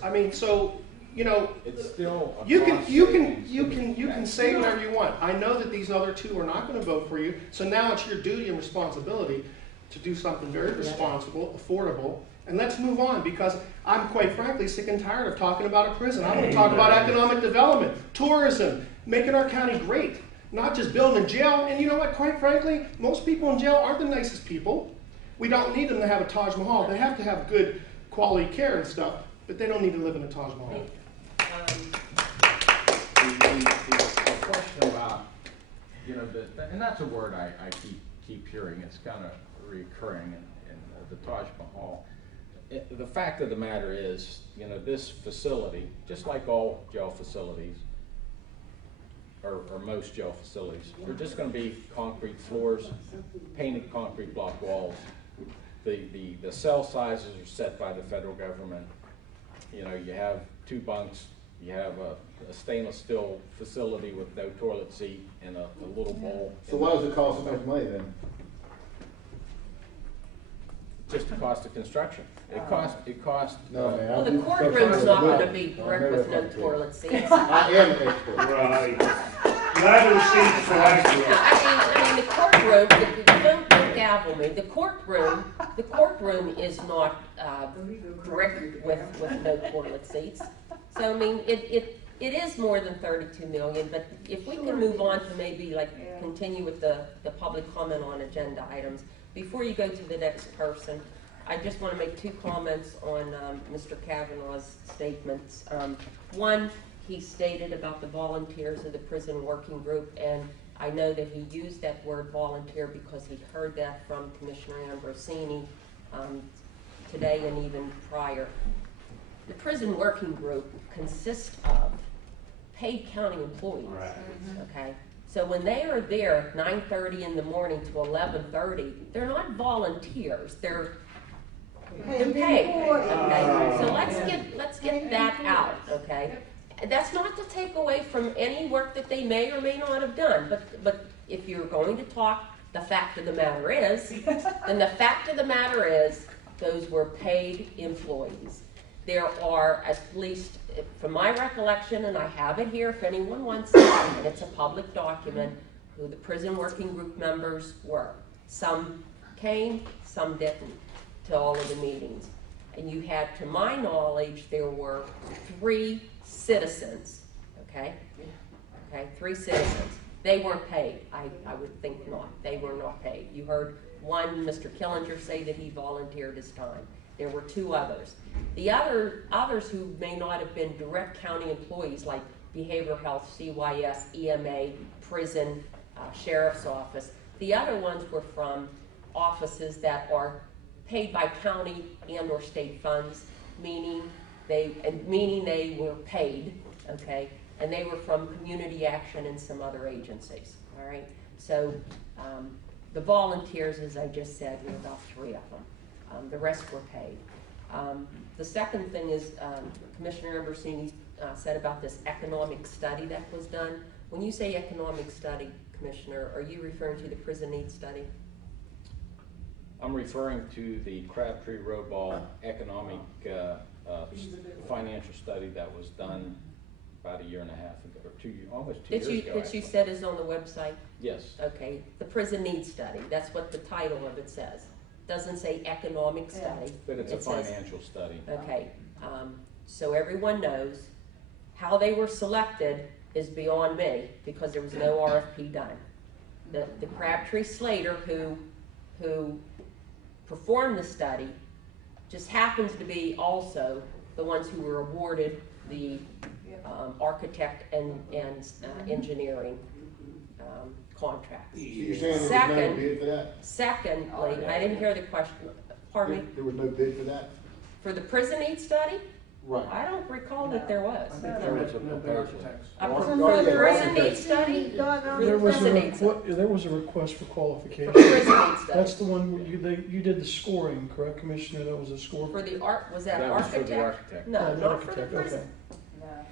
I mean, so you know, it's still a you can say whatever you want. I know that these other two are not going to vote for you. So now it's your duty and responsibility to do something very responsible, affordable. And let's move on, because I'm quite frankly sick and tired of talking about a prison. I want to talk about economic development, tourism, making our county great, not just building a jail. And you know what, quite frankly, most people in jail aren't the nicest people. We don't need them to have a Taj Mahal. They have to have good quality care and stuff, but they don't need to live in a Taj Mahal. The question about, you know, and that's a word I keep hearing. It's kind of recurring in the Taj Mahal. The fact of the matter is, you know, this facility, just like all jail facilities, or most jail facilities, they're just going to be concrete floors, painted concrete block walls. The cell sizes are set by the federal government. You know, you have 2 bunks, you have a stainless steel facility with no toilet seat and a little bowl. So why does it cost so much money then? Just the cost of construction. It cost. No, man. Well, the courtroom's not gonna be brick with no toilet seats. I am an expert. Right. Leather seats for I mean, the courtroom, don't gavel me, the courtroom is not, brick with no toilet seats. So, I mean, it is more than 32 million, but if we can move on to maybe like continue with the public comment on agenda items. Before you go to the next person, I just want to make 2 comments on Mr. Kavanaugh's statements. One, he stated about the volunteers of the prison working group, and I know that he used that word volunteer because he heard that from Commissioner Ambrosini today and even prior. The prison working group consists of paid county employees, okay? So when they are there 9:30 in the morning to 11:30, they're not volunteers. They're paid. Okay. So let's get that out. Okay. That's not to take away from any work that they may or may not have done. But if you're going to talk, the fact of the matter is, then the fact of the matter is, those were paid employees. There are, at least from my recollection, and I have it here if anyone wants it, and it's a public document, who the prison working group members were. Some came, some didn't, to all of the meetings. And you had, to my knowledge, there were 3 citizens, okay? Okay, 3 citizens. They weren't paid. I would think not. They were not paid. You heard one, Mr. Killinger, say that he volunteered his time. There were 2 others. The others who may not have been direct county employees, like behavioral health, CYS, EMA, prison, sheriff's office, the other ones were from offices that are paid by county and or state funds, meaning they were paid, okay, and they were from Community Action and some other agencies. All right. So the volunteers, as I just said, were about 3 of them. The rest were paid. The second thing is Commissioner Ambrosini said about this economic study that was done. When you say economic study, Commissioner, are you referring to the prison needs study? I'm referring to the Crabtree-Roball economic financial study that was done about a year and a half ago, or almost 2 years ago. That you said is on the website? Yes. Okay, the prison needs study, that's what the title of it says. Doesn't say economic study. But it's a It says- financial study. Okay, so everyone knows how they were selected is beyond me because there was no RFP done. The Crabtree Slater who performed the study just happens to be also the ones who were awarded the architect and engineering contracts. You're saying there was no bid for that? Secondly, I didn't hear the question. Pardon me? There was no bid for that? For the prison needs study? Right. I don't recall that there was. There was a proposal. For the prison needs study? For the prison needs study. There was a request for For qualification. prison needs That's study. the one where you did the scoring, correct, Commissioner? That was a score? For the art, was that That was for architect? the architect. No, Oh, the not for the architect, prison. okay. No.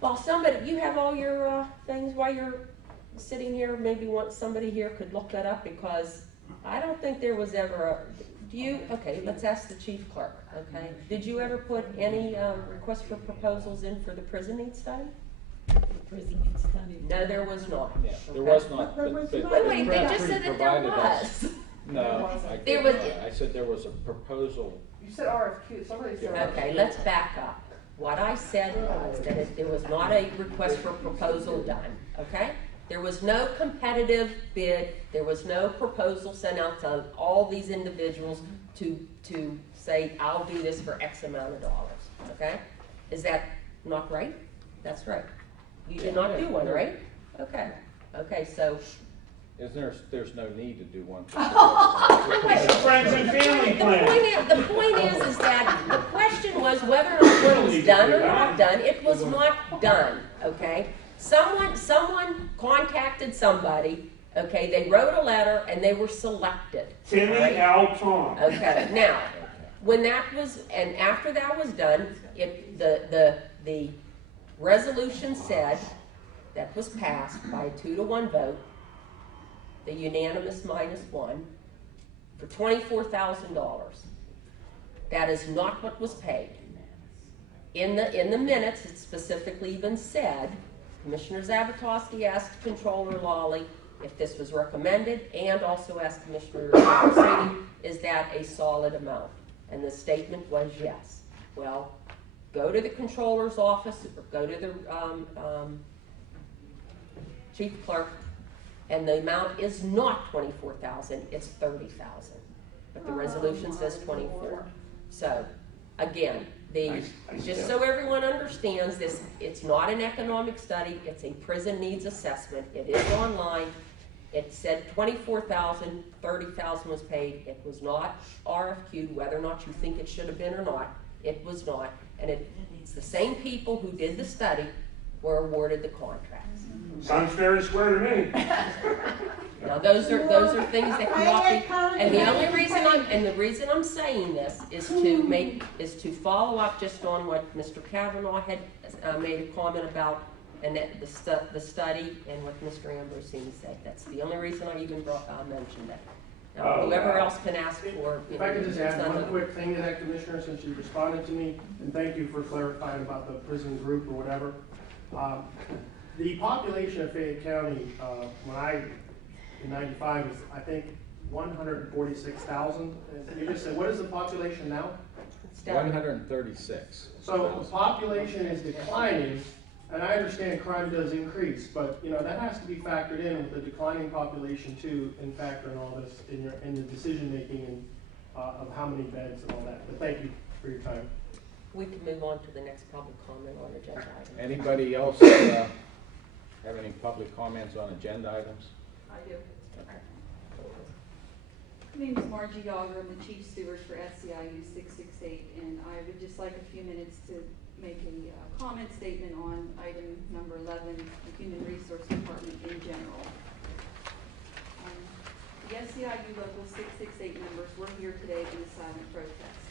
Well, somebody, you have all your things while you're sitting here, maybe somebody here could look that up because I don't think there was ever okay, let's ask the chief clerk, okay? Did you ever put any request for proposals in for the prison needs study? No, there was not. Yeah, there Okay. was not. but Wait, they just said that there provided us- was. No, There was- I said there was a proposal. You said RFQ, somebody said RFQ. Okay, let's back up. What I said was that there was not a request for proposal done, okay? There was no competitive bid, there was no proposal sent out to all these individuals to say, I'll do this for X amount of dollars, okay? Is that not right? That's right. You did not do one, right? Okay, okay, so. There's no need to do one. Friends and family plan. The point is that the question was whether or not one was done or not done. It was not done, okay? Someone contacted somebody, okay? They wrote a letter and they were selected. Timmy right? L. Tom. Okay, now, when that was, and after that was done, the resolution said, that was passed by a 2-to-1 vote, the unanimous -1, for $24,000. That is not what was paid. In the minutes, it specifically even said, Commissioner Zabatoski asked Controller Lawley if this was recommended, and also asked Commissioner Brady, is that a solid amount? And the statement was yes. Well, go to the Controller's office, or go to the Chief Clerk, and the amount is not $24,000, it's $30,000. But the resolution says 24. So, again, just so everyone understands this, it's not an economic study, it's a prison needs assessment. It is online. It said 24,000, 30,000 was paid. It was not RFQ'd, whether or not you think it should have been or not. It was not. And it's the same people who did the study were awarded the contracts. Sounds fair and square to me. Now those are things that cannot be, and the reason I'm saying this is to follow up just on what Mr. Kavanaugh had made a comment about, and that the study and what Mr. Ambrosini said. That's the only reason I even mentioned that. Now, whoever else can ask for. If I could just add one quick thing to that, Commissioner, since you responded to me, and thank you for clarifying about the prison group or whatever. The population of Fayette County, in '95 was, I think, 146,000. You just said, what is the population now? 136. So the population is declining, and I understand crime does increase, but that has to be factored in with the declining population too, and factoring all this in the decision making and of how many beds and all that. But thank you for your time. We can move on to the next public comment on agenda item. Anybody else have any public comments on agenda items? I do. Okay. My name is Margie Yager. I'm the Chief Steward for SCIU 668, and I would just like a few minutes to make a comment statement on item number 11, the Human Resource Department in general. The SCIU Local 668 members, we're here today in a silent protest.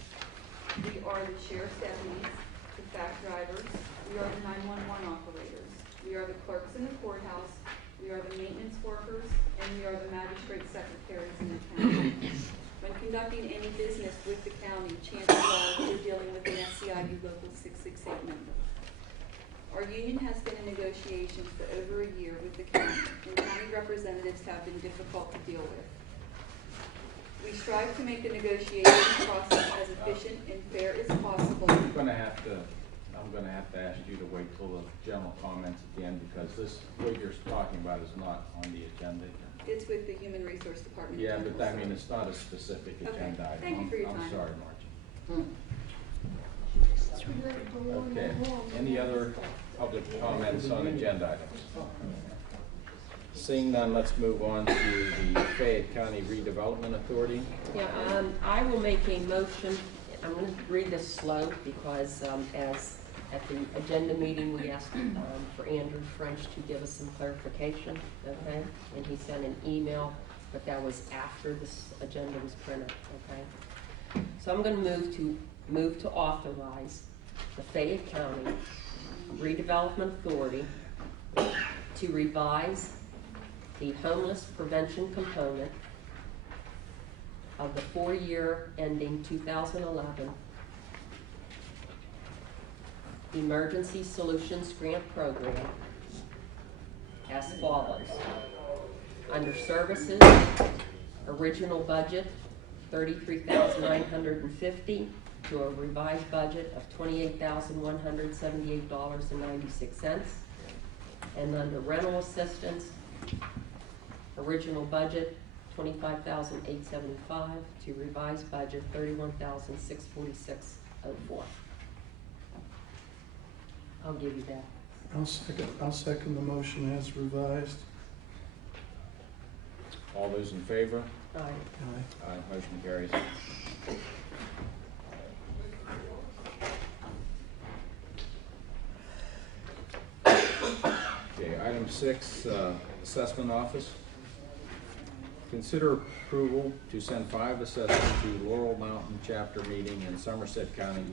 We are the sheriff's deputies, the fact drivers, we are the 911 operators, we are the clerks in the courthouse, we are the maintenance workers, and we are the magistrate secretaries in the county. When conducting any business with the county, chances are you're dealing with an SCIU Local 668 member. Our union has been in negotiations for over a year with the county, and county representatives have been difficult to deal with. We strive to make the negotiation process as efficient and fair as possible. I'm gonna have to ask you to wait till the general comments at the end, because this, what you're talking about is not on the agenda. It's with the Human Resource Department. Yeah, but I mean, it's not a specific agenda item. Thank you for your time. I'm sorry, Margie. Okay, any other public comments on agenda items? Seeing none, let's move on to the Fayette County Redevelopment Authority. Yeah, I will make a motion. I'm going to read this slow because as at the agenda meeting, we asked for Andrew French to give us some clarification, okay? And he sent an email, but that was after this agenda was printed, okay? So I'm going to move to authorize the Fayette County Redevelopment Authority to revise the homeless prevention component of the 4-year ending 2011 Emergency Solutions Grant Program as follows. Under services, original budget $33,950 to a revised budget of $28,178.96. And under rental assistance, original budget $25,875 to revised budget $31,646.04. I'll give you that. I'll second the motion as revised. All those in favor? Aye. Aye, motion carries. Okay, item 6, Assessment Office. Consider approval to send 5 assessors to Laurel Mountain Chapter meeting in Somerset County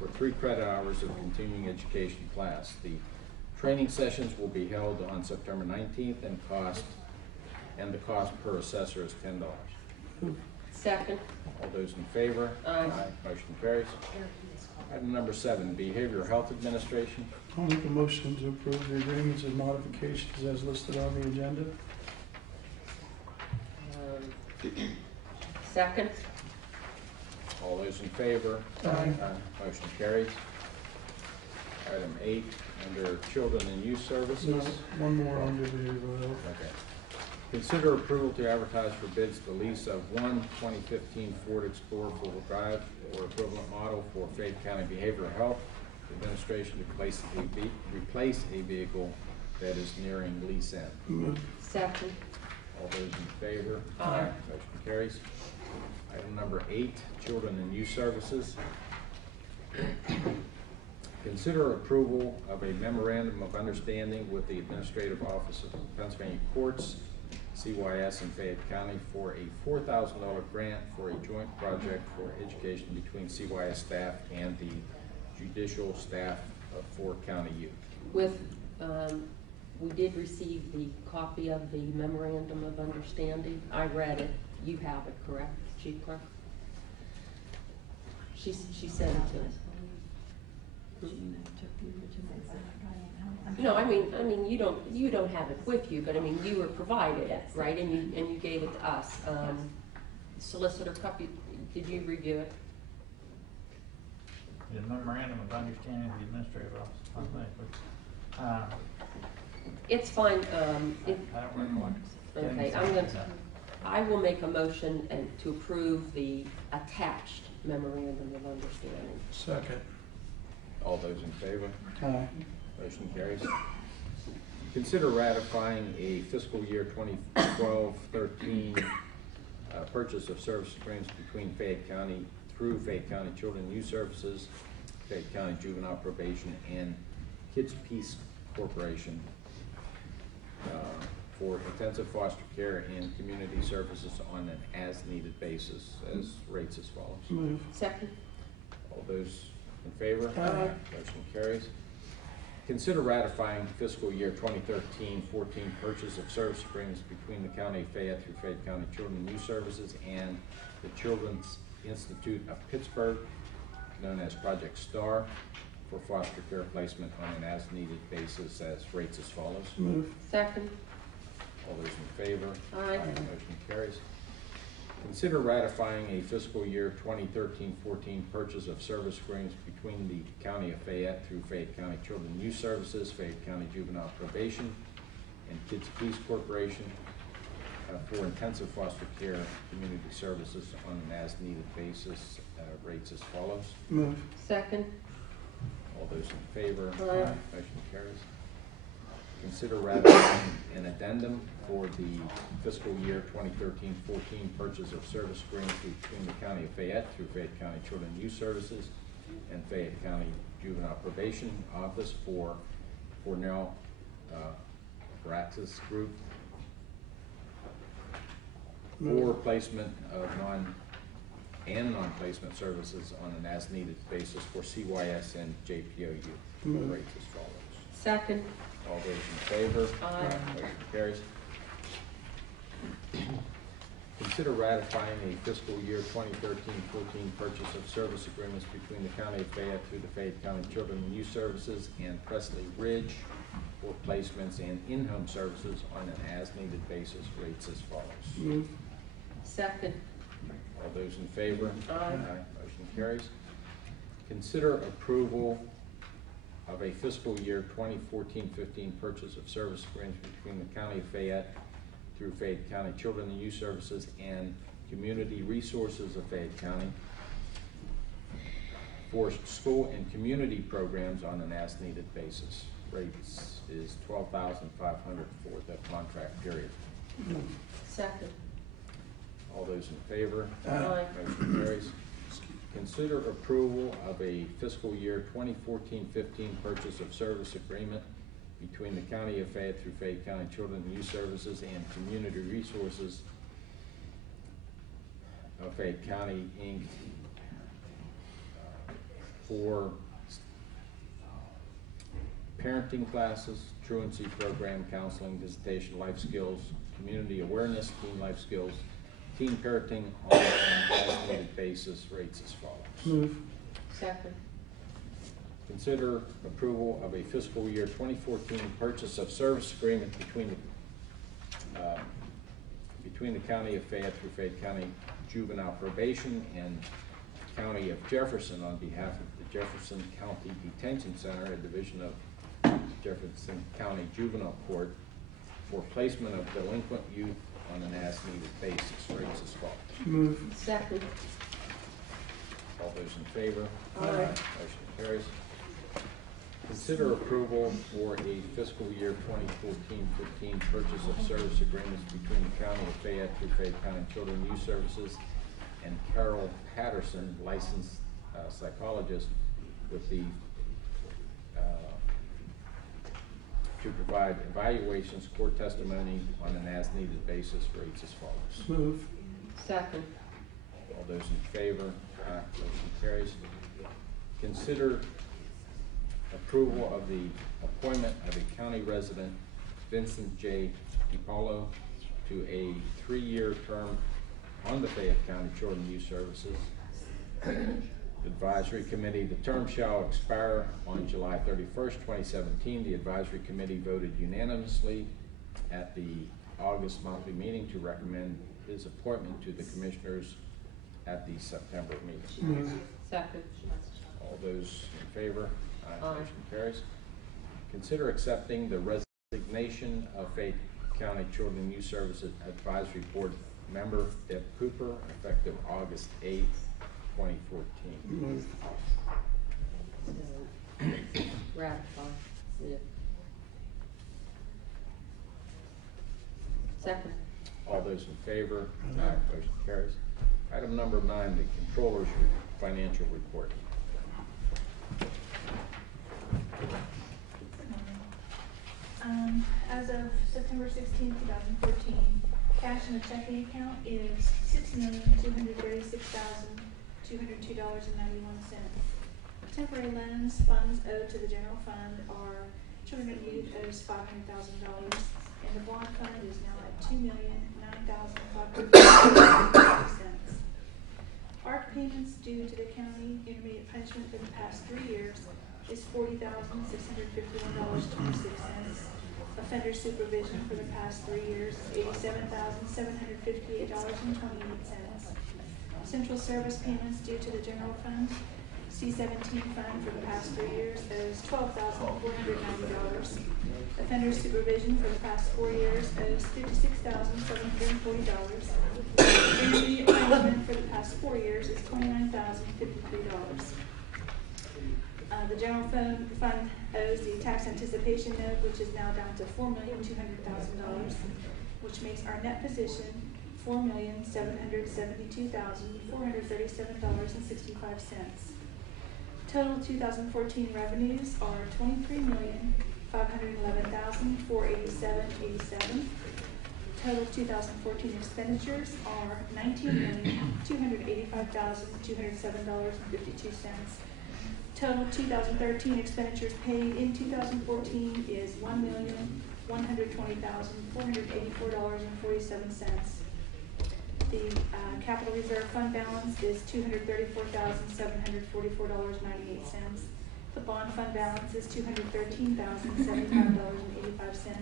for 3 credit hours of continuing education class. The training sessions will be held on September 19th and the cost per assessor is $10. Second. All those in favor? Aye. Motion carries. Item number 7, Behavioral Health Administration. I'll make a motion to approve the agreements and modifications as listed on the agenda. Second. All those in favor? Aye. Motion carries. Item 8, under Children and Youth Services. No, one more under behavioral health. Okay. Consider approval to advertise for bids the lease of one 2015 Ford Explorer 4-wheel drive or equivalent model for Fayette County Behavioral Health Administration to replace a vehicle that is nearing lease end. Move. Second. All those in favor? Aye. Motion carries. Item number 8, Children and Youth Services. Consider approval of a memorandum of understanding with the Administrative Office of Pennsylvania Courts, CYS in Fayette County for a $4,000 grant for a joint project for education between CYS staff and the judicial staff of 4 county youth. We did receive the copy of the memorandum of understanding. I read it. You have it, correct, Chief Clerk? She sent it to us. No, I mean, you don't have it with you, but I mean, you were provided it, right? And you gave it to us. Solicitor copy. Did you review it? The memorandum of understanding of the administrative office. It's fine. I don't recollect. Okay, I will make a motion to approve the attached memorandum of understanding. Second. All those in favor? Aye. Motion carries. Consider ratifying a fiscal year 2012-13 purchase of service agreements between Fayette County Children and Youth Services, Fayette County Juvenile Probation, and Kids Peace Corporation for intensive foster care and community services on an as-needed basis, as rates as follows. Move. Second. All those in favor? Aye. Motion carries. Consider ratifying fiscal year 2013-14 purchase of service agreements between the County of Fayette through Fayette County Children and Youth Services and the Children's Institute of Pittsburgh, known as Project STAR, for foster care placement on an as-needed basis as rates as follows. Move. Second. All those in favor? Aye. Motion carries. Consider ratifying a fiscal year 2013-14 purchase of service agreements between the County of Fayette through Fayette County Children and Youth Services, Fayette County Juvenile Probation, and Kids Peace Corporation for intensive foster care community services on an as-needed basis, rates as follows. Move. Second. All those in favor? Aye. Motion carries. Consider ratifying an addendum for the fiscal year 2013-14 purchase of service agreements between the County of Fayette through Fayette County Children and Youth Services and Fayette County Juvenile Probation Office for Cornell Praxis Group for placement of non-placement services on an as-needed basis for CYS and JPOU. Rates as follows. Second. All those in favor? Aye. Motion carries. Consider ratifying a fiscal year 2013-14 purchase of service agreements between the County of Fayette through the Fayette County Children and Youth Services and Presley Ridge for placements and in-home services on an as-needed basis, rates as follows. Move. Second. All those in favor? Aye. Motion carries. Consider approval of a fiscal year 2014-15 purchase of service agreements between the County of Fayette through Fayette County Children and Youth Services and Community Resources of Fayette County for school and community programs on an as-needed basis. Rates is $12,500 for the contract period. Second. All those in favor? Aye. Motion carries. Consider approval of a fiscal year 2014-15 purchase of service agreement between the County of Fayette through Fayette County Children and Youth Services and Community Resources of Fayette County, Inc. For parenting classes, truancy program, counseling, visitation, life skills, community awareness, teen life skills, teen parenting on an as-needed basis, rates as follows. Move. Second. Consider approval of a fiscal year 2014 purchase of service agreement between the County of Fayette through Fayette County Juvenile Probation and County of Jefferson on behalf of the Jefferson County Detention Center, a division of Jefferson County Juvenile Court, for placement of delinquent youth on an as-needed basis, rates as follows. Move. Second. All those in favor? Aye. Motion carries. Consider approval for a fiscal year 2014-15 purchase of service agreements between the County of Fayette through Fayette County Children and Youth Services and Carol Patterson, licensed psychologist, with the to provide evaluations, court testimony on an as-needed basis, rates as follows. Move. Second. All those in favor? Motion carries. Consider approval of the appointment of a county resident, Vincent J. DiPaolo, to a 3-year term on the Fayette County Children and Youth Services Advisory Committee. The term shall expire on July 31st, 2017. The Advisory Committee voted unanimously at the August monthly meeting to recommend his appointment to the Commissioners at the September meeting. Move. Second. All those in favor? Aye. Motion carries. Consider accepting the resignation of Fayette County Children and Youth Services Advisory Board member Deb Cooper, effective August 8th, 2014. Move. Ratify. Yeah. Second. All those in favor? Motion carries. Item number 9, the Controller's Financial Report. As of September 16, 2014, cash in the checking account is $6,236,202.91. Temporary loans, funds owed to the general fund are Children of Youth owes $500,000, and the bond fund is now at $2,009,500. ARC payments due to the county intermediate punishment for the past 3 years is $40,651.26. Offender supervision for the past 3 years is $87,758.28. Central service payments due to the general fund, C-17 fund for the past 3 years owes $12,490. Offender supervision for the past 4 years owes $56,740. Intermediate punishment for the past 4 years is $29,053. The general fund owes the tax anticipation note, which is now down to $4,200,000, which makes our net position $4,772,437.65. Total 2014 revenues are $23,511,487.87. Total 2014 expenditures are $19,285,207.52. Total 2013 expenditures paid in 2014 is $1,120,484.47. The capital reserve fund balance is $234,744.98. The bond fund balance is $213,075.85.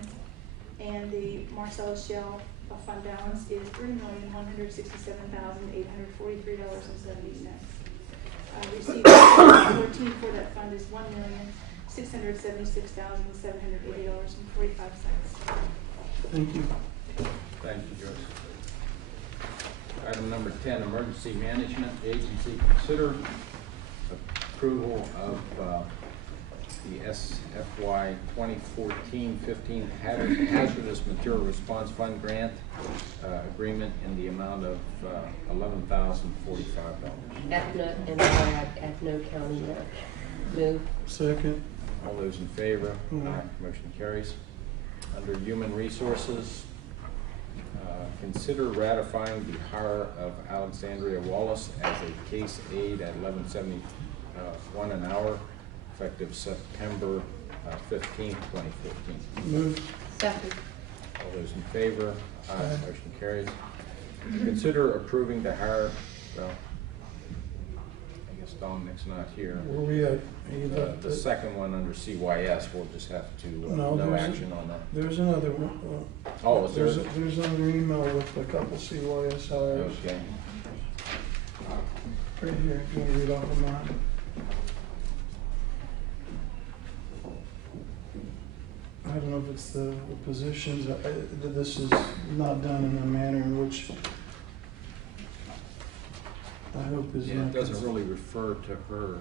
And the Marcellus Shell fund balance is $3,167,843.70. Received 2014 for that fund is $1,676,780.45. Thank you. Thank you, Joyce. Item number 10, Emergency Management Agency. Consider approval of the SFY 2014-15 Hazardous Material Response Fund Grant agreement in the amount of $11,045. At no county match. Move. Second. All those in favor? Aye. Motion carries. Under Human Resources, consider ratifying the hire of Alexandria Wallace as a case aide at $11.71 an hour, effective September 15th, 2014. Move. Second. All those in favor? Aye. Motion carries. Consider approving the hire, well, I guess Dominic's not here. Where we at? The second one under CYS, we'll just have to, no action on that. There's another one. Oh, is there? There's another email with a couple CYS hires. Okay. Right here, if you want to read off of mine. I don't know if it's the positions. This is not done in a manner in which I hope is Yeah, not. it doesn't really refer to her,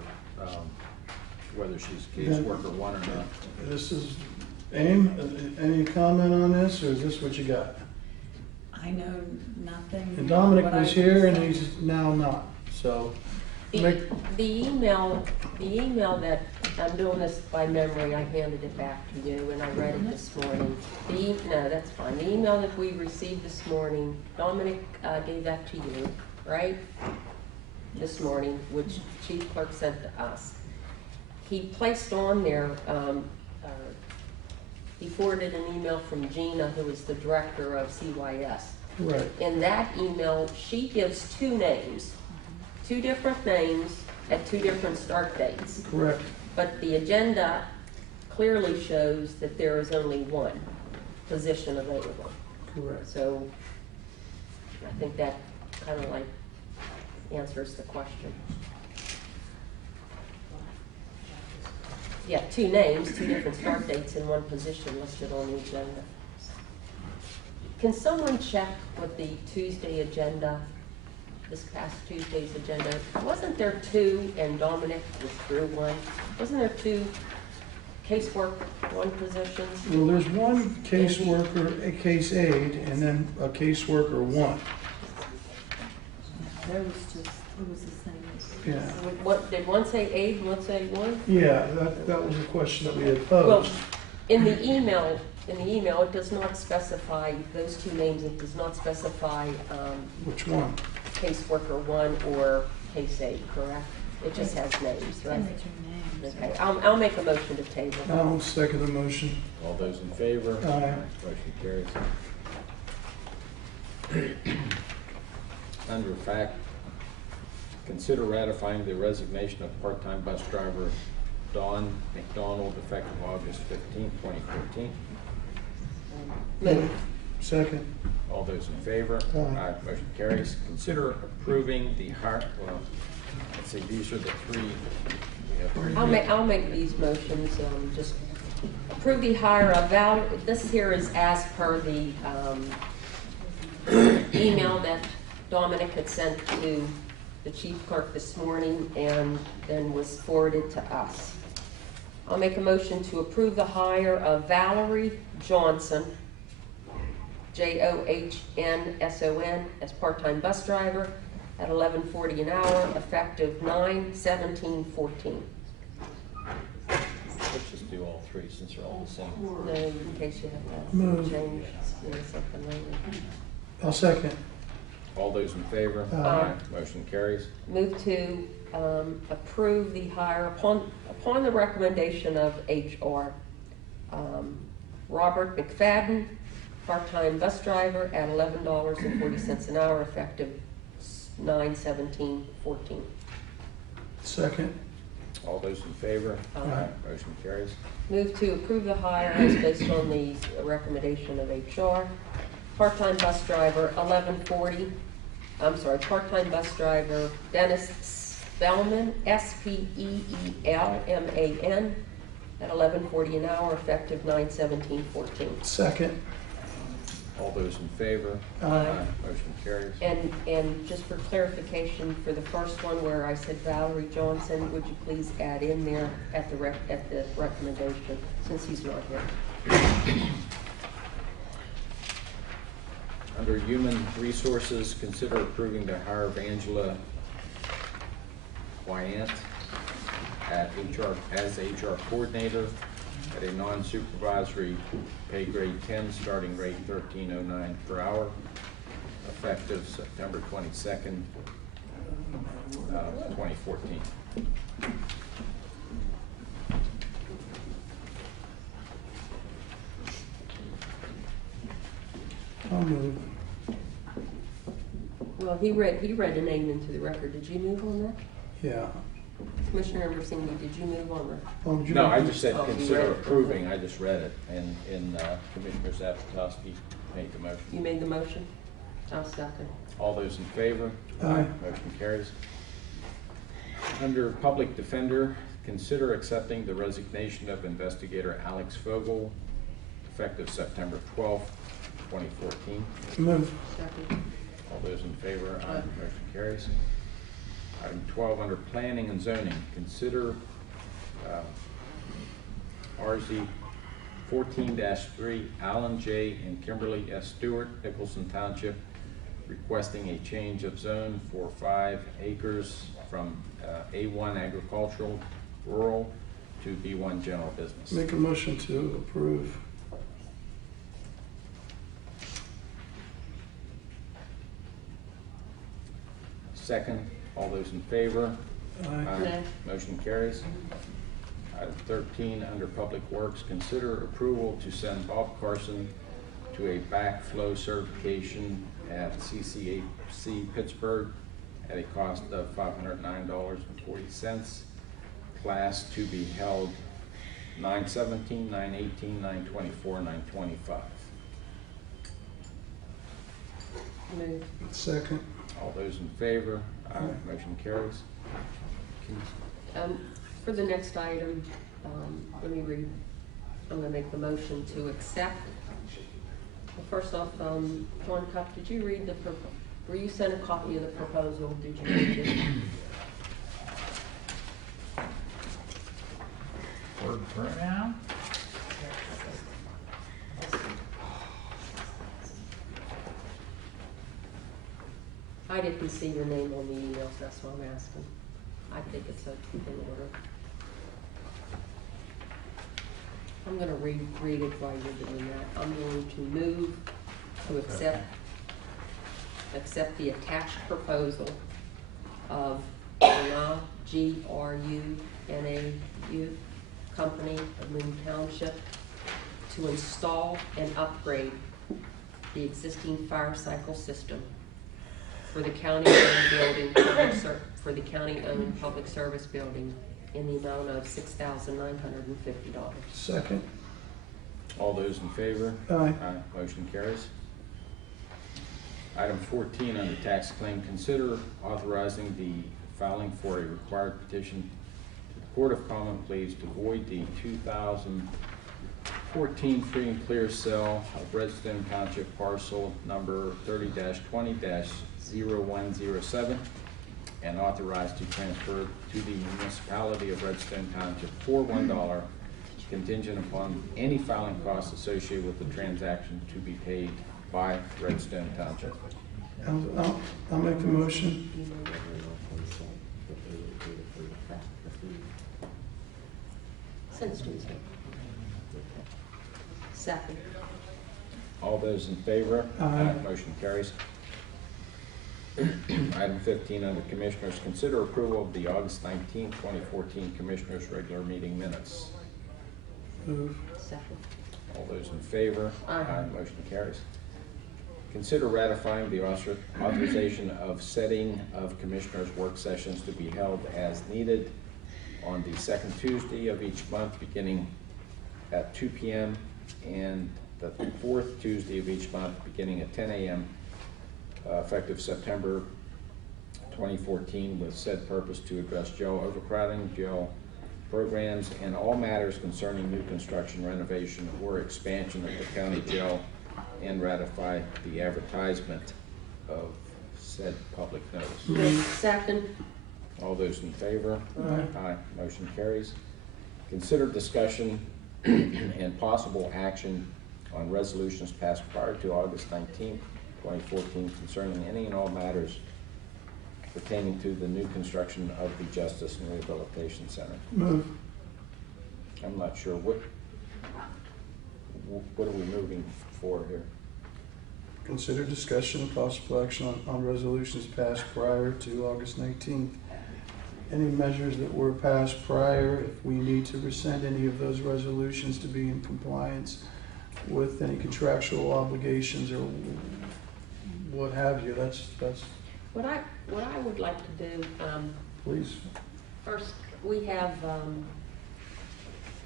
whether she's caseworker one or not. This is, AIM, any comment on this, or is this what you got? I know nothing. And Dominic What was I here and say. he's now not, so. The email that, I'm doing this by memory, I handed it back to you and I read it this morning. No, that's fine. The email that we received this morning, Dominic gave that to you, right? This morning, which Chief Clerk sent to us. He placed on there, he forwarded an email from Gina, who is the director of CYS. Right. In that email, she gives two names, two different names at two different start dates. Correct. But the agenda clearly shows that there is only one position available. Correct. So I think that kind of like answers the question. Yeah, two names, two different start dates, and one position listed on the agenda. Can someone check with the Tuesday agenda, this past Tuesday's agenda? Wasn't there two and Dominic withdrew one? Wasn't there two casework, one positions? Well, there's one caseworker, a case aide, and then a caseworker one. That was just, it was the same as. Yeah. What, did one say aide, one say one? Yeah, that was a question that we had posed. Well, in the email, it does not specify those two names. It does not specify Which one? caseworker one or case aide, correct? It just has names, right? Send it your names. Okay, I'll make a motion to table. I'll second the motion. All those in favor? Aye. Motion carries. Under fact, consider ratifying the resignation of part-time bus driver Dawn McDonald effective August 15, 2014. Move. Second. All those in favor? Aye. Motion carries. Consider approving the hire, well, let's see, these are the three. We have three. I'll make these motions, just approve the hire of Val, this here is as per the, email that Dominic had sent to the chief clerk this morning and then was forwarded to us. I'll make a motion to approve the hire of Valerie Johnson, Johnsson, as part-time bus driver at $11.40 an hour, effective 9/17/14. Let's just do all three since they're all the same. No, in case you have to Move. change, something later. I'll second. All those in favor? Aye. Motion carries. Move to approve the hire upon the recommendation of HR. Robert McFadden, part-time bus driver at $11.40 an hour, effective 9/17/14. Second. All those in favor? Aye. Motion carries. Move to approve the hire as based on the recommendation of HR. Part-time bus driver, part-time bus driver Dennis Spellman, Speelman, at $11.40 an hour, effective 9/17/14. Second. All those in favor? Aye. Motion carries. And just for clarification, for the first one where I said Valerie Johnson, would you please add in there at the recommendation, since he's not here? Under Human Resources, consider approving the hire of Angela Wyant as HR coordinator at a non-supervisory pay grade 10, starting rate $13.09 per hour, effective September 22nd, 2014. I'll move. Well, he read a name into the record. Did you move on that? Yeah. Commissioner Emerson, did you move on that? No, I just said Oh, you read consider it. approving, I just read it, and Commissioner Zapatowski made the motion. You made the motion? I'll second. All those in favor? Aye. Motion carries. Under Public Defender, consider accepting the resignation of Investigator Alex Fogel, effective September 12th, 2014. Move. Second. All those in favor? Aye. Motion carries. Item 12, under Planning and Zoning, consider RZ 14-3, Alan J. and Kimberly S. Stewart, Nicholson Township, requesting a change of zone for 5 acres from A1 agricultural rural to B1 general business. Make a motion to approve. Second. All those in favor? Aye. Nay. Motion carries. Item 13, under Public Works, consider approval to send Bob Carson to a backflow certification at CCAC Pittsburgh at a cost of $509.40. Class to be held 9/17, 9/18, 9/24, 9/25. Move. Second. All those in favor? Aye. Motion carries. For the next item, let me read. I'm going to make the motion to accept. Well, first off, John Cup, did you read were you sent a copy of the proposal? Did you read it? Word pronoun? I didn't see your name on the emails, that's why I'm asking. I think it's in order. I'm gonna read it while you're doing that. I'm going to move to accept the attached proposal of Lana J. GRUNAU Company of Moon Township to install and upgrade the existing fire cycle system for the county-owned building, for the county-owned public service building in the amount of $6,950. Second. All those in favor? Aye. Motion carries. Item 14 under tax claim, consider authorizing the filing for a required petition to the Court of Common Pleas to void the 2014 free and clear sale of Redstone Township parcel number 30-20-0107 and authorized to transfer to the municipality of Redstone Township for $1 contingent upon any filing costs associated with the transaction to be paid by Redstone Township. I'll make the motion. Since Tuesday. Second. All those in favor? Aye. Motion carries. Item 15 under Commissioners, consider approval of the August 19, 2014 Commissioners' regular meeting minutes. Move. Second. All those in favor? Aye. Motion carries. Consider ratifying the authorization of setting of Commissioners' work sessions to be held as needed on the second Tuesday of each month beginning at 2 p.m. and the fourth Tuesday of each month beginning at 10 a.m. Effective September 2014 with said purpose to address jail overcrowding, jail programs, and all matters concerning new construction, renovation, or expansion of the county jail, and ratify the advertisement of said public notice. Second. All those in favor? Aye. Aye. Motion carries. Consider discussion and possible action on resolutions passed prior to August 19, 2014 concerning any and all matters pertaining to the new construction of the Justice and Rehabilitation Center. Move. I'm not sure what are we moving for here? Consider discussion and possible action on resolutions passed prior to August 19th. Any measures that were passed prior, if we need to rescind any of those resolutions to be in compliance with any contractual obligations or what have you, that's. What I would like to do, Please. first, we have,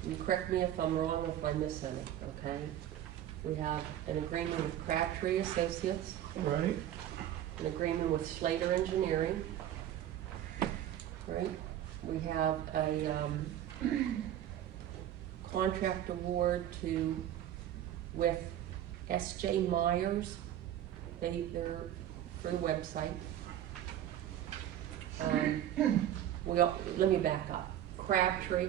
you correct me if I'm wrong, if I miss any, okay? We have an agreement with Crabtree Associates. Right. An agreement with Slater Engineering. Right? We have a contract award with S.J. Myers. They're through the website. Let me back up. Crabtree,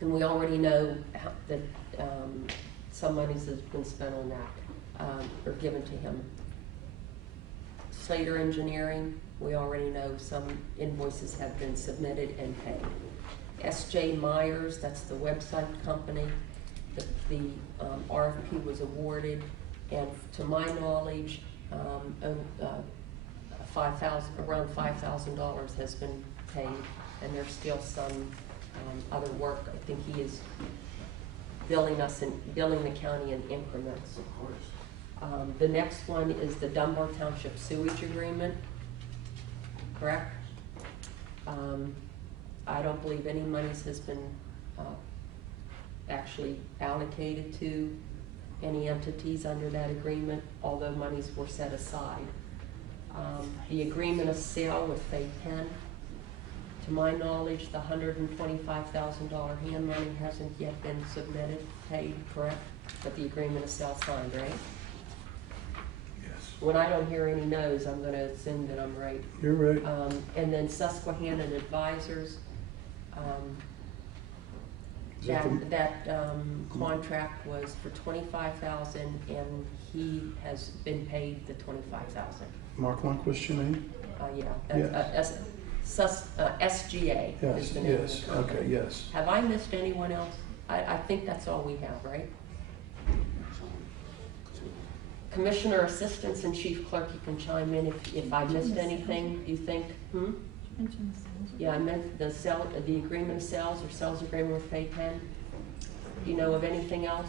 and we already know that some monies has been spent on that, or given to him. Slater Engineering, we already know some invoices have been submitted and paid. S.J. Myers, that's the website company, the RFP was awarded, and to my knowledge, around $5,000 has been paid, and there's still some other work. I think he is billing the county in increments. The next one is the Dunbar Township sewage agreement, correct? I don't believe any monies has been actually allocated to any entities under that agreement, although monies were set aside. The agreement of sale with Fayette County, to my knowledge, the $125,000 hand money hasn't yet been submitted, paid, correct? But the agreement of sale signed, right? Yes. When I don't hear any no's, I'm gonna assume that I'm right. You're right. And then Susquehanna Advisors, that contract was for $25,000, and he has been paid the $25,000. Mark Lundquist, your name? Yeah, SGA is the name of Yes, the company. okay, yes. Have I missed anyone else? I think that's all we have, right? Commissioner Assistants and Chief Clerk, you can chime in if I missed anything you think. Yeah, I meant the agreement of sales or sales agreement with Fayette County. Do you know of anything else?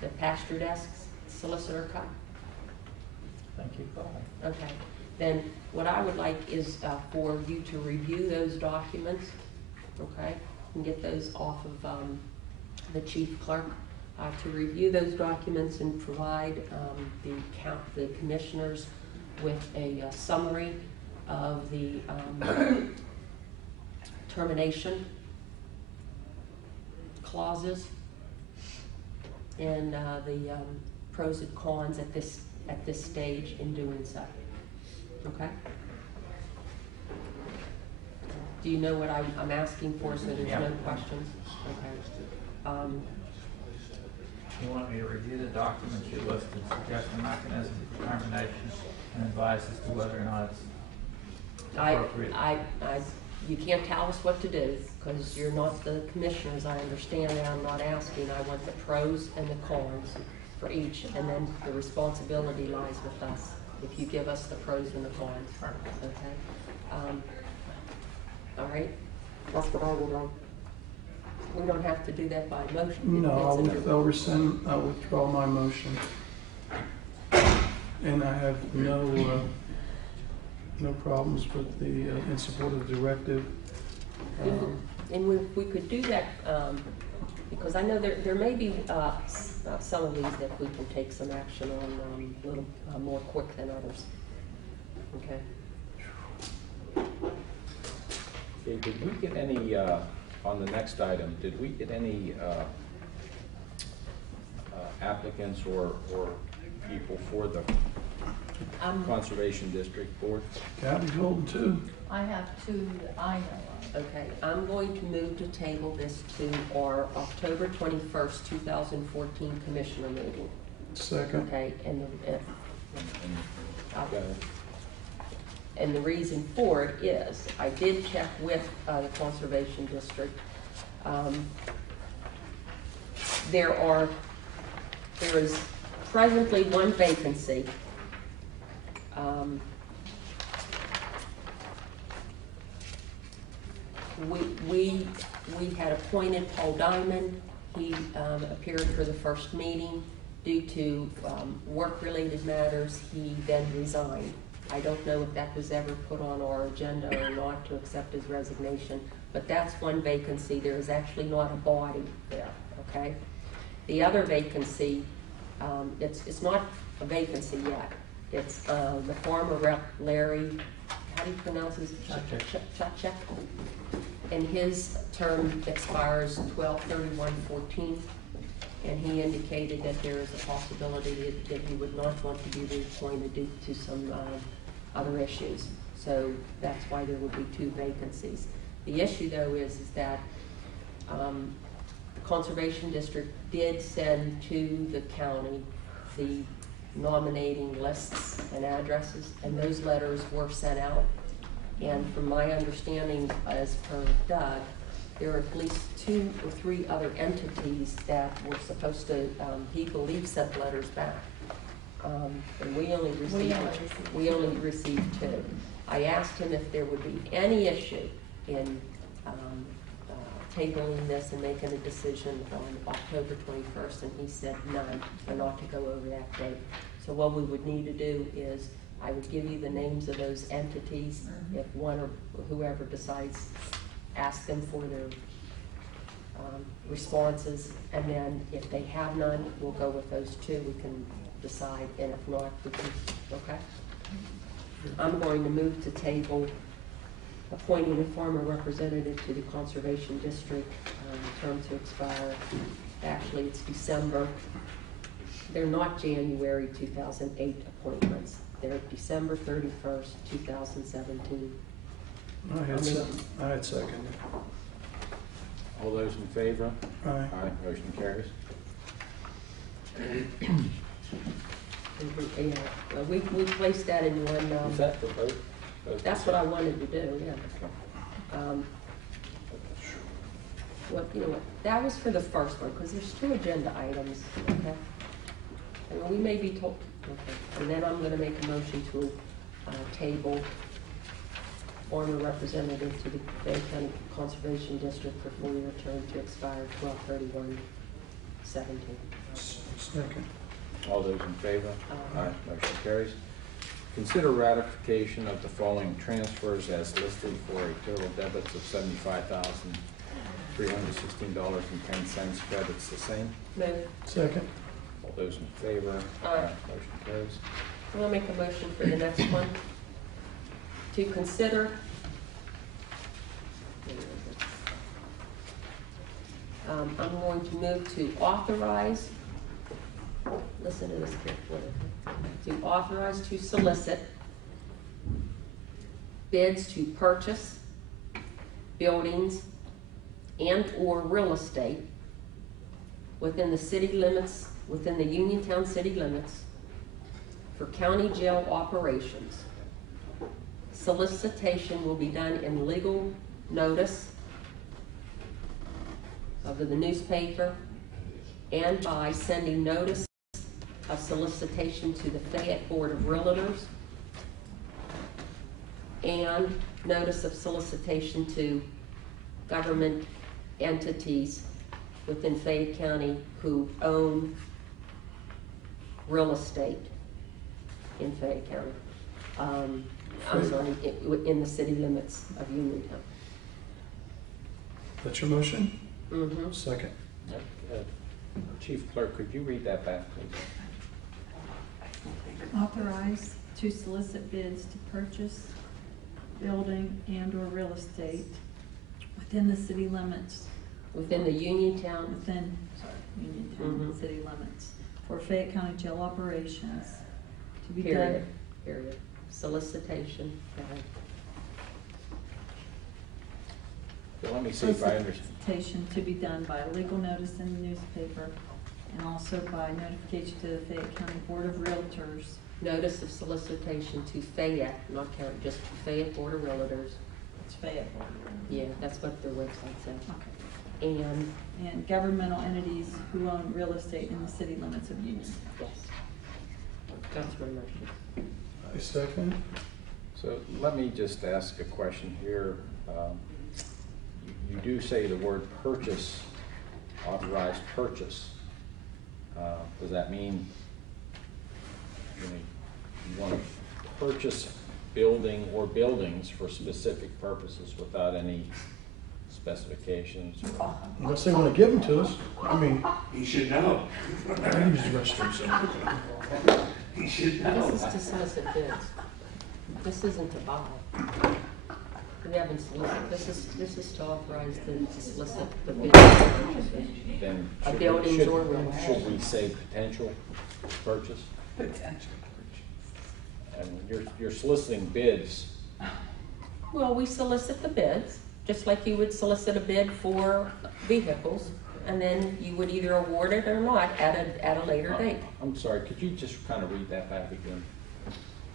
The pasture desks, solicitor cut? Thank you, Paul. Okay, then what I would like is for you to review those documents, okay? And get those off of the chief clerk, to review those documents and provide the commissioners with a summary of the termination clauses and the pros and cons at this stage in doing so. Okay? Do you know what I'm asking for, so there's no questions? Okay. You want me to review the documents you listed, suggest a mechanism for termination, and advise as to whether or not it's appropriate? You can't tell us what to do, because you're not the commissioners, I understand that. I'm not asking. I want the pros and the cons for each, and then the responsibility lies with us, if you give us the pros and the cons. Okay? All right? That's what I would like. We don't have to do that by motion. No, I'll withdraw my motion. And I have no problems with the, in support of the directive. And if we could do that, because I know there may be some of these that we can take some action on a little more quick than others. Okay? Okay, did we get any, on the next item, did we get any applicants or people for the Conservation District Board? Kathy's holding two. I have two that I know of. Okay, I'm going to move to table this to our October 21st, 2014 Commissioner meeting. Second. Okay, Okay. and the reason for it is, I did check with the Conservation District. There is presently one vacancy. We had appointed Paul Diamond. He appeared for the first meeting. Due to work-related matters, he then resigned. I don't know if that was ever put on our agenda or not to accept his resignation, but that's one vacancy. There is actually not a body there, okay? The other vacancy, it's not a vacancy yet. It's the former rep, Larry, how do you pronounce his? Chachek. And his term expires 12/31/14. And he indicated that there is a possibility that he would not want to be reappointed due to some other issues. So that's why there would be two vacancies. The issue, though, is that the Conservation District did send to the county the nominating lists and addresses, and those letters were sent out. And from my understanding, as per Doug, there are at least 2 or 3 other entities that were supposed to, he believes, sent letters back. And we only received 2. I asked him if there would be any issue in tabling this and making a decision on October 21st, and he said none, and not to go over that date. So what we would need to do is, I would give you the names of those entities. If one or whoever decides, ask them for their responses, and then if they have none, we'll go with those 2. We can decide, and if not, we can, okay? I'm going to move to table appointing a former representative to the Conservation District, term to expire. Actually, it's December. They're not January 2008 appointments. They're December 31st, 2017. I had seconded. All those in favor? Aye. Aye, motion carries. Yeah, we placed that in one. Is that for both? That's what I wanted to do, yeah. Well, you know what, that was for the first one, because there's 2 agenda items, okay? And we may be told, okay, and then I'm gonna make a motion to table former representative to the Fayette County Conservation District for 4-year term to expire 12/31/17. Second. All those in favor? Aye. Motion carries. Consider ratification of the following transfers as listed for a total debits of $75,316.10. Credits the same. Move. Second. All those in favor? Aye. Motion carries. I'm going to make a motion for the next one. To consider, I'm going to move to authorize, listen to this carefully, to authorize to solicit bids to purchase buildings and/or real estate within the city limits, within the Uniontown city limits, for county jail operations. Solicitation will be done in legal notice of the newspaper and by sending notice of solicitation to the Fayette Board of Realtors and notice of solicitation to government entities within Fayette County who own real estate in Fayette County. I'm sorry, in the city limits of Uniontown. That's your motion? Mm-hmm. Second. Chief Clerk, could you read that back, please? Authorize to solicit bids to purchase building and/or real estate within the city limits. Within the Uniontown. Uniontown city limits for Fayette County jail operations to be Period. done. Period. Solicitation. So let me see if I understand. Solicitation to be done by legal notice in the newspaper and also by notification to the Fayette County Board of Realtors. Notice of solicitation to Fayette, not county, just Fayette Board of Realtors. It's Fayette Board. Yeah, that's what their website says. Okay. And governmental entities who own real estate in the city limits of Union. yes, that's my motion. I second. So let me just ask a question here. You do say the word purchase, authorized purchase. Does that mean you want to purchase building or buildings for specific purposes without any specifications? Unless they want to give them to us. I mean, He should know. I can use the restrooms. He should know. This is to solicit bids. This isn't to buy. We haven't solicited, this is to authorize them to solicit the bids. Then Of buildings or real estate. should we say potential purchase? Potential. And you're soliciting bids. Well, we solicit the bids, just like you would solicit a bid for vehicles, and then you would either award it or not at a later date. I'm sorry, could you just kind of read that back again?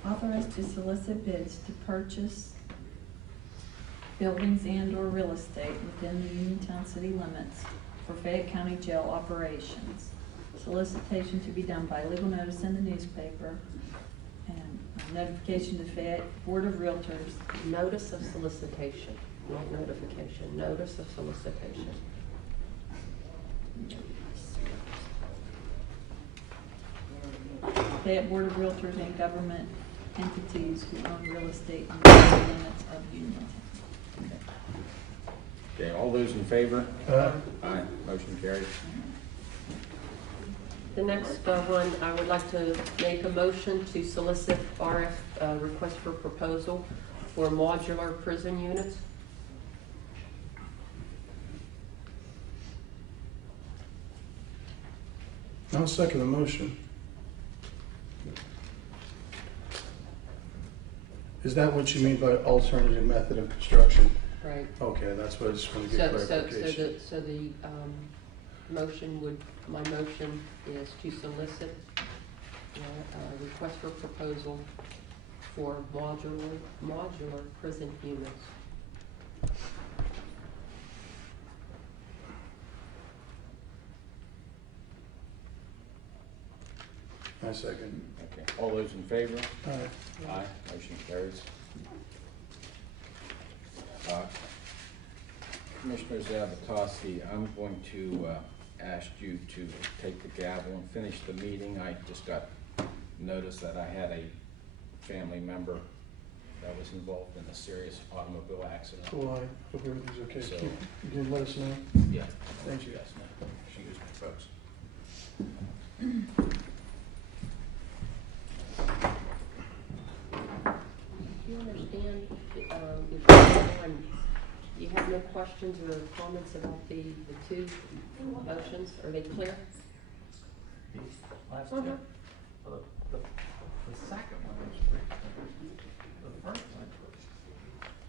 Authorized to solicit bids to purchase buildings and/or real estate within the Uniontown city limits for Fayette County jail operations. Solicitation to be done by legal notice in the newspaper and notification to Fayette Board of Realtors. Notice of solicitation, not notification, notice of solicitation. Fayette Board of Realtors and government entities who own real estate in the city limits of Uniontown. Okay, all those in favor? Aye. Motion carries. The next one, I would like to make a motion to solicit request for proposal for modular prison units. I'll second the motion. Is that what you mean by alternative method of construction? Right. Okay, that's what I just want to get clarification. So the motion would, my motion is to solicit a request for proposal for modular prison units. I second. Okay, all those in favor? Aye. Aye. Motion carries. Commissioners Avatossi, I'm going to ask you to take the gavel and finish the meeting. I just got notice that I had a family member that was involved in a serious automobile accident. Well, I hope everything's okay. So- You can let us know. Yeah. Thank you. Yes, ma'am. Excuse me, folks. Do you understand, if everyone, you have no questions or comments about the two motions? Are they clear? These last Uh-huh. two. Well, the second one is pretty clear. The first one,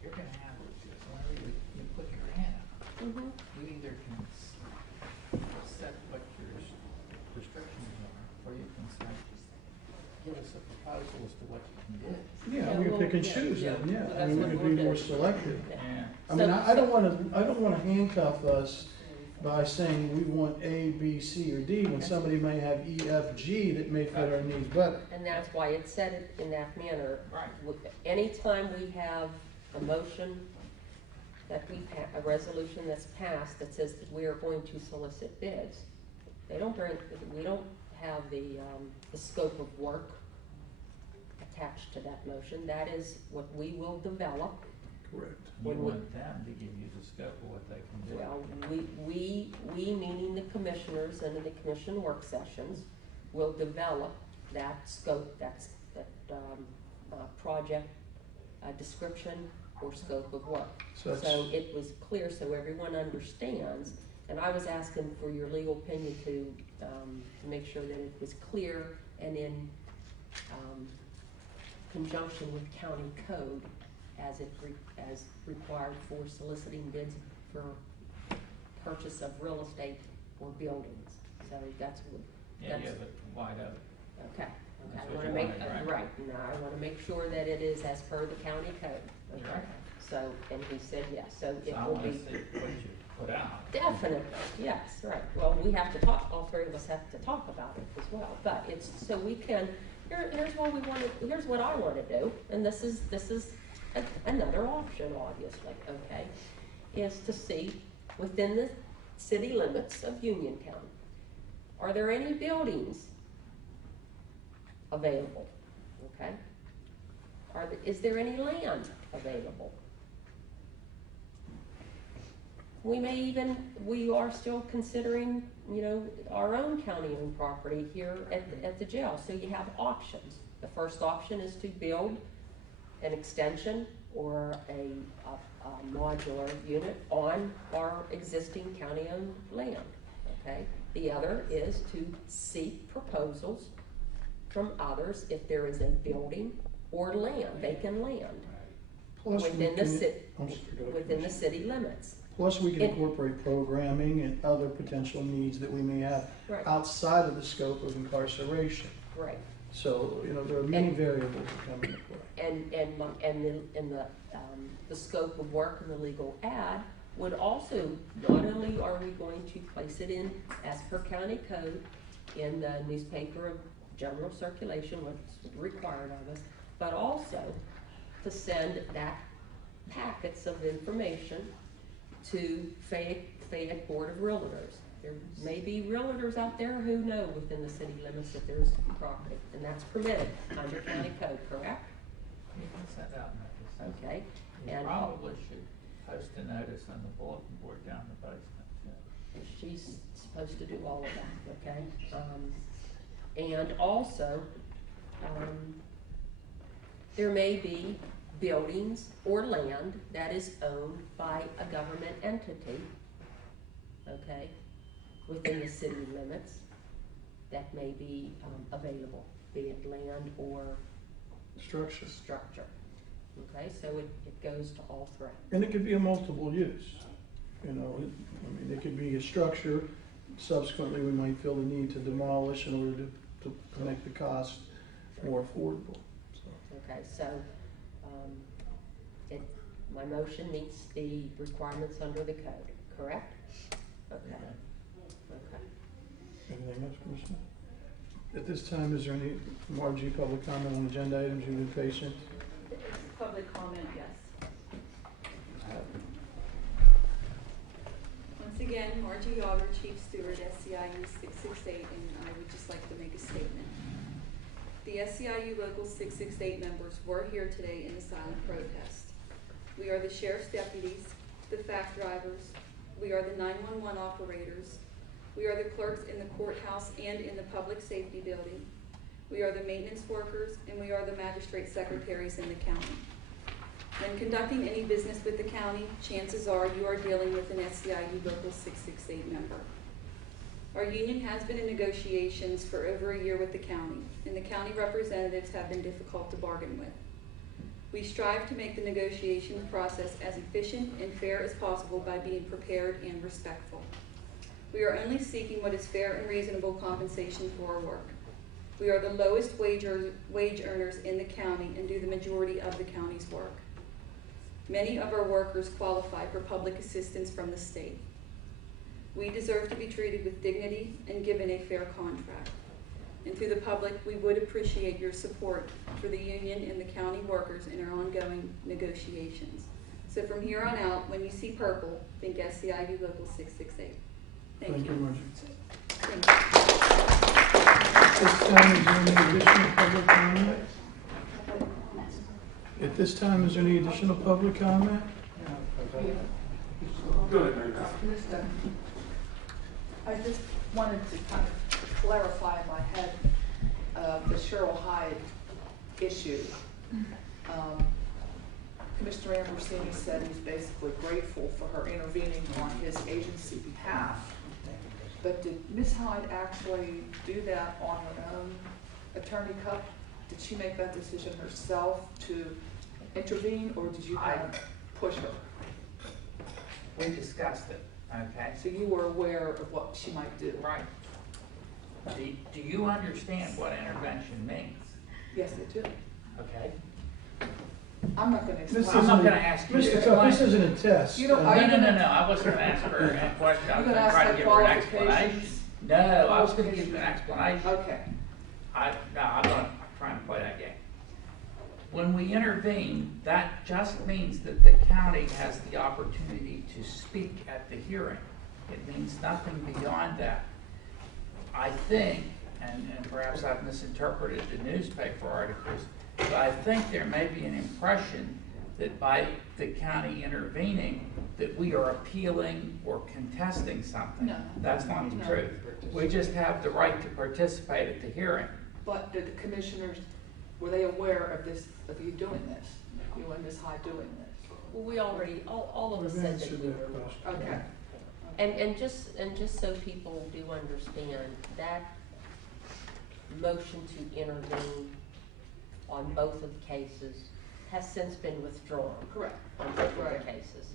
you're gonna have, whenever you put your hand up, Mm-hmm. you either can set what your restrictions are, or you can say, give us a proposal as to what you can do. Yeah, we can pick and choose then, yeah. I mean, we could be more selective. Yeah. I mean, I don't wanna handcuff us by saying we want A, B, C, or D, when somebody may have E, F, G that may fit our needs better. And that's why it's said in that manner. Right. Anytime we have a motion that a resolution that's passed that says that we are going to solicit bids, we don't have the scope of work attached to that motion. That is what we will develop. Correct. You want them to give you the scope of what they can do. Well, we meaning the commissioners and in the commission work sessions, will develop that scope, that project description or scope of work. So So it was clear, so everyone understands, and I was asking for your legal opinion to make sure that it was clear and in conjunction with county code as required for soliciting bids for purchase of real estate or buildings. So that's what. Yeah, you have it wide open. Okay. That's I what wanna you make, wanted, right? right, no, I wanna make sure that it is as per the county code. Okay. Right. So, and he said yes, so So it I will wanna be. see what you put out. Definitely, yes, right. Well, we have to talk, all three of us have to talk about it as well, but it's, so we can, here's what we want to, here's what I want to do, and this is another option, obviously, okay, is to see within the city limits of Uniontown, are there any buildings available, okay? Is there any land available? We are still considering, our own county-owned property here at the jail, so you have options. The first option is to build an extension or a modular unit on our existing county-owned land, okay? The other is to seek proposals from others if there is a building or land, vacant land, Plus we within can- within the city limits. Plus, we can incorporate programming and other potential needs that we may have Right. outside of the scope of incarceration. Right. So, there are many variables that come into play. And the scope of work in the legal ad would also, not only are we going to place it in as per county code in the newspaper of general circulation, what's required of us, but also to send that packets of information to Fayette Board of Realtors. There may be realtors out there who know within the city limits that there's property, and that's permitted under county code, correct? You can send out notice. Okay. You And probably should post a notice on the bulletin board down the basement, too. she's supposed to do all of that, okay? And also, there may be buildings or land that is owned by a government entity, okay, within the city limits that may be available, be it land or Structure. Okay, so it goes to all three. And it could be a multiple use. It could be a structure. Subsequently, we might feel the need to demolish in order to make the cost more affordable. Okay, so, my motion meets the requirements under the code, correct? Okay. Okay. Anything else, Commissioner? At this time, is there any, Margie, public comment on agenda items? You've been patient. Public comment, yes. again, Margie Yager, Chief Steward, SCIU 668, and I would just like to make a statement. The SCIU Local 668 members were here today in the silent protest. We are the sheriff's deputies, the fact drivers, we are the 911 operators, we are the clerks in the courthouse and in the public safety building, we are the maintenance workers, and we are the magistrate secretaries in the county. When conducting any business with the county, chances are you are dealing with an SCIU Local 668 member. Our union has been in negotiations for over a year with the county, and the county representatives have been difficult to bargain with. We strive to make the negotiation process as efficient and fair as possible by being prepared and respectful. We are only seeking what is fair and reasonable compensation for our work. We are the lowest wage earners in the county and do the majority of the county's work. Many of our workers qualify for public assistance from the state. We deserve to be treated with dignity and given a fair contract. And to the public, we would appreciate your support for the union and the county workers in our ongoing negotiations. So from here on out, when you see purple, think SCIU Local 668. Thank you. Margie. Thank you. At this time, is there any additional public comment? Good. I just wanted to kind of clarify in my head the Cheryl Hyde issue. Commissioner Ambrosini said he's basically grateful for her intervening on his agency behalf. But did Ms. Hyde actually do that on her own, Attorney Cup? Did she make that decision herself to intervene, or did you kind of push her? We discussed it, okay? So you were aware of what she might do? Right. Do you understand what intervention means? Yes, I do. Okay. I'm not going to explain. I'm not going to ask you to Mr. Tuck, this isn't a test. You don't, No, I wasn't going to ask her a question. I was going to try to give her an explanation. No, I was going to give you an explanation. Okay. I'm not trying to play that game. When we intervene, that just means that the county has the opportunity to speak at the hearing. It means nothing beyond that. I think, and perhaps I've misinterpreted the newspaper articles, but I think there may be an impression that by the county intervening, that we are appealing or contesting something. No. That's not the truth. We just have the right to participate at the hearing. But did the commissioners, were they aware of this, of you doing this? You and Ms. Hyde doing this? Well, we already, all of us said that we were. Okay. And just so people do understand, that motion to intervene on both of the cases has since been withdrawn. Correct. On both of Right. the cases.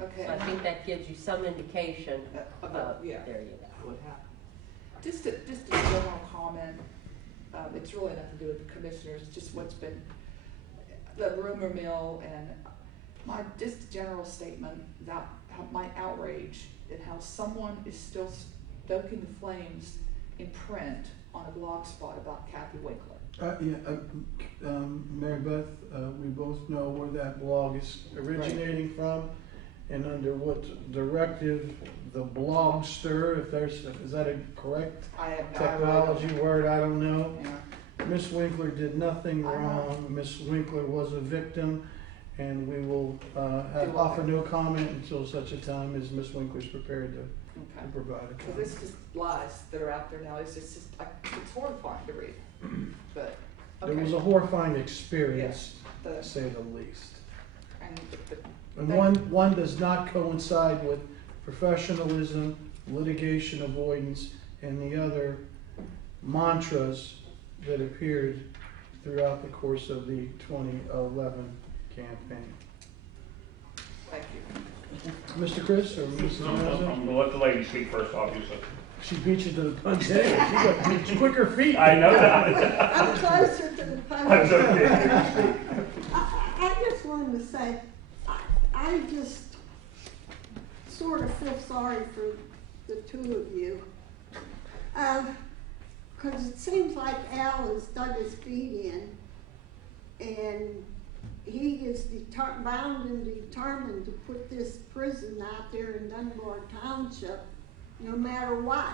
Okay. So I think that gives you some indication of, yeah. there you go. What happened? Just a general comment. It's really nothing to do with the commissioners. It's just what's been the rumor mill, and my just a general statement that my outrage at how someone is still stoking the flames in print on a blog spot about Kathy Winkler. Mary Beth, we both know where that blog is originating from, and under what directive the blogster, is that a correct technology word? I don't know. Yeah. Miss Winkler did nothing wrong. Miss Winkler was a victim, and we will offer no comment until such a time as Miss Winkler's prepared to provide a comment. Because it's just lies that are out there now. It's just it's horrifying to read. But okay. It was a horrifying experience, to say the least. And one does not coincide with professionalism, litigation avoidance, and the other mantras that appeared throughout the course of the 2011 campaign. Thank you. Mr. Chris or Mrs. I'm going to let the lady speak first, obviously. She beat you to the punch. She got quicker feet. I know that. I'm closer to the punch. That's okay. I just wanted to say, I just sort of feel sorry for the two of you. Because it seems like Al has dug his feet in, and he is bound and determined to put this prison out there in Dunbar Township, no matter what.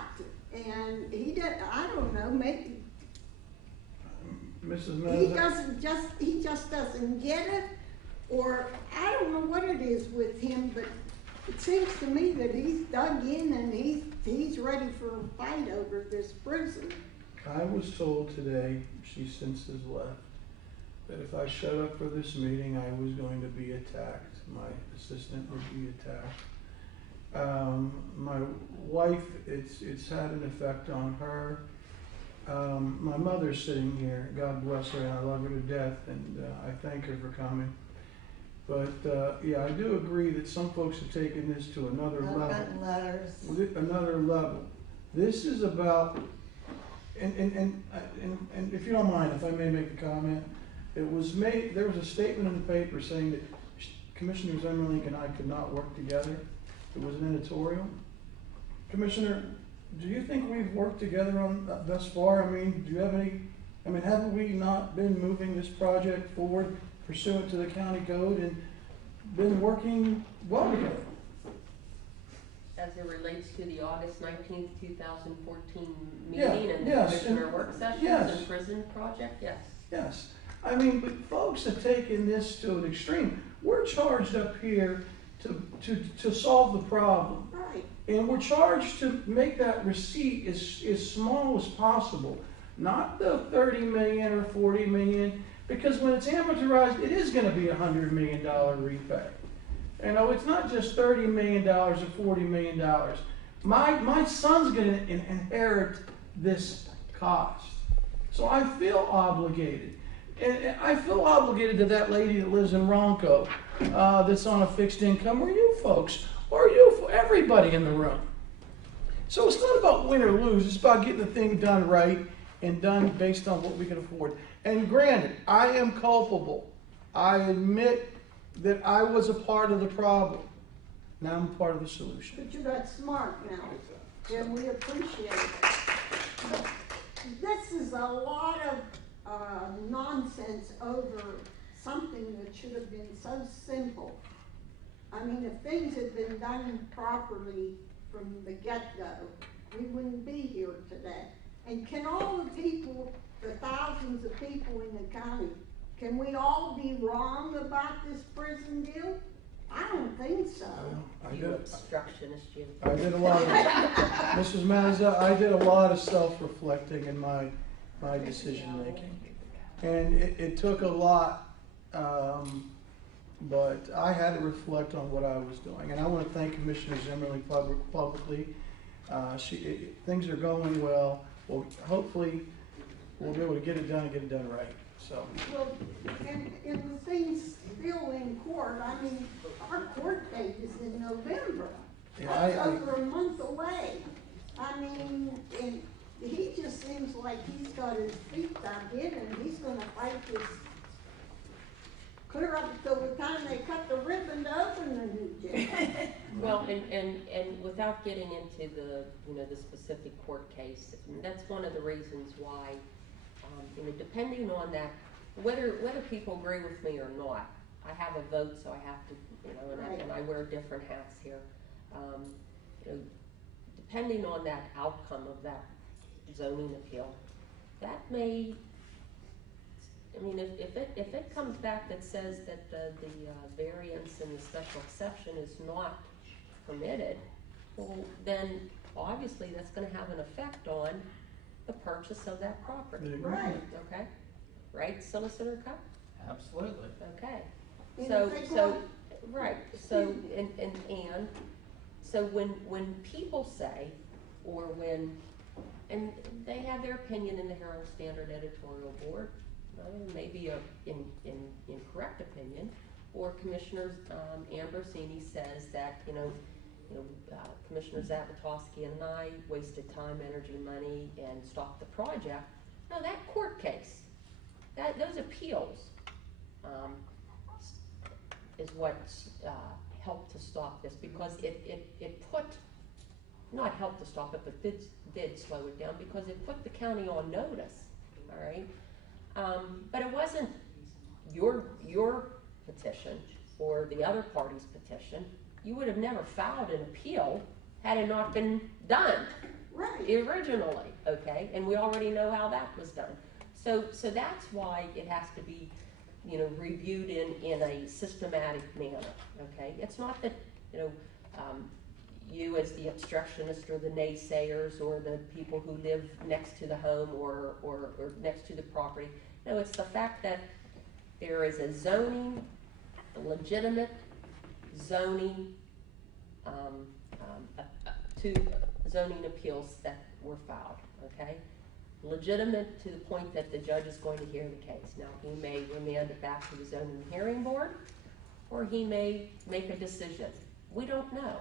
And he did, I don't know, maybe Mrs. he just doesn't get it, or I don't know what it is with him, but it seems to me that he's dug in and he's ready for a fight over this prison. I was told today, she since has left, that if I showed up for this meeting, I was going to be attacked. My assistant would be attacked. My wife, it's had an effect on her. My mother's sitting here, God bless her, and I love her to death, and I thank her for coming. But yeah, I do agree that some folks have taken this to another level. Another level. This is about, and if you don't mind, if I may make a comment, it was made. There was a statement in the paper saying that Commissioner Zimmerlink and I could not work together. It was an editorial. Commissioner, do you think we've worked together on thus far? I mean, do you have any? I mean, haven't we not been moving this project forward pursuant to the county code and been working well together? As it relates to the August 19th, 2014 meeting and the commissioner work sessions and prison project, yes. Yes. I mean, but folks have taken this to an extreme. We're charged up here to solve the problem. Right. And we're charged to make that receipt as small as possible. Not the 30 million or 40 million, because when it's amortized, it is going to be $100 million repay. You know, it's not just $30 million or $40 million. My son's going to inherit this cost. So I feel obligated. And I feel obligated to that lady that lives in Ronco that's on a fixed income, or you folks, or you, everybody in the room. So it's not about win or lose. It's about getting the thing done right and done based on what we can afford. And granted, I am culpable. I admit that I was a part of the problem. Now I'm part of the solution. But you got smart now, and we appreciate it. This is a lot of nonsense over something that should have been so simple. I mean, if things had been done properly from the get-go, we wouldn't be here today. And can all the people, the thousands of people in the county, can we all be wrong about this prison deal? I don't think so. You obstructionist, you. I did a lot of, Mrs. Mazza, I did a lot of self-reflecting in my decision making. And it took a lot, but I had to reflect on what I was doing. And I want to thank Commissioner Zimmerlink publicly. Things are going well. Well, hopefully we'll be able to get it done and get it done right. So. Well, and the thing's still in court. I mean, our court date is in November. Yeah, That's over a month away. I mean, and he just seems like he's got his feet dug in, and he's going to fight this clear up till the time they cut the ribbon to open the new jail. Well, and without getting into the specific court case, and that's one of the reasons why, depending on that, whether people agree with me or not, I have a vote, so I have to, and I wear different hats here. Depending on that outcome of that zoning appeal, that may, if it comes back that says that the variance and the special exception is not permitted, well, then obviously that's going to have an effect on the purchase of that property. Right. Okay. Right, Solicitor Cup? Absolutely. Okay. And So when people say, or when, and they have their opinion in the Herald-Standard editorial board, maybe an incorrect opinion, or Commissioner Ambrosini says that Commissioner Zapatowski and I wasted time, energy, money, and stopped the project. No, that court case, those appeals is what helped to stop this, because it put, not helped to stop it, but did slow it down, because it put the county on notice, all right? But it wasn't your petition or the other party's petition, you would have never filed an appeal had it not been done originally, okay? And we already know how that was done. So that's why it has to be, you know, reviewed in a systematic manner, okay? It's not that, you know, you as the obstructionist or the naysayers or the people who live next to the home or next to the property. No, it's the fact that there is a zoning, a legitimate zoning, two zoning appeals that were filed, okay? Legitimate to the point that the judge is going to hear the case. Now, he may remand it back to the zoning hearing board, or he may make a decision. We don't know.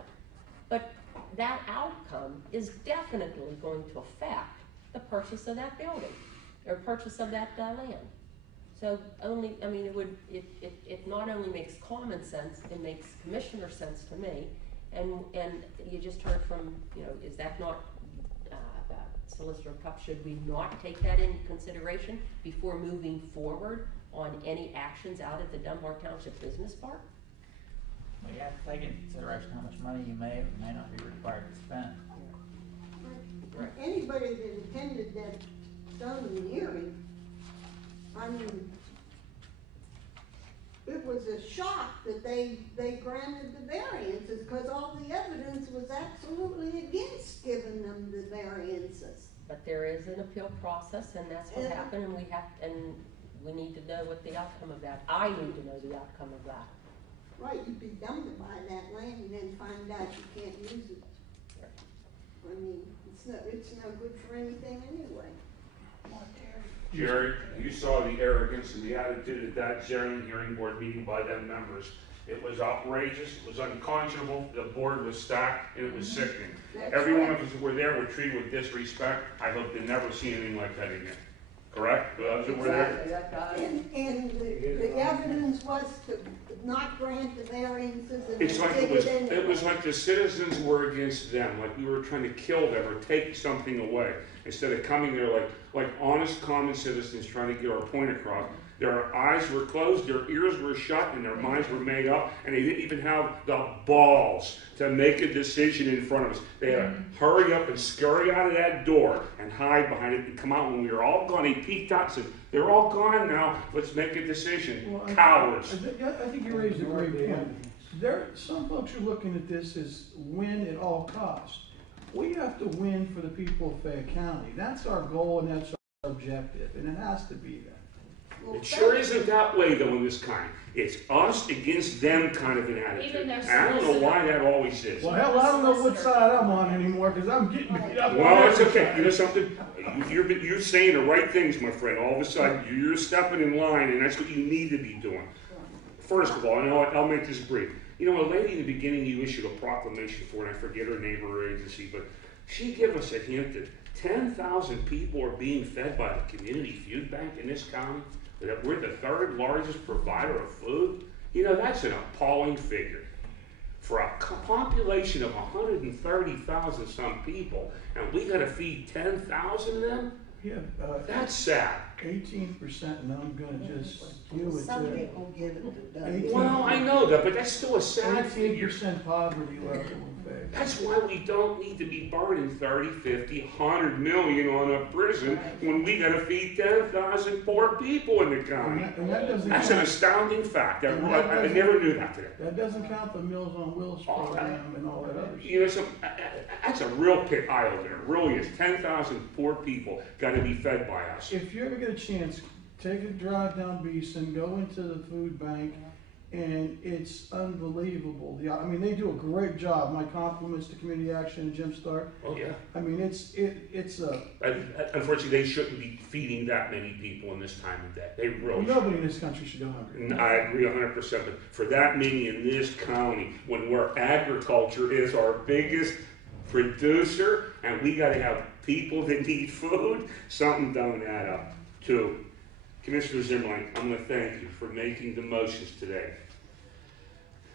But that outcome is definitely going to affect the purchase of that building, or purchase of that land. So it not only makes common sense, it makes commissioner sense to me. And you just heard from, you know, is that not, Solicitor Cup, should we not take that into consideration before moving forward on any actions out at the Dunbar Township Business Park? Well, you have to take into consideration how much money you may or may not be required to spend. Right. Anybody that attended that zoning hearing, I mean, it was a shock that they granted the variances, because all the evidence was absolutely against giving them the variances. But there is an appeal process, and that's what happened, and we need to know what the outcome of that. I need to know the outcome of that. Right, you'd be dumb to buy that land and then find out you can't use it. I mean, it's no good for anything anyway. Jerry, you saw the arrogance and the attitude at that zoning hearing board meeting by them members. It was outrageous, it was unconscionable, the board was stacked, and it was sickening. Every one of us who were there were treated with disrespect. I hope to never see anything like that again. Correct? Those that were there? And the evidence was to not grant the variances and It's like dig it anyway. it was like the citizens were against them, like we were trying to kill them or take something away, instead of coming there like honest, common citizens trying to get our point across. Their eyes were closed, their ears were shut, and their minds were made up, and they didn't even have the balls to make a decision in front of us. They had to hurry up and scurry out of that door and hide behind it and come out when we were all gone. He peeked out and said, "They're all gone now, let's make a decision." Well, Cowards. I think you raised a great point. Some folks are looking at this as win at all costs. We have to win for the people of Fayette County. That's our goal and that's our objective, and it has to be that. It sure isn't that way though in this kind. It's us against them kind of an attitude. And I don't know why that always is. Well, hell, I don't know what side I'm on anymore, because I'm getting beat up. Well, it's okay. You know something? You're saying the right things, my friend. All of a sudden, you're stepping in line, and that's what you need to be doing. First of all, I'll make this brief. You know, a lady in the beginning you issued a proclamation for, and I forget her name or agency, but she gave us a hint that 10,000 people are being fed by the community food bank in this county. That we're the third largest provider of food. You know, that's an appalling figure. For a population of 130,000 some people, and we got to feed 10,000 of them? Yeah, that's sad. 18%, and I'm going to just skew it Some to people give it to them. Well, I know that, but that's still a sad figure. 18% poverty level in Fayette. That's why we don't need to be burning 30, 50, 100 million on a prison when we got to feed 10,000 poor people in the county. And that doesn't That's count, an astounding fact. I doesn't- never knew that today. that doesn't count the Meals on Wheels program and all that other stuff. You know, that's a real eye opener. It really is. 10,000 poor people got to be fed by us. If you ever get a chance, take a drive down Beeson, go into the food bank, and it's unbelievable. I mean, they do a great job. My compliments to Community Action and Jim Stark. Oh, yeah. I mean, it's a... Unfortunately, they shouldn't be feeding that many people in this time of day. They really should. Nobody in this country should go hungry. I agree 100%. But for that many in this county, when agriculture is our biggest producer, and we got to have people that need food, something don't add up. Two, Commissioner Zimmerman, I'm going to thank you for making the motions today.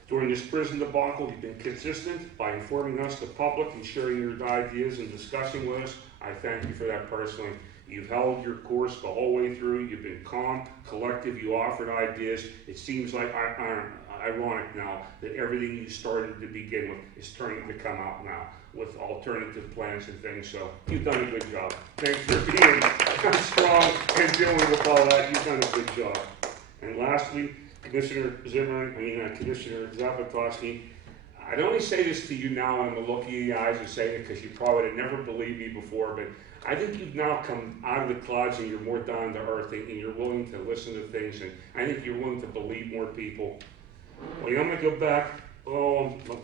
During this prison debacle, you've been consistent by informing us, the public, and sharing your ideas and discussing with us I thank you for that personally. You've held your course the whole way through. You've been calm, collective. You offered ideas. It seems like ironic now that everything you started to begin with is turning to come out now with alternative plans and things. So you've done a good job. Thanks for being strong and dealing with all that. You've done a good job. And lastly, Commissioner Zapotowski, I'd only say this to you now, and I'm going to look you in the eyes and say it because you probably would have never believed me before, but I think you've now come out of the clouds and you're more down to earth and you're willing to listen to things, and I think you're willing to believe more people. Well, I'm going to go back,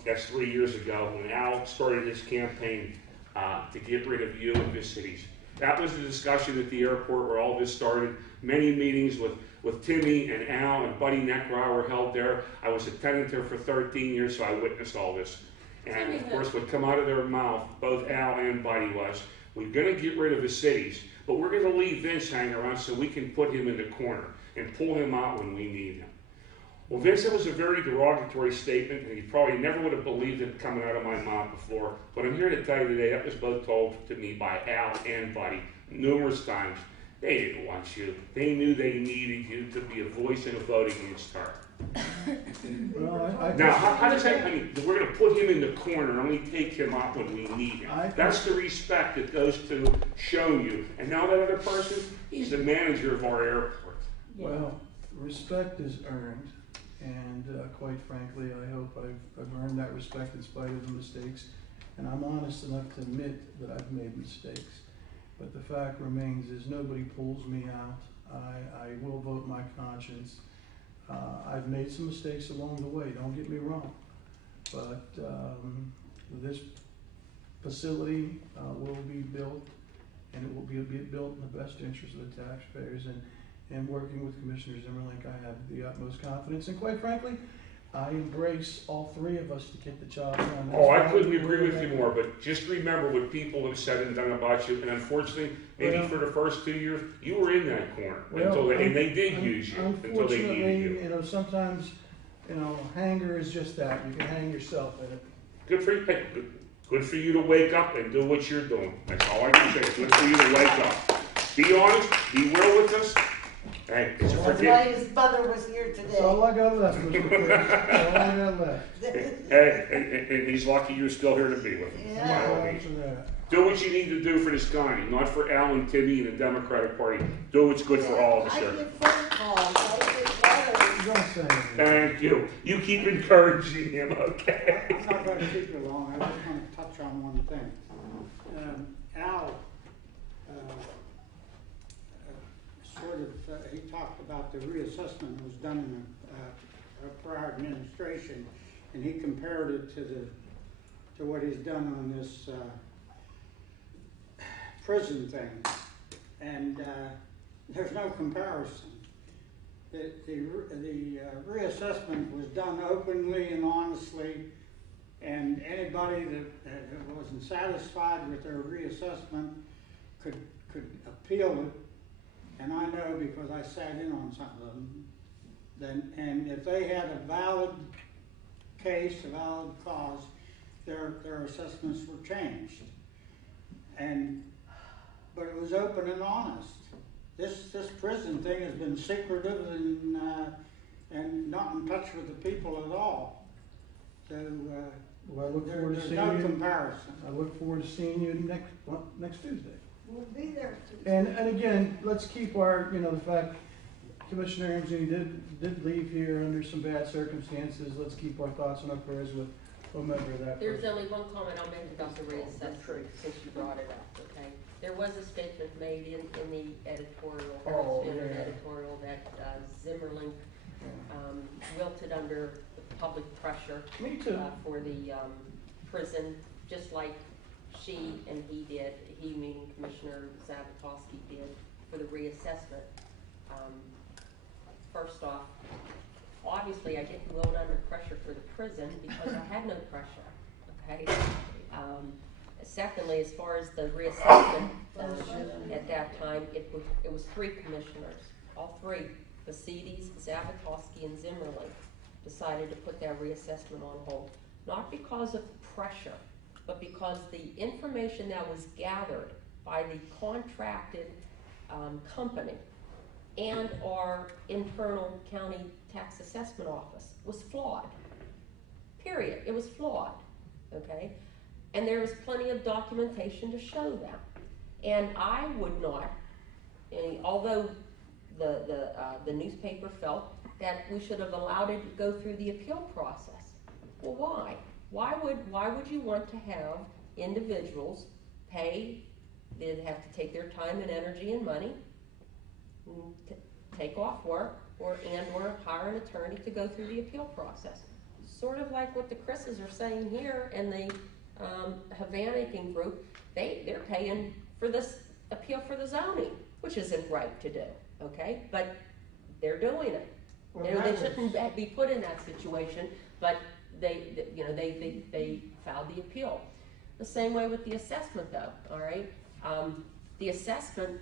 that's 3 years ago when Al started his campaign to get rid of you and the cities. That was the discussion at the airport where all this started. Many meetings with Timmy and Al and Buddy Neckrow were held there. I was attendant there for 13 years, so I witnessed all this. And of course, what come out of their mouth, both Al and Buddy, was, we're going to get rid of the cities, but we're going to leave Vince hanging around so we can put him in the corner and pull him out when we need him. Well, Vince, that was a very derogatory statement, and you probably never would have believed it coming out of my mouth before. But I'm here to tell you today, that was both told to me by Al and Buddy numerous times. They didn't want you. They knew they needed you to be a voice and a vote against her. Well, Now, how does that mean? We're going to put him in the corner and only take him out when we need him. That's the respect that goes to show you. And now that other person, he's the manager of our airport. Well, respect is earned, and quite frankly, I hope I've earned that respect in spite of the mistakes, and I'm honest enough to admit that I've made mistakes. But the fact remains is nobody pulls me out. I will vote my conscience. I've made some mistakes along the way, don't get me wrong. But this facility will be built, and it will be built in the best interest of the taxpayers. And working with Commissioner Zimmerlink, I have the utmost confidence. And quite frankly, I embrace all three of us to get the job done. Oh, I couldn't agree with you more, but just remember what people have said and done about you, and unfortunately, maybe for the first 2 years, you were in that corner, and they did use you until they needed you. You know, sometimes, hanger is just that. You can hang yourself in it. Good for you. Hey, good for you to wake up and do what you're doing. That's all I can say. Good for you to wake up. Be honest, be real with us. Hey, it's a That's why his mother was here today. That's all I got left, Mr. President. That's all I got left. Hey, and he's lucky you're still here to be with him. Yeah. Do what you need to do for this county, not for Al and Timmy and the Democratic Party. Do what's good for all of us I here. get phone calls, I get letters. Don't say anything. Thank you. You keep encouraging him, okay? I'm not going to keep you long. I just want to touch on one thing. Al he talked about the reassessment that was done in a prior administration, and he compared it to what he's done on this prison thing, and there's no comparison. The reassessment was done openly and honestly, and anybody that wasn't satisfied with their reassessment could appeal it. And I know because I sat in on some of them. And if they had a valid case, a valid cause, their assessments were changed. But it was open and honest. This prison thing has been secretive and not in touch with the people at all. So well, I look forward to there's seeing no you. comparison. I look forward to seeing you next Tuesday. We'll be there. And again, let's keep our, the fact Commissioner Ramsey did leave here under some bad circumstances. Let's keep our thoughts and our prayers with whomever that There's person. only one comment I'll make about the reassessment, since you brought it up, okay? There was a statement made in the editorial, Herald-Standard editorial, that Zimmerlink wilted under the public pressure. Me too. For the prison, just like she and he did, he meaning Commissioner Zapotowski did, for the reassessment. First off, obviously I didn't wilt under pressure for the prison because I had no pressure, okay? Secondly, as far as the reassessment, at that time, it was 3 commissioners, all 3, Bacides, Zapotowski, and Zimmerlink, decided to put that reassessment on hold. Not because of pressure, but because the information that was gathered by the contracted company and our internal county tax assessment office was flawed. Period. It was flawed, okay? And there is plenty of documentation to show that. And I would not, although the newspaper felt that we should have allowed it to go through the appeal process. Well, why? Why would you want to have individuals pay? They'd have to take their time and energy and money, take off work, or hire an attorney to go through the appeal process. Sort of like what the Chris's are saying here, and the Havanican group, they're paying for this appeal for the zoning, which isn't right to do, okay? But they're doing it. Well, They shouldn't be put in that situation, but they filed the appeal. The same way with the assessment, though, all right? The assessment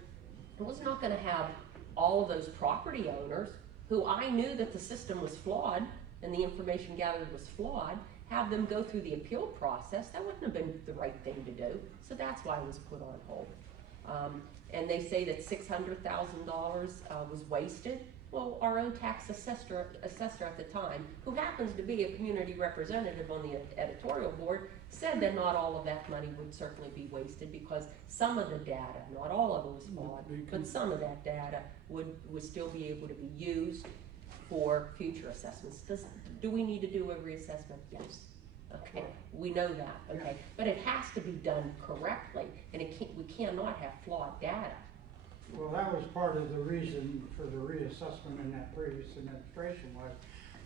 was not gonna have all of those property owners who I knew that the system was flawed and the information gathered was flawed, have them go through the appeal process. That wouldn't have been the right thing to do. So that's why it was put on hold. And they say that $600,000 was wasted. Well, our own tax assessor at the time, who happens to be a community representative on the editorial board, said that not all of that money would certainly be wasted because some of the data, not all of it was flawed, but some of that data would still be able to be used for future assessments. Do we need to do a reassessment? Yes. Okay, we know that, okay? But it has to be done correctly, and we cannot have flawed data. Well, that was part of the reason for the reassessment in that previous administration was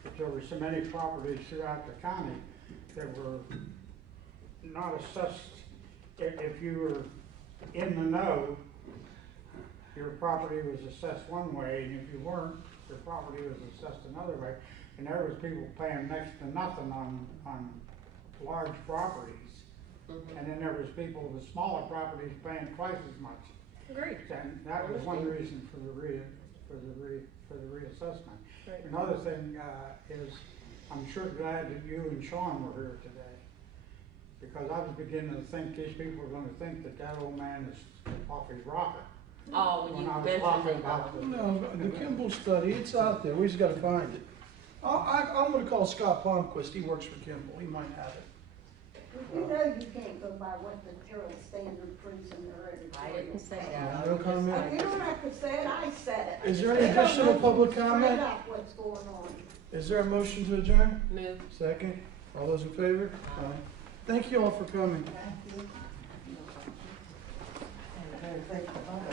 that there were so many properties throughout the county that were not assessed. If you were in the know, your property was assessed one way, and if you weren't, your property was assessed another way. And there was people paying next to nothing on large properties. Mm-hmm. And then there was people with smaller properties paying twice as much. Agreed. And that was one reason for the reassessment. Right. Another thing is, I'm sure glad that you and Sean were here today, because I was beginning to think these people were going to think that old man is off his rocker. Oh, when you mentioned about No, the Kimball study, it's out there, we just gotta find it. I'm gonna call Scott Palmquist, he works for Kimball, he might have it. You know you can't go by what the Herald-Standard prints in their editorial. I didn't say that. No comment? You don't have to say it, I said it. Is there any additional public comment? Straight up what's going on. Is there a motion to adjourn? Move. Second, all those in favor? Aye. Thank you all for coming. Thank you.